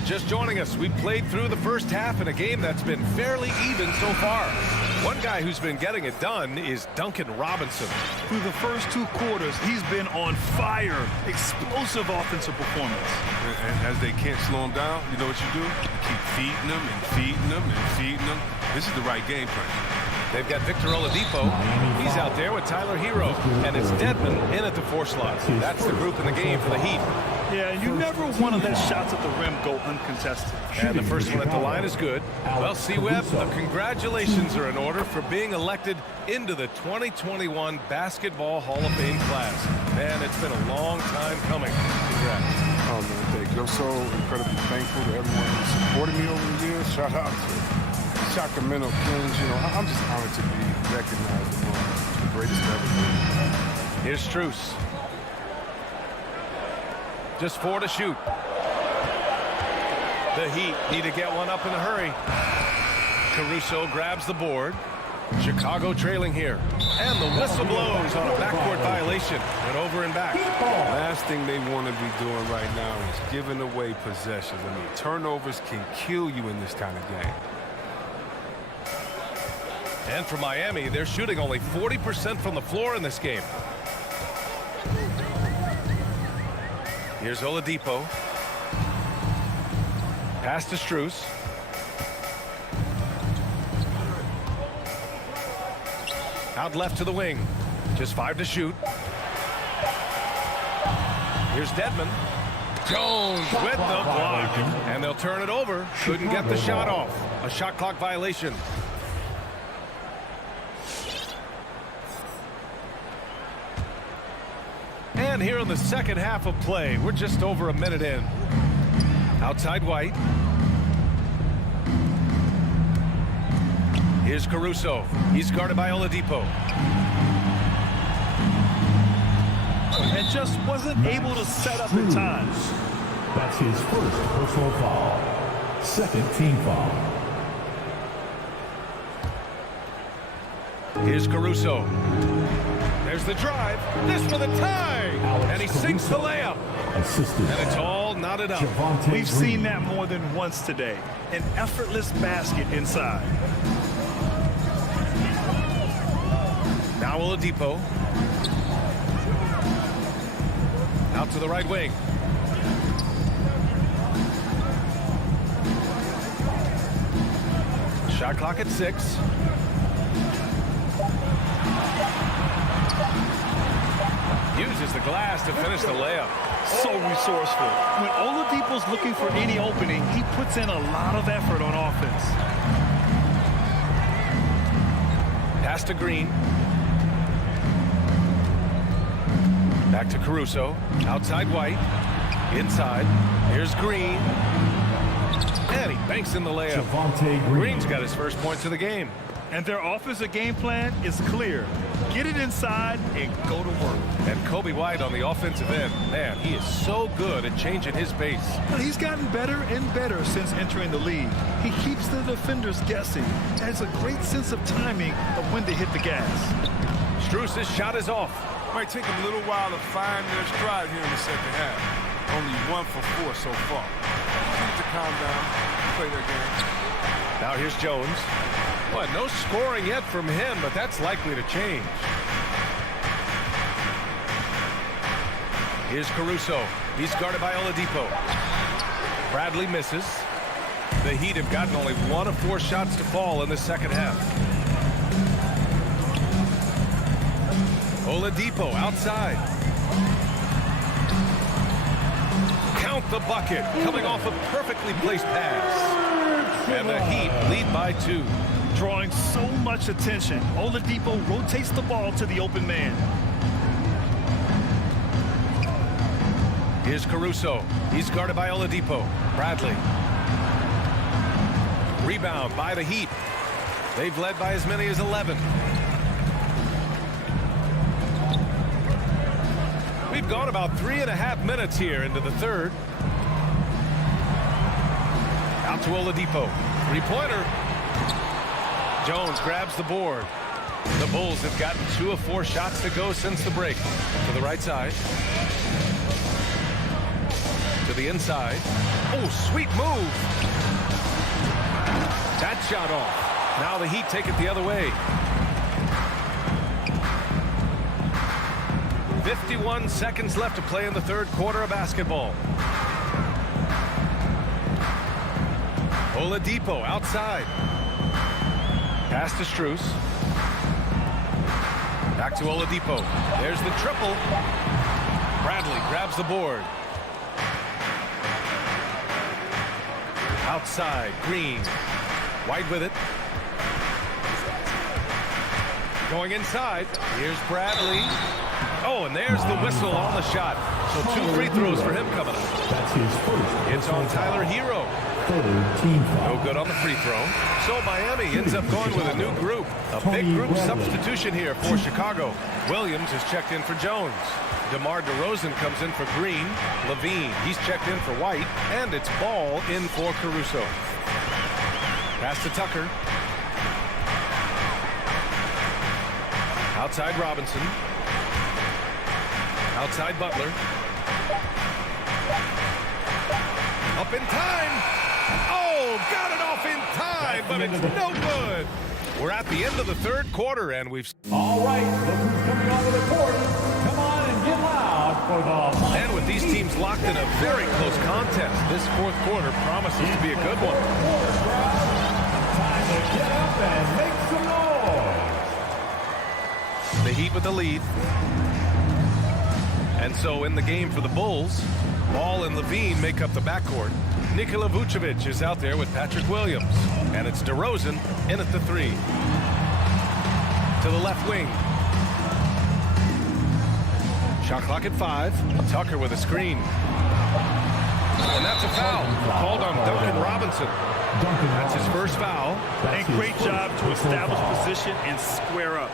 Just joining us, we played through the first half in a game that's been fairly even so far. One guy who's been getting it done is Duncan Robinson. Through the first 2 quarters, he's been on fire. Explosive offensive performance. And as they can't slow him down, you know what you do? You keep feeding them and feeding them and feeding them. This is the right game plan. They've got Victor Oladipo. He's out there with Tyler Hero. And it's Dedmon in at the 4 slot. That's the group in the game for the Heat. Yeah, and you never want to let shots at the rim go uncontested. And the first one at the line is good. Well, C-Web, the congratulations are in order for being elected into the 2021 Basketball Hall of Fame class. Man, it's been a long time coming. Congrats. Oh, man, thank you. I'm so incredibly thankful to everyone who supported me over the years. Shout out to Sacramento Kings. You know, I'm just honored to be recognized as the greatest ever. Here's Strus. Just 4 to shoot. The Heat need to get one up in a hurry. Caruso grabs the board. Chicago trailing here. And the whistle blows on a backcourt violation. Went over and back. Last thing they want to be doing right now is giving away possessions. I mean, turnovers can kill you in this kind of game. And for Miami, they're shooting only 40% from the floor in this game. Here's Oladipo. Pass to Strus. Out left to the wing. Just 5 to shoot. Here's Dedmon. Jones with the block. And they'll turn it over. Couldn't get the shot off. A shot clock violation. And here in the second half of play, we're just over a minute in. Outside White. Here's Caruso. He's guarded by Oladipo. And just wasn't able to set up in time. That's his first personal foul. Second team foul. Here's Caruso. There's the drive. This for the tie. And he sinks the layup. Assisted. And it's all knotted up. We've seen that more than once today. An effortless basket inside. Now Oladipo. Out to the right wing. Shot clock at 6. Uses the glass to finish the layup. So resourceful. When Oladipo's looking for any opening, he puts in a lot of effort on offense. Pass to Green. Back to Caruso. Outside White. Inside. Here's Green. And he banks in the layup. Green's got his first points of the game. And their offensive game plan is clear. Get it inside and go to work. And Kobe White on the offensive end. Man, he is so good at changing his pace. Well, he's gotten better and better since entering the league. He keeps the defenders guessing. Has a great sense of timing of when to hit the gas. Strus's shot is off. Might take them a little while to find their stride here in the second half. Only 1 for 4 so far. Need to calm down, play their game. Now here's Jones. Well, no scoring yet from him, but that's likely to change. Here's Caruso. He's guarded by Oladipo. Bradley misses. The Heat have gotten only 1 of 4 shots to fall in the second half. Oladipo outside. Count the bucket, coming off a perfectly placed pass. And the Heat lead by 2. Drawing so much attention, Oladipo rotates the ball to the open man. Here's Caruso. He's guarded by Oladipo. Bradley. Rebound by the Heat. They've led by as many as 11. We've gone about 3.5 minutes here into the third. Out to Oladipo. 3-pointer. Jones grabs the board. The Bulls have gotten 2 of 4 shots to go since the break. To the right side. To the inside. Oh, sweet move. That shot off. Now the Heat take it the other way. 51 seconds left to play in the third quarter of basketball. Oladipo outside. Pass to Strus. Back to Oladipo. There's the triple. Bradley grabs the board. Outside, Green. White with it. Going inside. Here's Bradley. Oh, and there's the whistle on the shot. So 2 free throws for him coming up. That's his first. It's on Tyler Hero. Third team foul. No good on the free throw. So Miami ends up going with a new group. A big group substitution here for Chicago. Williams is checked in for Jones. DeMar DeRozan comes in for Green. Levine, he's checked in for White. And it's Ball in for Caruso. Pass to Tucker. Outside Robinson. Outside Butler. Up in time. Oh, got it off in time, but it's no good. We're at the end of the third quarter, and we've... All right, look who's coming onto the court. Come on and get loud for the... And with these teams locked in a very close contest, this fourth quarter promises to be a good one. Time to get up and make some noise. The Heat with the lead. And so in the game for the Bulls, Ball and Levine make up the backcourt. Nikola Vucevic is out there with Patrick Williams. And it's DeRozan in at the 3. To the left wing. Shot clock at 5. Tucker with a screen. And that's a foul called on Duncan Robinson. That's his first foul. And great job to establish position and square up.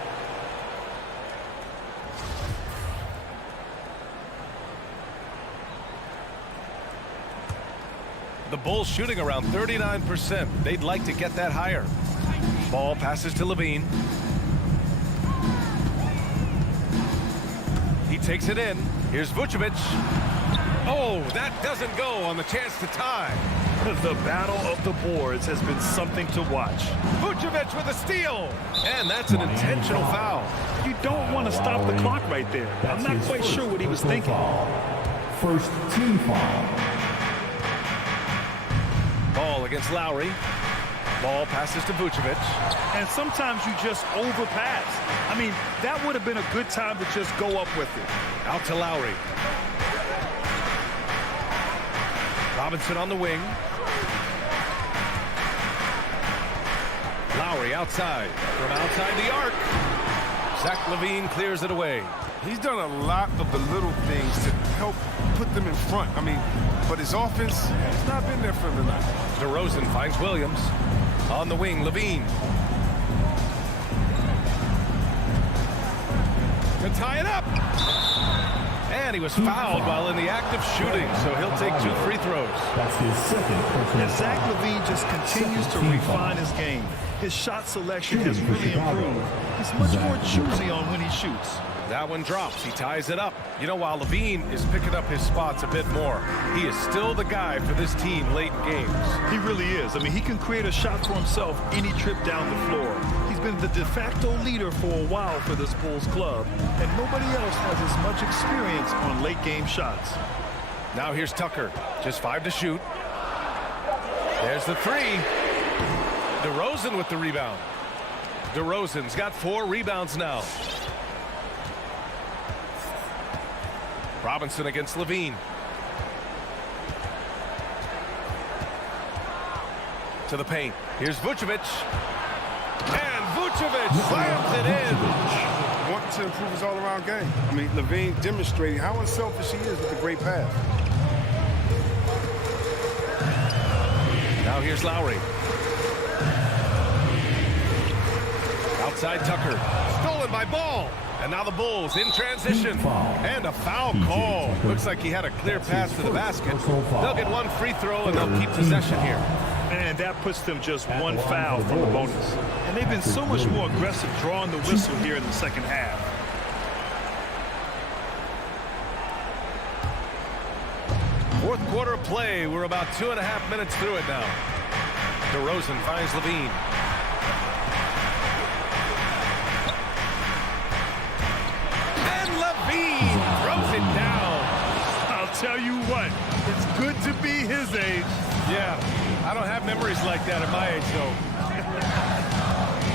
The Bulls shooting around 39%. They'd like to get that higher. Ball passes to Levine. He takes it in. Here's Vucevic. Oh, that doesn't go on the chance to tie. The battle of the boards has been something to watch. Vucevic with a steal. And that's an intentional foul. You don't want to stop the clock right there. I'm not quite sure what he was thinking. First team foul. Ball against Lowry. Ball passes to Vucevic. And sometimes you just overpass. I mean, that would have been a good time to just go up with it. Out to Lowry. Robinson on the wing. Lowry outside. From outside the arc. Zach LaVine clears it away. He's done a lot of the little things to help put them in front. I mean, but his offense has not been there for him tonight. DeRozan finds Williams. On the wing, Levine. To tie it up. And he was fouled while in the act of shooting, so he'll take 2 free throws. That's his second personal And Zach LaVine just continues to refine his game. His shot selection has really improved. He's much more choosy on when he shoots. That one drops. He ties it up. You know, while Levine is picking up his spots a bit more, he is still the guy for this team late in games. He really is. I mean, he can create a shot for himself any trip down the floor. He's been the de facto leader for a while for this Bulls club, and nobody else has as much experience on late game shots. Now here's Tucker. Just 5 to shoot. There's the 3. DeRozan with the rebound. DeRozan's got 4 rebounds now. Robinson against Levine. To the paint. Here's Vucevic. And Vucevic slams it in. Want to improve his all-around game. I mean, Levine demonstrating how unselfish he is with the great pass. Now here's Lowry. Outside Tucker. Stolen by Ball. And now the Bulls in transition. And a foul call. Looks like he had a clear pass to the basket. They'll get 1 free throw and they'll keep possession here. And that puts them just 1 foul from the bonus. And they've been so much more aggressive drawing the whistle here in the second half. Fourth quarter of play. We're about 2.5 minutes through it now. DeRozan finds Levine. Throws it down. I'll tell you what, it's good to be his age. Yeah, I don't have memories like that at my age, though.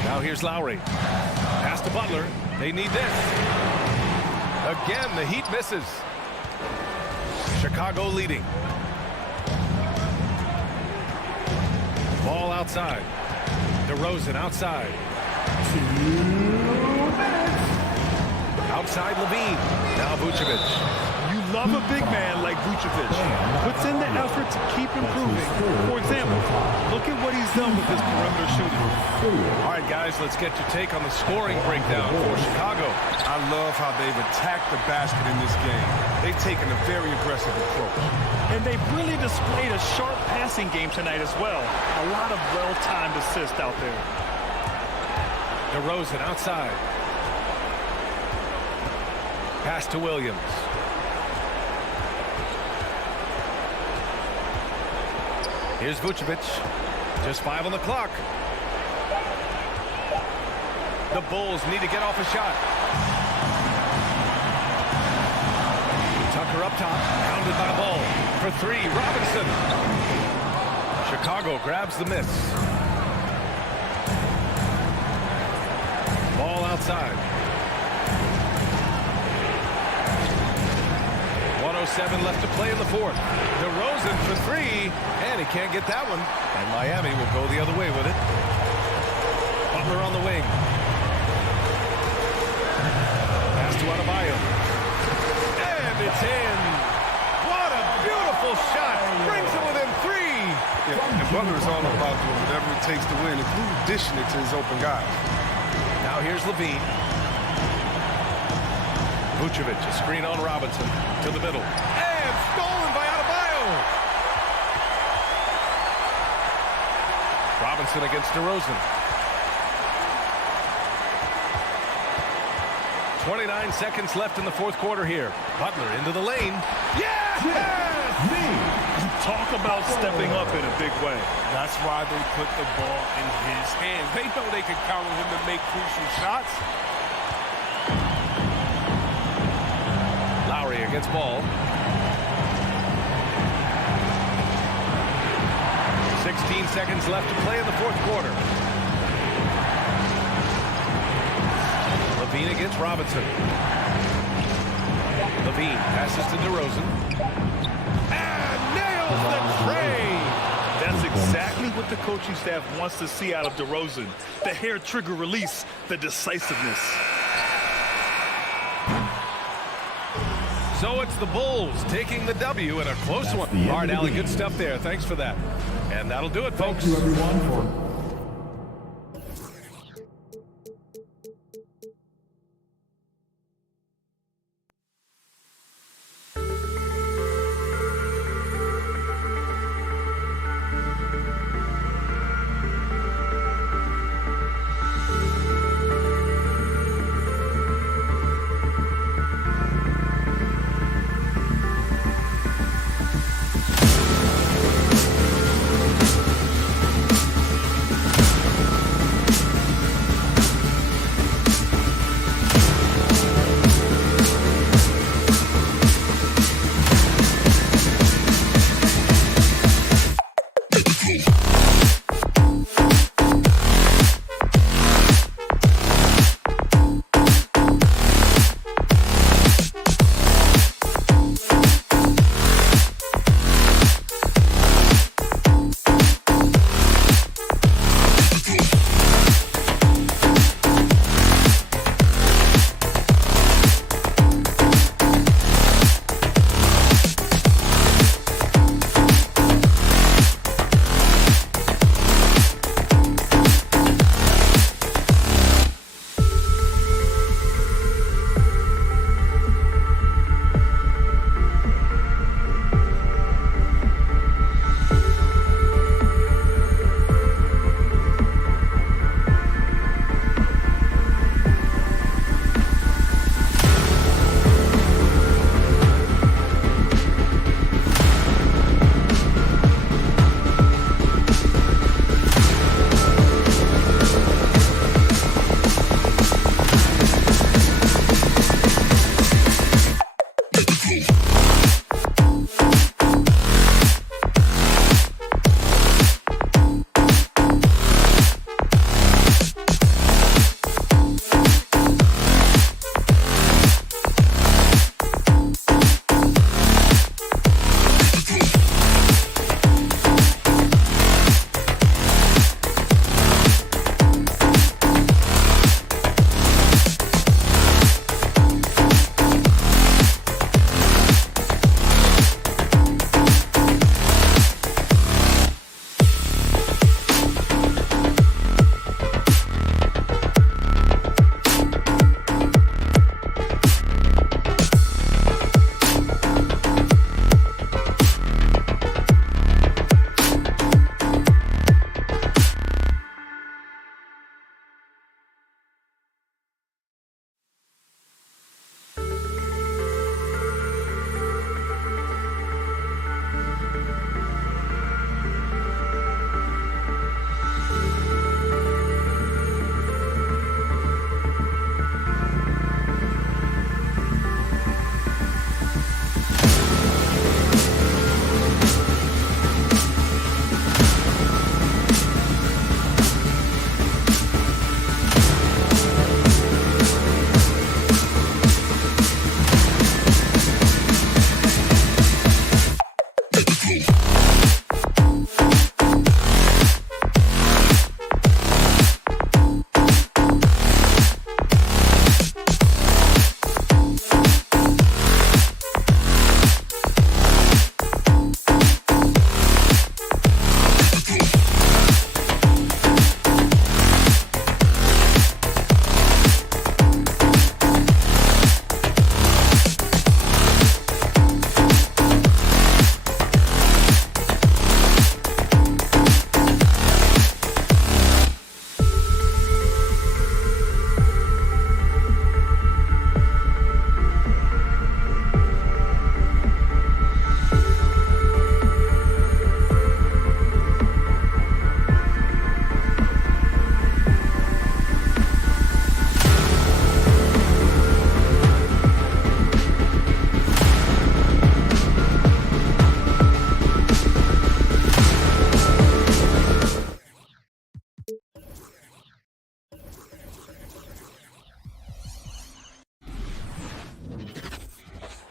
Now here's Lowry. Pass to Butler. They need this. Again, the Heat misses. Chicago leading. Ball outside. DeRozan outside. 2 minutes. Outside Levine. Now Vucevic. You love a big man like Vucevic. Puts in the effort to keep improving. For example, look at what he's done with his perimeter shooting. All right, guys, let's get your take on the scoring breakdown for Chicago. I love how they've attacked the basket in this game. They've taken a very aggressive approach. And they've really displayed a sharp passing game tonight as well. A lot of well-timed assists out there. DeRozan outside. Pass to Williams. Here's Vucevic. Just 5 on the clock. The Bulls need to get off a shot. Tucker up top. Pounded by Ball. For 3, Robinson. Chicago grabs the miss. Ball outside. 1:07 left to play in the fourth. DeRozan for 3, and he can't get that one. And Miami will go the other way with it. Butler on the wing. Pass to Adebayo. And it's in. What a beautiful shot. Brings him within 3. Yeah, and Butler is all about doing whatever it takes to win, including dishing it to his open guys. Now here's Levine. Vucevic, a screen on Robinson to the middle. And stolen by Adebayo. Robinson against DeRozan. 29 seconds left in the fourth quarter here. Butler into the lane. Yes! Talk about stepping up in a big way. That's why they put the ball in his hands. They know they can count on him to make crucial shots. Lowry against Ball. 16 seconds left to play in the fourth quarter. Levine against Robinson. Levine passes to DeRozan. And nails the tray! That's exactly what the coaching staff wants to see out of DeRozan. The hair trigger release, the decisiveness. So it's the Bulls taking the W in a close one. All right, Allie, good stuff there. Thanks for that. And that'll do it, folks. Thank you, everyone, for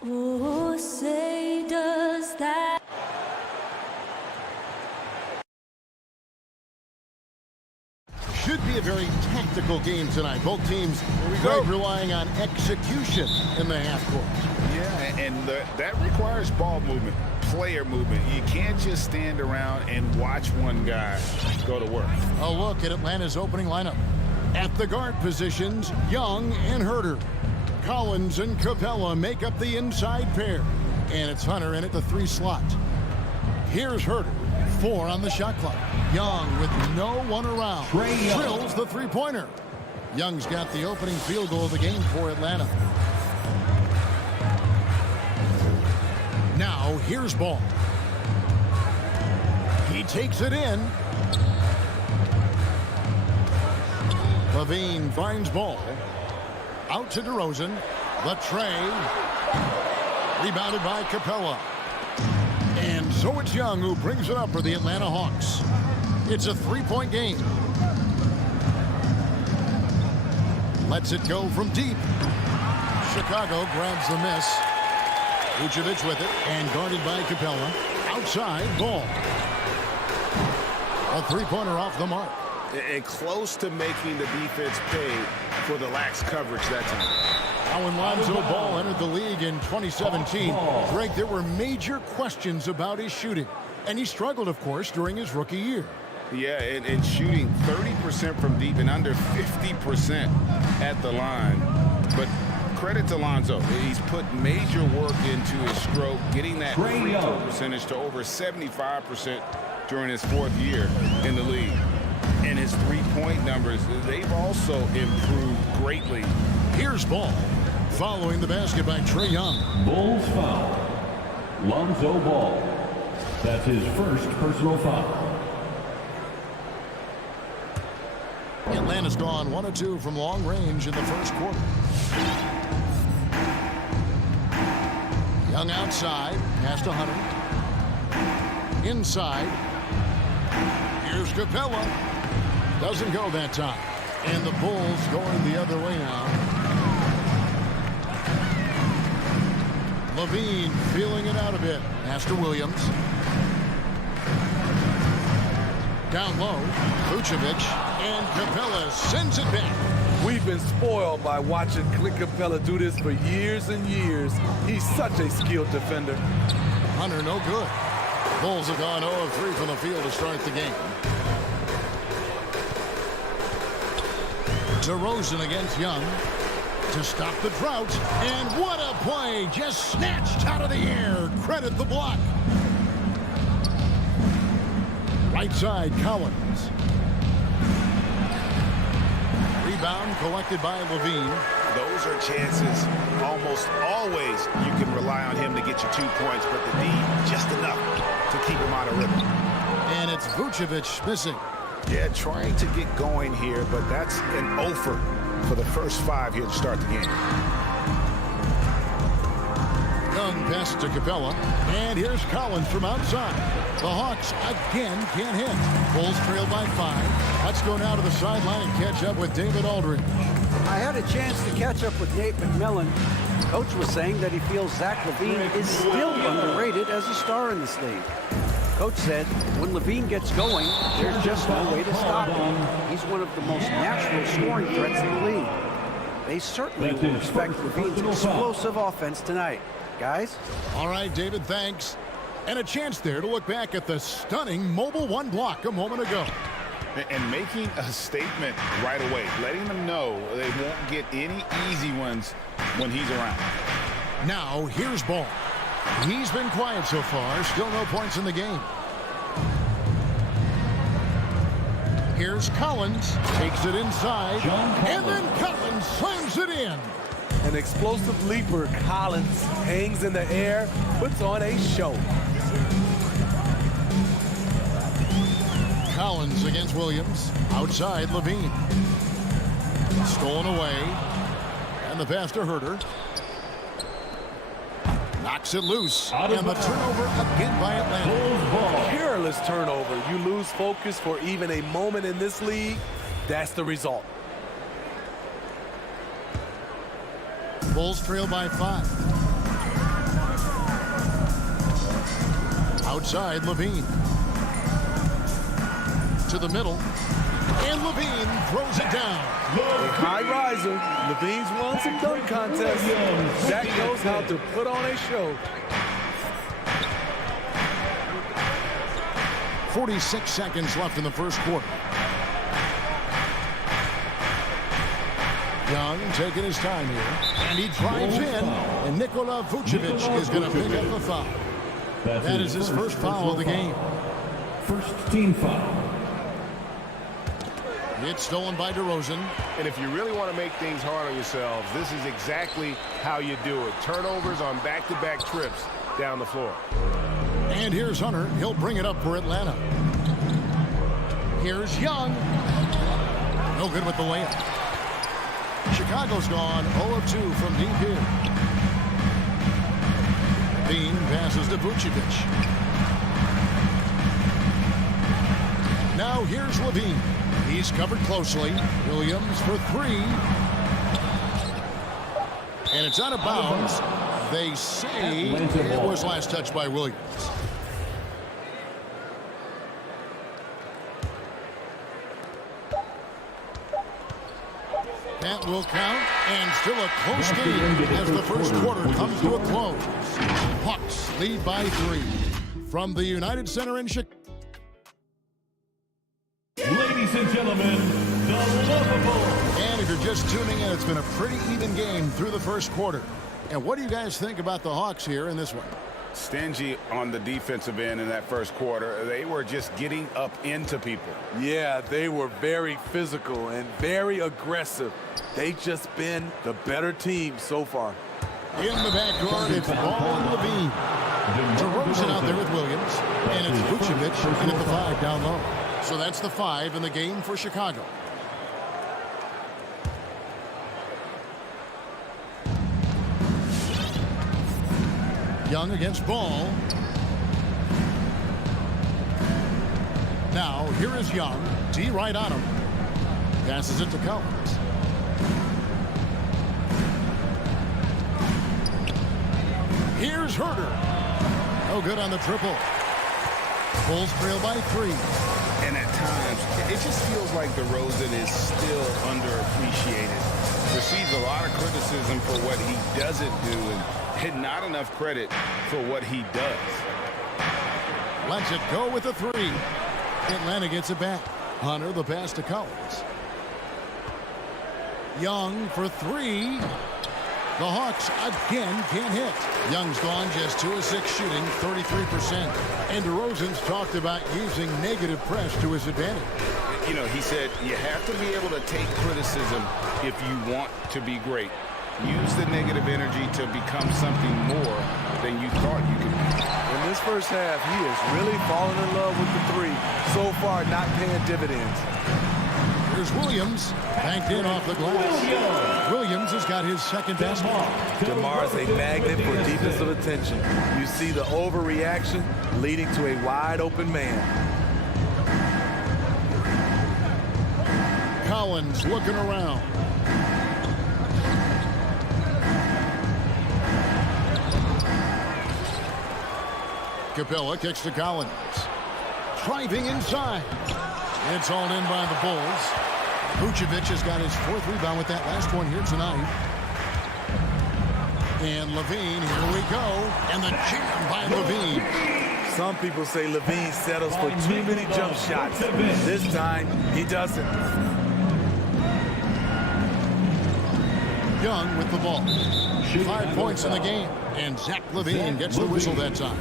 Oh, say does that. Should be a very tactical game tonight. Both teams relying on execution in the half court. Yeah, and that requires ball movement, player movement. You can't just stand around and watch one guy go to work. A look at Atlanta's opening lineup. At the guard positions, Young and Herder. Collins and Capella make up the inside pair. And it's Hunter in at the 3 slot. Here's Herder. 4 on the shot clock. Young with no one around. Drills the three-pointer. Young's got the opening field goal of the game for Atlanta. Now here's Ball. He takes it in. Levine finds Ball. Out to DeRozan. The tray. Rebounded by Capella. And so it's Young who brings it up for the Atlanta Hawks. It's a 3-point game. Lets it go from deep. Chicago grabs the miss. Vucevic with it and guarded by Capella. Outside, Ball. A 3-pointer off the mark. And close to making the defense pay for the lax coverage that time. Now when Lonzo Ball entered the league in 2017, Greg, there were major questions about his shooting. And he struggled, of course, during his rookie year. Yeah, and shooting 30% from deep and under 50% at the line. But credit to Lonzo. He's put major work into his stroke, getting that free throw percentage to over 75% during his 4th year in the league. And his three-point numbers, they've also improved greatly. Here's Ball. Following the basket by Trae Young. Bulls foul. Lonzo Ball. That's his first personal foul. Atlanta's gone 1 of 2 from long range in the first quarter. Young outside. Pass to Hunter. Inside. Here's Capella. Doesn't go that time. And the Bulls going the other way now. Levine feeling it out a bit. Pass to Williams. Down low. Vucevic. And Capella sends it back. We've been spoiled by watching Clint Capella do this for years and years. He's such a skilled defender. Hunter no good. Bulls have gone 0 of 3 from the field to start the game. DeRozan against Young to stop the drought. And what a play. Just snatched out of the air. Credit the block. Right side, Collins. Rebound collected by Levine. Those are chances almost always you can rely on him to get you 2 points, but the D just enough to keep him out of rhythm. And it's Vucevic missing. Yeah, trying to get going here, but that's an offer for the first 5 here to start the game. Young pass to Capella. And here's Collins from outside. The Hawks again can't hit. Bulls trail by 5. Let's go now to the sideline and catch up with David Aldridge. I had a chance to catch up with Nate McMillan. Coach was saying that he feels Zach LaVine is still underrated as a star in this league. Coach said when LaVine gets going, there's just no way to stop him. He's one of the most natural scoring threats in the league. They certainly will respect LaVine's explosive offense tonight. Guys? All right, David, thanks. And a chance there to look back at the stunning Mobile One block a moment ago. And making a statement right away, letting them know they won't get any easy ones when he's around. Now, here's Ball. He's been quiet so far. Still no points in the game. Here's Collins. Takes it inside. And then Collins slams it in. An explosive leaper, Collins hangs in the air, puts on a show. Collins against Williams. Outside, Levine. Stolen away. And the pass to Herder. Knocks it loose. And the turnover again by Atlanta. Careless turnover. You lose focus for even a moment in this league. That's the result. Bulls trail by 5. Outside, Levine. To the middle. And Levine throws it down. A high riser. Levine's won some dunk contests. Zach knows how to put on a show. 46 seconds left in the first quarter. Young taking his time here. And he drives in. And Nikola Vucevic is going to pick up the foul. That is his first foul of the game. First team foul. It's stolen by DeRozan. And if you really want to make things hard on yourselves, this is exactly how you do it. Turnovers on back-to-back trips down the floor. And here's Hunter. He'll bring it up for Atlanta. Here's Young. No good with the layup. Chicago's gone 0 of 2 from deep here. Bean passes to Vucevic. Now here's Levine. He's covered closely. Williams for three. And it's out of bounds. They say it was last touched by Williams. That will count, and still a close game as the first quarter comes to a close. Hawks lead by 3 from the United Center in Chicago. Ladies and gentlemen, the lovable. And if you're just tuning in, it's been a pretty even game through the first quarter. And what do you guys think about the Hawks here in this one? Stingy on the defensive end in that first quarter. They were just getting up into people. Yeah, they were very physical and very aggressive. They've just been the better team so far. In the backcourt, it's Ball and Levine. DeRozan out there with Williams. And it's Vucevic in at the 5 down low. So that's the 5 in the game for Chicago. Young against Ball. Now, here is Young. D right on him. Passes it to Collins. Here's Herder. No good on the triple. Bulls trail by 3. And at times, it just feels like DeRozan is still underappreciated. Receives a lot of criticism for what he doesn't do and not enough credit for what he does. Lets it go with the 3. Atlanta gets it back. Hunter the pass to Collins. Young for 3. The Hawks again can't hit. Young's gone just 2 of 6 shooting, 33%. And DeRozan's talked about using negative press to his advantage. You know, he said you have to be able to take criticism if you want to be great. Use the negative energy to become something more than you thought you could be. In this first half, he is really falling in love with the 3. So far, not paying dividends. Here's Williams, banked in off the glass. Williams has got his second basket. DeMar is a magnet for defensive attention. You see the overreaction leading to a wide open man. Collins looking around. Capella kicks to Collins. Driving inside. It's hauled in by the Bulls. Vucevic has got his 4th rebound with that last one here tonight. And Levine, here we go. And the jam by Levine. Some people say Levine settles for too many jump shots. This time, he doesn't. Young with the ball. 5 points in the game. And Zach Levine gets the whistle that time.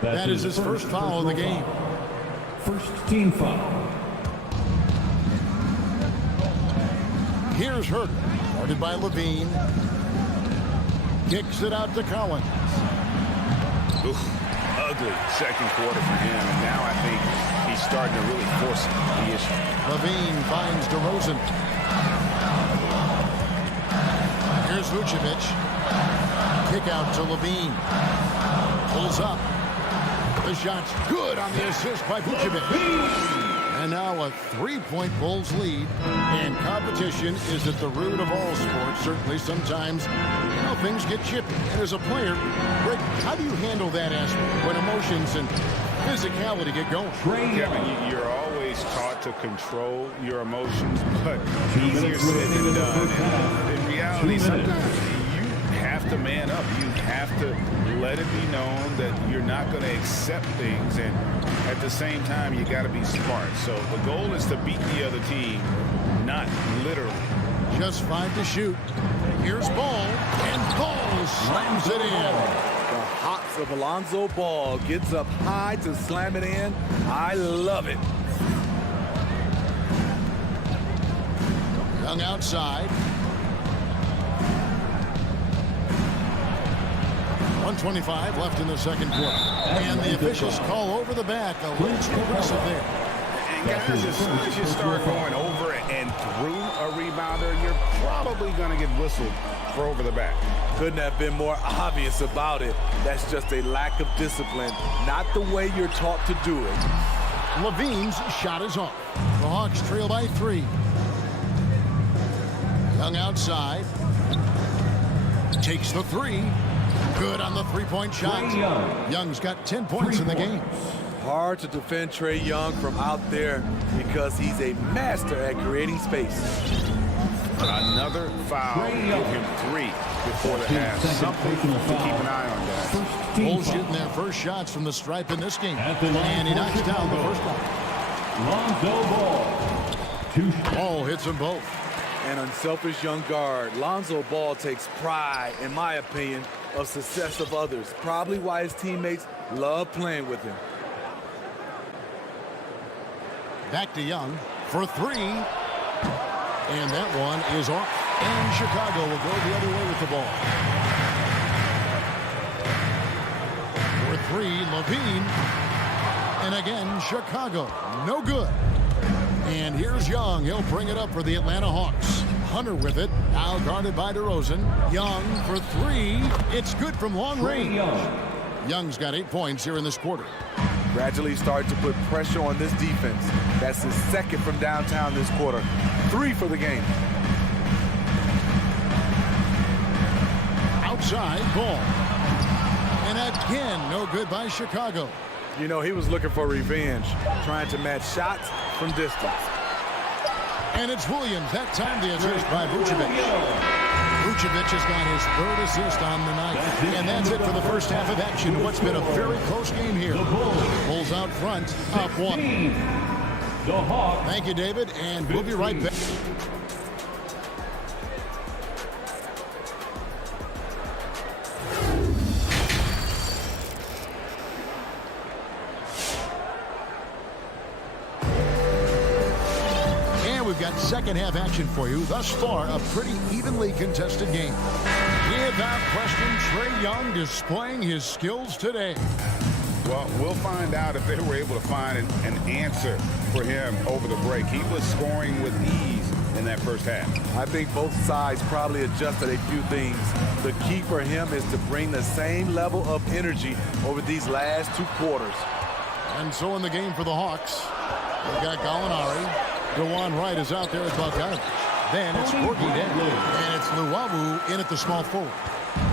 That is his first foul of the game. First team foul. Here's Herder, guarded by Levine. Kicks it out to Collins. Oof, ugly second quarter for him, and now I think he's starting to really force the issue. Levine finds DeRozan. Here's Vucevic. Kick out to Levine. Pulls up. The shot's good on the assist by Vucevic. And now a 3-point Bulls lead. And competition is at the root of all sports. Certainly sometimes, things get chippy. And as a player, Rick, how do you handle that aspect when emotions and physicality get going. Kevin, you're always taught to control your emotions, but easier said than done. And in reality, sometimes you have to man up. You have to let it be known that you're not going to accept things, and at the same time, you got to be smart. So the goal is to beat the other team, not literally. Just 5 to shoot. Here's Ball, and Ball slams it in. The hops of Alonzo Ball gets up high to slam it in. I love it. Young outside. 1:25 left in the second quarter. And the officials call over the back. A little too aggressive there. And guys, as soon as you start going over and through a rebounder, you're probably going to get whistled for over the back. Couldn't have been more obvious about it. That's just a lack of discipline, not the way you're taught to do it. Levine's shot is off. The Hawks trail by 3. Young outside. Takes the 3. Good on the three-point shot. Young's got 10 points in the game. Hard to defend Trae Young from out there because he's a master at creating space. Another foul. Give him 3 before the half. Something to keep an eye on, guys. Bulls shooting their first shots from the stripe in this game. And he knocks down the first one. Ball hits them both. An unselfish young guard. Lonzo Ball takes pride, in my opinion, of success of others. Probably why his teammates love playing with him. Back to Young for 3. And that one is off. And Chicago will go the other way with the ball. For 3, Levine. And again, Chicago. No good. And here's Young. He'll bring it up for the Atlanta Hawks. Hunter with it. Now guarded by DeRozan. Young for 3. It's good from long range. Young's got 8 points here in this quarter. Gradually started to put pressure on this defense. That's his second from downtown this quarter. 3 for the game. Outside ball. And again, no good by Chicago. You know, he was looking for revenge, trying to match shots from distance. And it's Williams. That time the assist by Vucevic. Vucevic has got his 3rd assist on the night. And that's it for the first half of action. What's been a very close game here. Bulls out front, up 1. Thank you, David, and we'll be right back. We've got second half action for you. Thus far, a pretty evenly contested game. Without question, Trae Young displaying his skills today. Well, we'll find out if they were able to find an answer for him over the break. He was scoring with ease in that first half. I think both sides probably adjusted a few things. The key for him is to bring the same level of energy over these last 2 quarters. And so in the game for the Hawks, they've got Gallinari. DeJuan Wright is out there at Bogdanovich. Then it's Gorgie Deng. And it's Luwawu in at the small forward.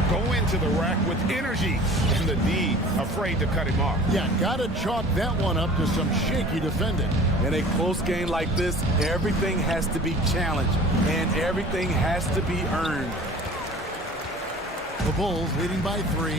Go into the rack with energy. And the D afraid to cut him off. Yeah, got to chalk that one up to some shaky defending. In a close game like this, everything has to be challenged. And everything has to be earned. The Bulls leading by 3.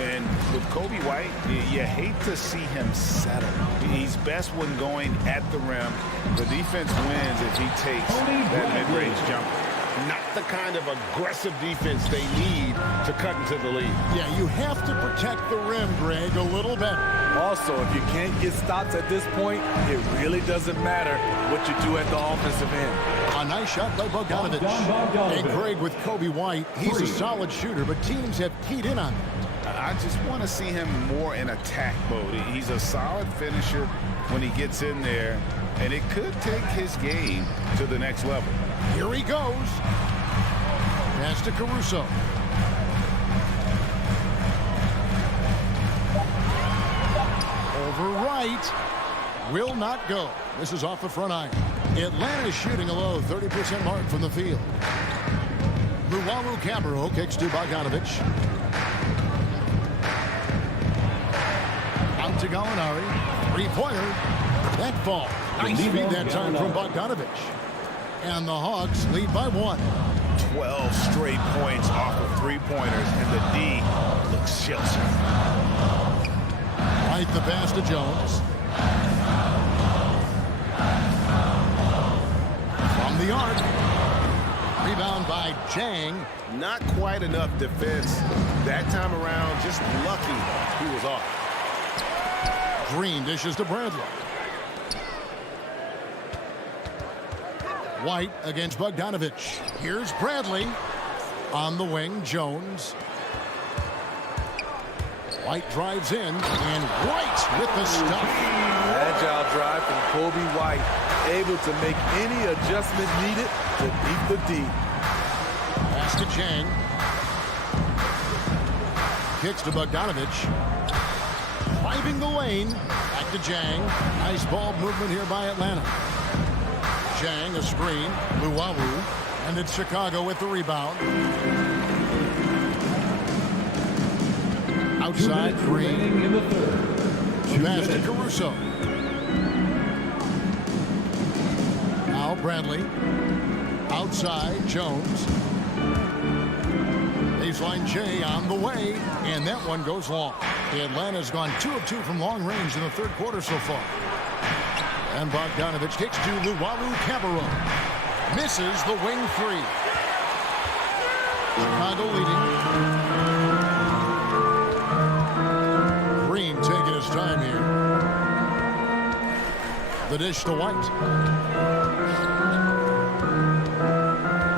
And with Kobe White, you hate to see him settle. He's best when going at the rim. The defense wins if he takes that mid-range jumper. Not the kind of aggressive defense they need to cut into the lead. Yeah, you have to protect the rim, Greg, a little better. Also, if you can't get stops at this point, it really doesn't matter what you do at the offensive end. A nice shot by Bogdanovich. And Greg with Kobe White, he's a solid shooter, but teams have keyed in on him. I just want to see him more in attack mode. He's a solid finisher when he gets in there, and it could take his game to the next level. Here he goes. Pass to Caruso. Over right. Will not go. This is off the front iron. Atlanta is shooting a low 30% mark from the field. Luwawu Cabarro kicks to Bogdanovich. Out to Gallinari. Three-pointer. That fall. Nice feed that time from Bogdanovich. And the Hawks lead by 1. 12 straight points off of three-pointers, and the D looks sheltered. Right the pass to Jones. From the arc. Rebound by Jang. Not quite enough defense that time around. Just lucky he was off. Green dishes to Bradley. White against Bogdanovich. Here's Bradley. On the wing, Jones. White drives in, and White with the stuff. Agile drive from Kobe White. Able to make any adjustment needed to beat the D. Pass to Jang. Kicks to Bogdanovich. Driving the lane. Back to Jang. Nice ball movement here by Atlanta. Jang, a screen. Luwawu. And it's Chicago with the rebound. Outside, Green. Pass to Caruso. Now Bradley. Outside, Jones. Baseline J on the way. And that one goes long. Atlanta's gone 2 of 2 from long range in the third quarter so far. And Bogdanovich kicks to Luwawu Cabarro. Misses the wing 3. Chicago leading. Green taking his time here. The dish to White.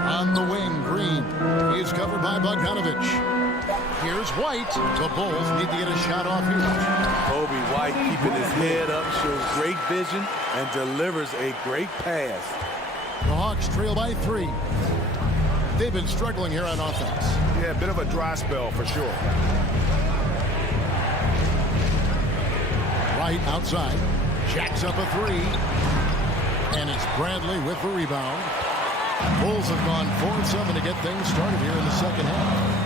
On the wing, Green. He's covered by Bogdanovich. Here's White. The Bulls need to get a shot off here. Kobe White keeping his head up, shows great vision, and delivers a great pass. The Hawks trail by 3. They've been struggling here on offense. Yeah, a bit of a dry spell for sure. White outside. Jacks up a 3. And it's Bradley with the rebound. Bulls have gone 4-7 to get things started here in the second half.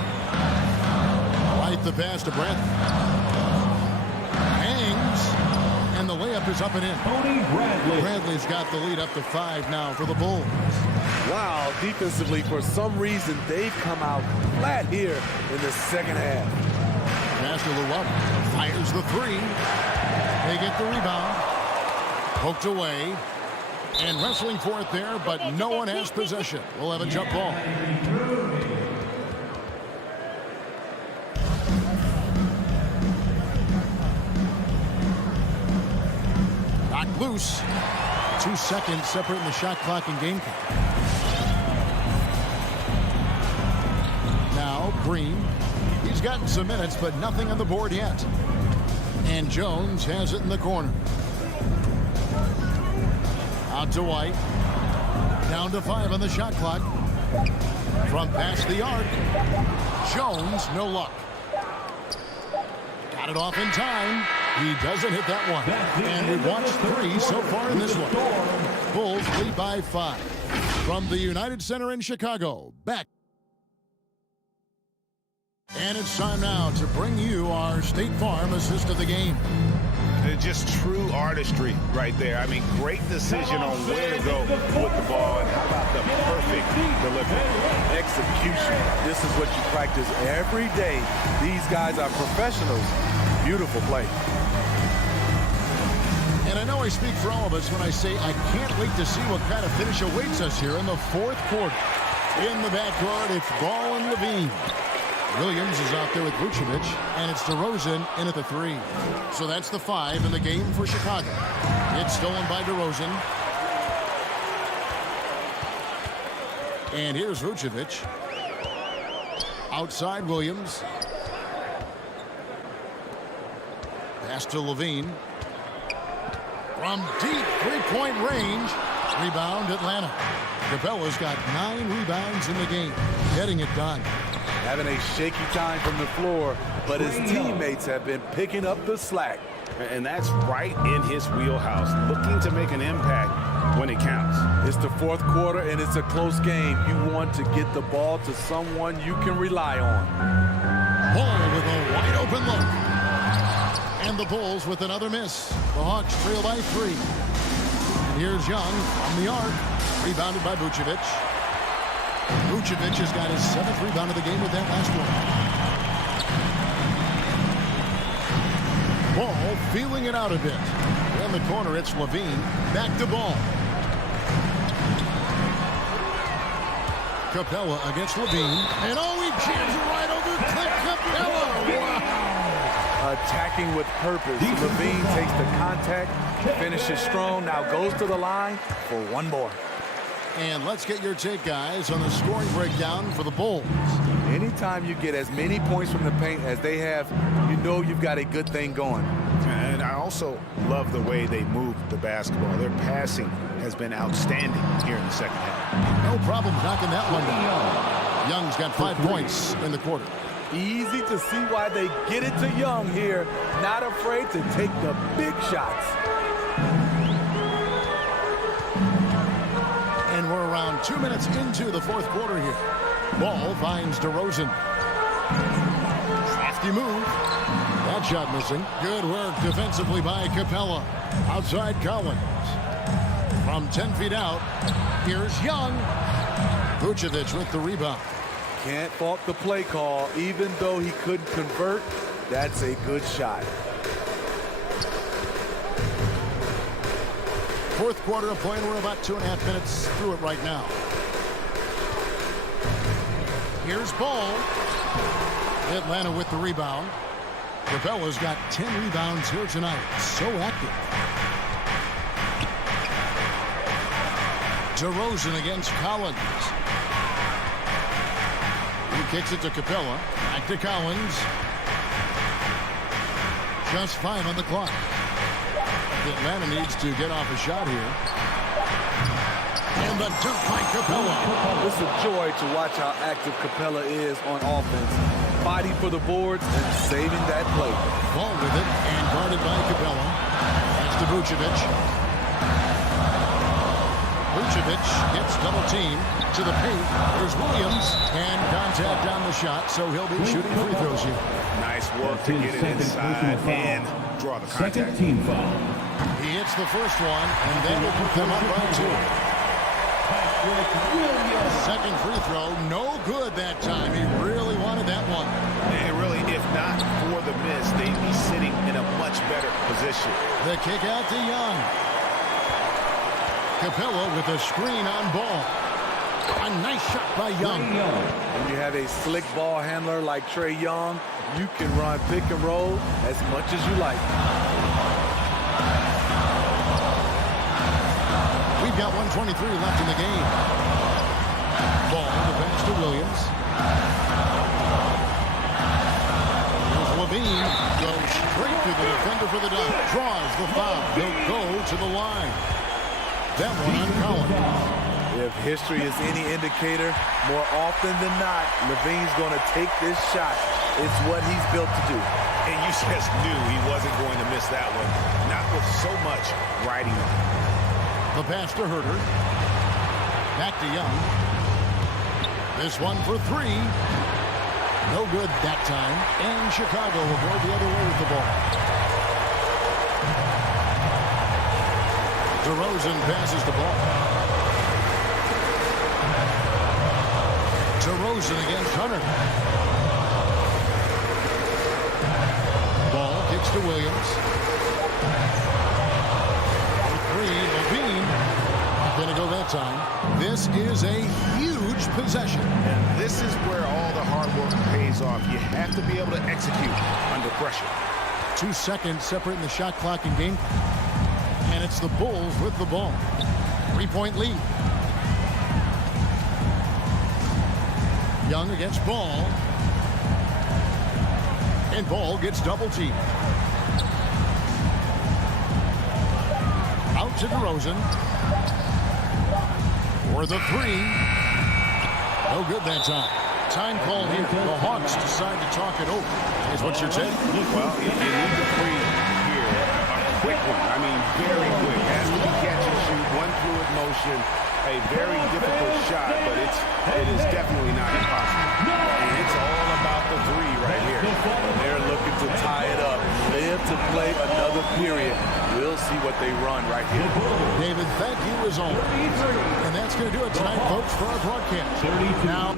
White the pass to Bradley. Hangs. And the layup is up and in. Bradley's got the lead up to 5 now for the Bulls. Wow, defensively, for some reason, they've come out flat here in the second half. Pass to Luwawu. Fires the 3. They get the rebound. Poked away. And wrestling for it there, but no one has possession. We'll have a jump ball. Knocked loose. 2 seconds separating the shot clock and game clock. Now Green. He's gotten some minutes, but nothing on the board yet. And Jones has it in the corner. Out to White. Down to 5 on the shot clock. From past the arc. Jones, no luck. Got it off in time. He doesn't hit that one. And we've watched 3 so far in this one. Bulls lead by 5. From the United Center in Chicago, back. And it's time now to bring you our State Farm assist of the game. Just true artistry right there. I mean, great decision on where to go with the ball, and how about the perfect delivery. Execution. This is what you practice every day. These guys are professionals. Beautiful play. And I know I speak for all of us when I say I can't wait to see what kind of finish awaits us here in the fourth quarter. In the backcourt, it's Ball and Levine. Williams is out there with Vucevic, and it's DeRozan in at the 3. So that's the 5 in the game for Chicago. It's stolen by DeRozan. And here's Vucevic. Outside Williams. Pass to Levine. From deep three-point range. Rebound Atlanta. Capella's got 9 rebounds in the game. Getting it done. Having a shaky time from the floor, but his teammates have been picking up the slack. And that's right in his wheelhouse, looking to make an impact when it counts. It's the fourth quarter, and it's a close game. You want to get the ball to someone you can rely on. Ball with a wide open look. And the Bulls with another miss. The Hawks trail by 3. And here's Young from the arc. Rebounded by Vucevic. Vucevic has got his 7th rebound of the game with that last one. Ball feeling it out a bit. In the corner, it's Levine. Back to Ball. Capella against Levine. And he jams it right over Clint Capella. Wow. Attacking with purpose. Levine takes the contact, finishes strong, now goes to the line for one more. And let's get your take, guys, on the scoring breakdown for the Bulls. Anytime you get as many points from the paint as they have, you know you've got a good thing going. And I also love the way they move the basketball. Their passing has been outstanding here in the second half. No problem knocking that one down. Young's got 5 points in the quarter. Easy to see why they get it to Young here. Not afraid to take the big shots. And we're around 2 minutes into the 4th quarter here. Ball finds DeRozan. Crafty move. That shot missing. Good work defensively by Capella. Outside Collins. From 10 feet out, here's Young. Vucevic with the rebound. Can't fault the play call. Even though he couldn't convert, that's a good shot. 4th quarter of play, and we're about 2.5 minutes through it right now. Here's Ball. Atlanta with the rebound. Capella's got 10 rebounds here tonight. So active. DeRozan against Collins. He kicks it to Capella. Back to Collins. Just 5 on the clock. Atlanta needs to get off a shot here. And the dunk by Capella. It's a joy to watch how active Capella is on offense. Fighting for the boards and saving that play. Ball with it and guarded by Capella. That's to Vucevic. Vucevic gets double teamed to the paint. There's Williams and contact on the shot, so he'll be shooting free throws here. Nice work to get it inside and draw the contact. Second team foul. He hits the first one, and then will put them up by 2. Second free throw, no good that time. He really wanted that one. And really, if not for the miss, they'd be sitting in a much better position. The kick out to Young. Capella with a screen on Ball. A nice shot by Young. When you have a slick ball handler like Trae Young, you can run pick and roll as much as you like. We've got 1:23 left in the game. Ball to pass to Williams. Here's Levine. Goes straight to the defender for the dunk. Draws the foul. He'll go to the line. That one on Collins. If history is any indicator, more often than not, Levine's going to take this shot. It's what he's built to do. And you just knew he wasn't going to miss that one. Not with so much riding on it. The pass to Herter. Back to Young. This one for 3. No good that time. And Chicago will go the other way with the ball. DeRozan passes the ball. DeRozan against Hunter. Ball kicks to Williams. For 3, Levine. Going to go that time. This is a huge possession. And this is where all the hard work pays off. You have to be able to execute under pressure. 2 seconds separating the shot clock and game. And it's the Bulls with the ball. 3-point lead. Young against Ball. And Ball gets double teamed. Out to DeRozan. For the 3. No good that time. Time call here. The Hawks decide to talk it over. Is what you're saying? Well, you need the 3 here. A quick one. I mean, very quick. Has to be catch and shoot. One fluid motion. A very difficult shot, but it is definitely not impossible. And it's all about the 3 right here. They're looking to tie it up. Live to play period, we'll see what they run right here. David, thank you as always. And that's going to do it tonight, folks, for our broadcast. Now.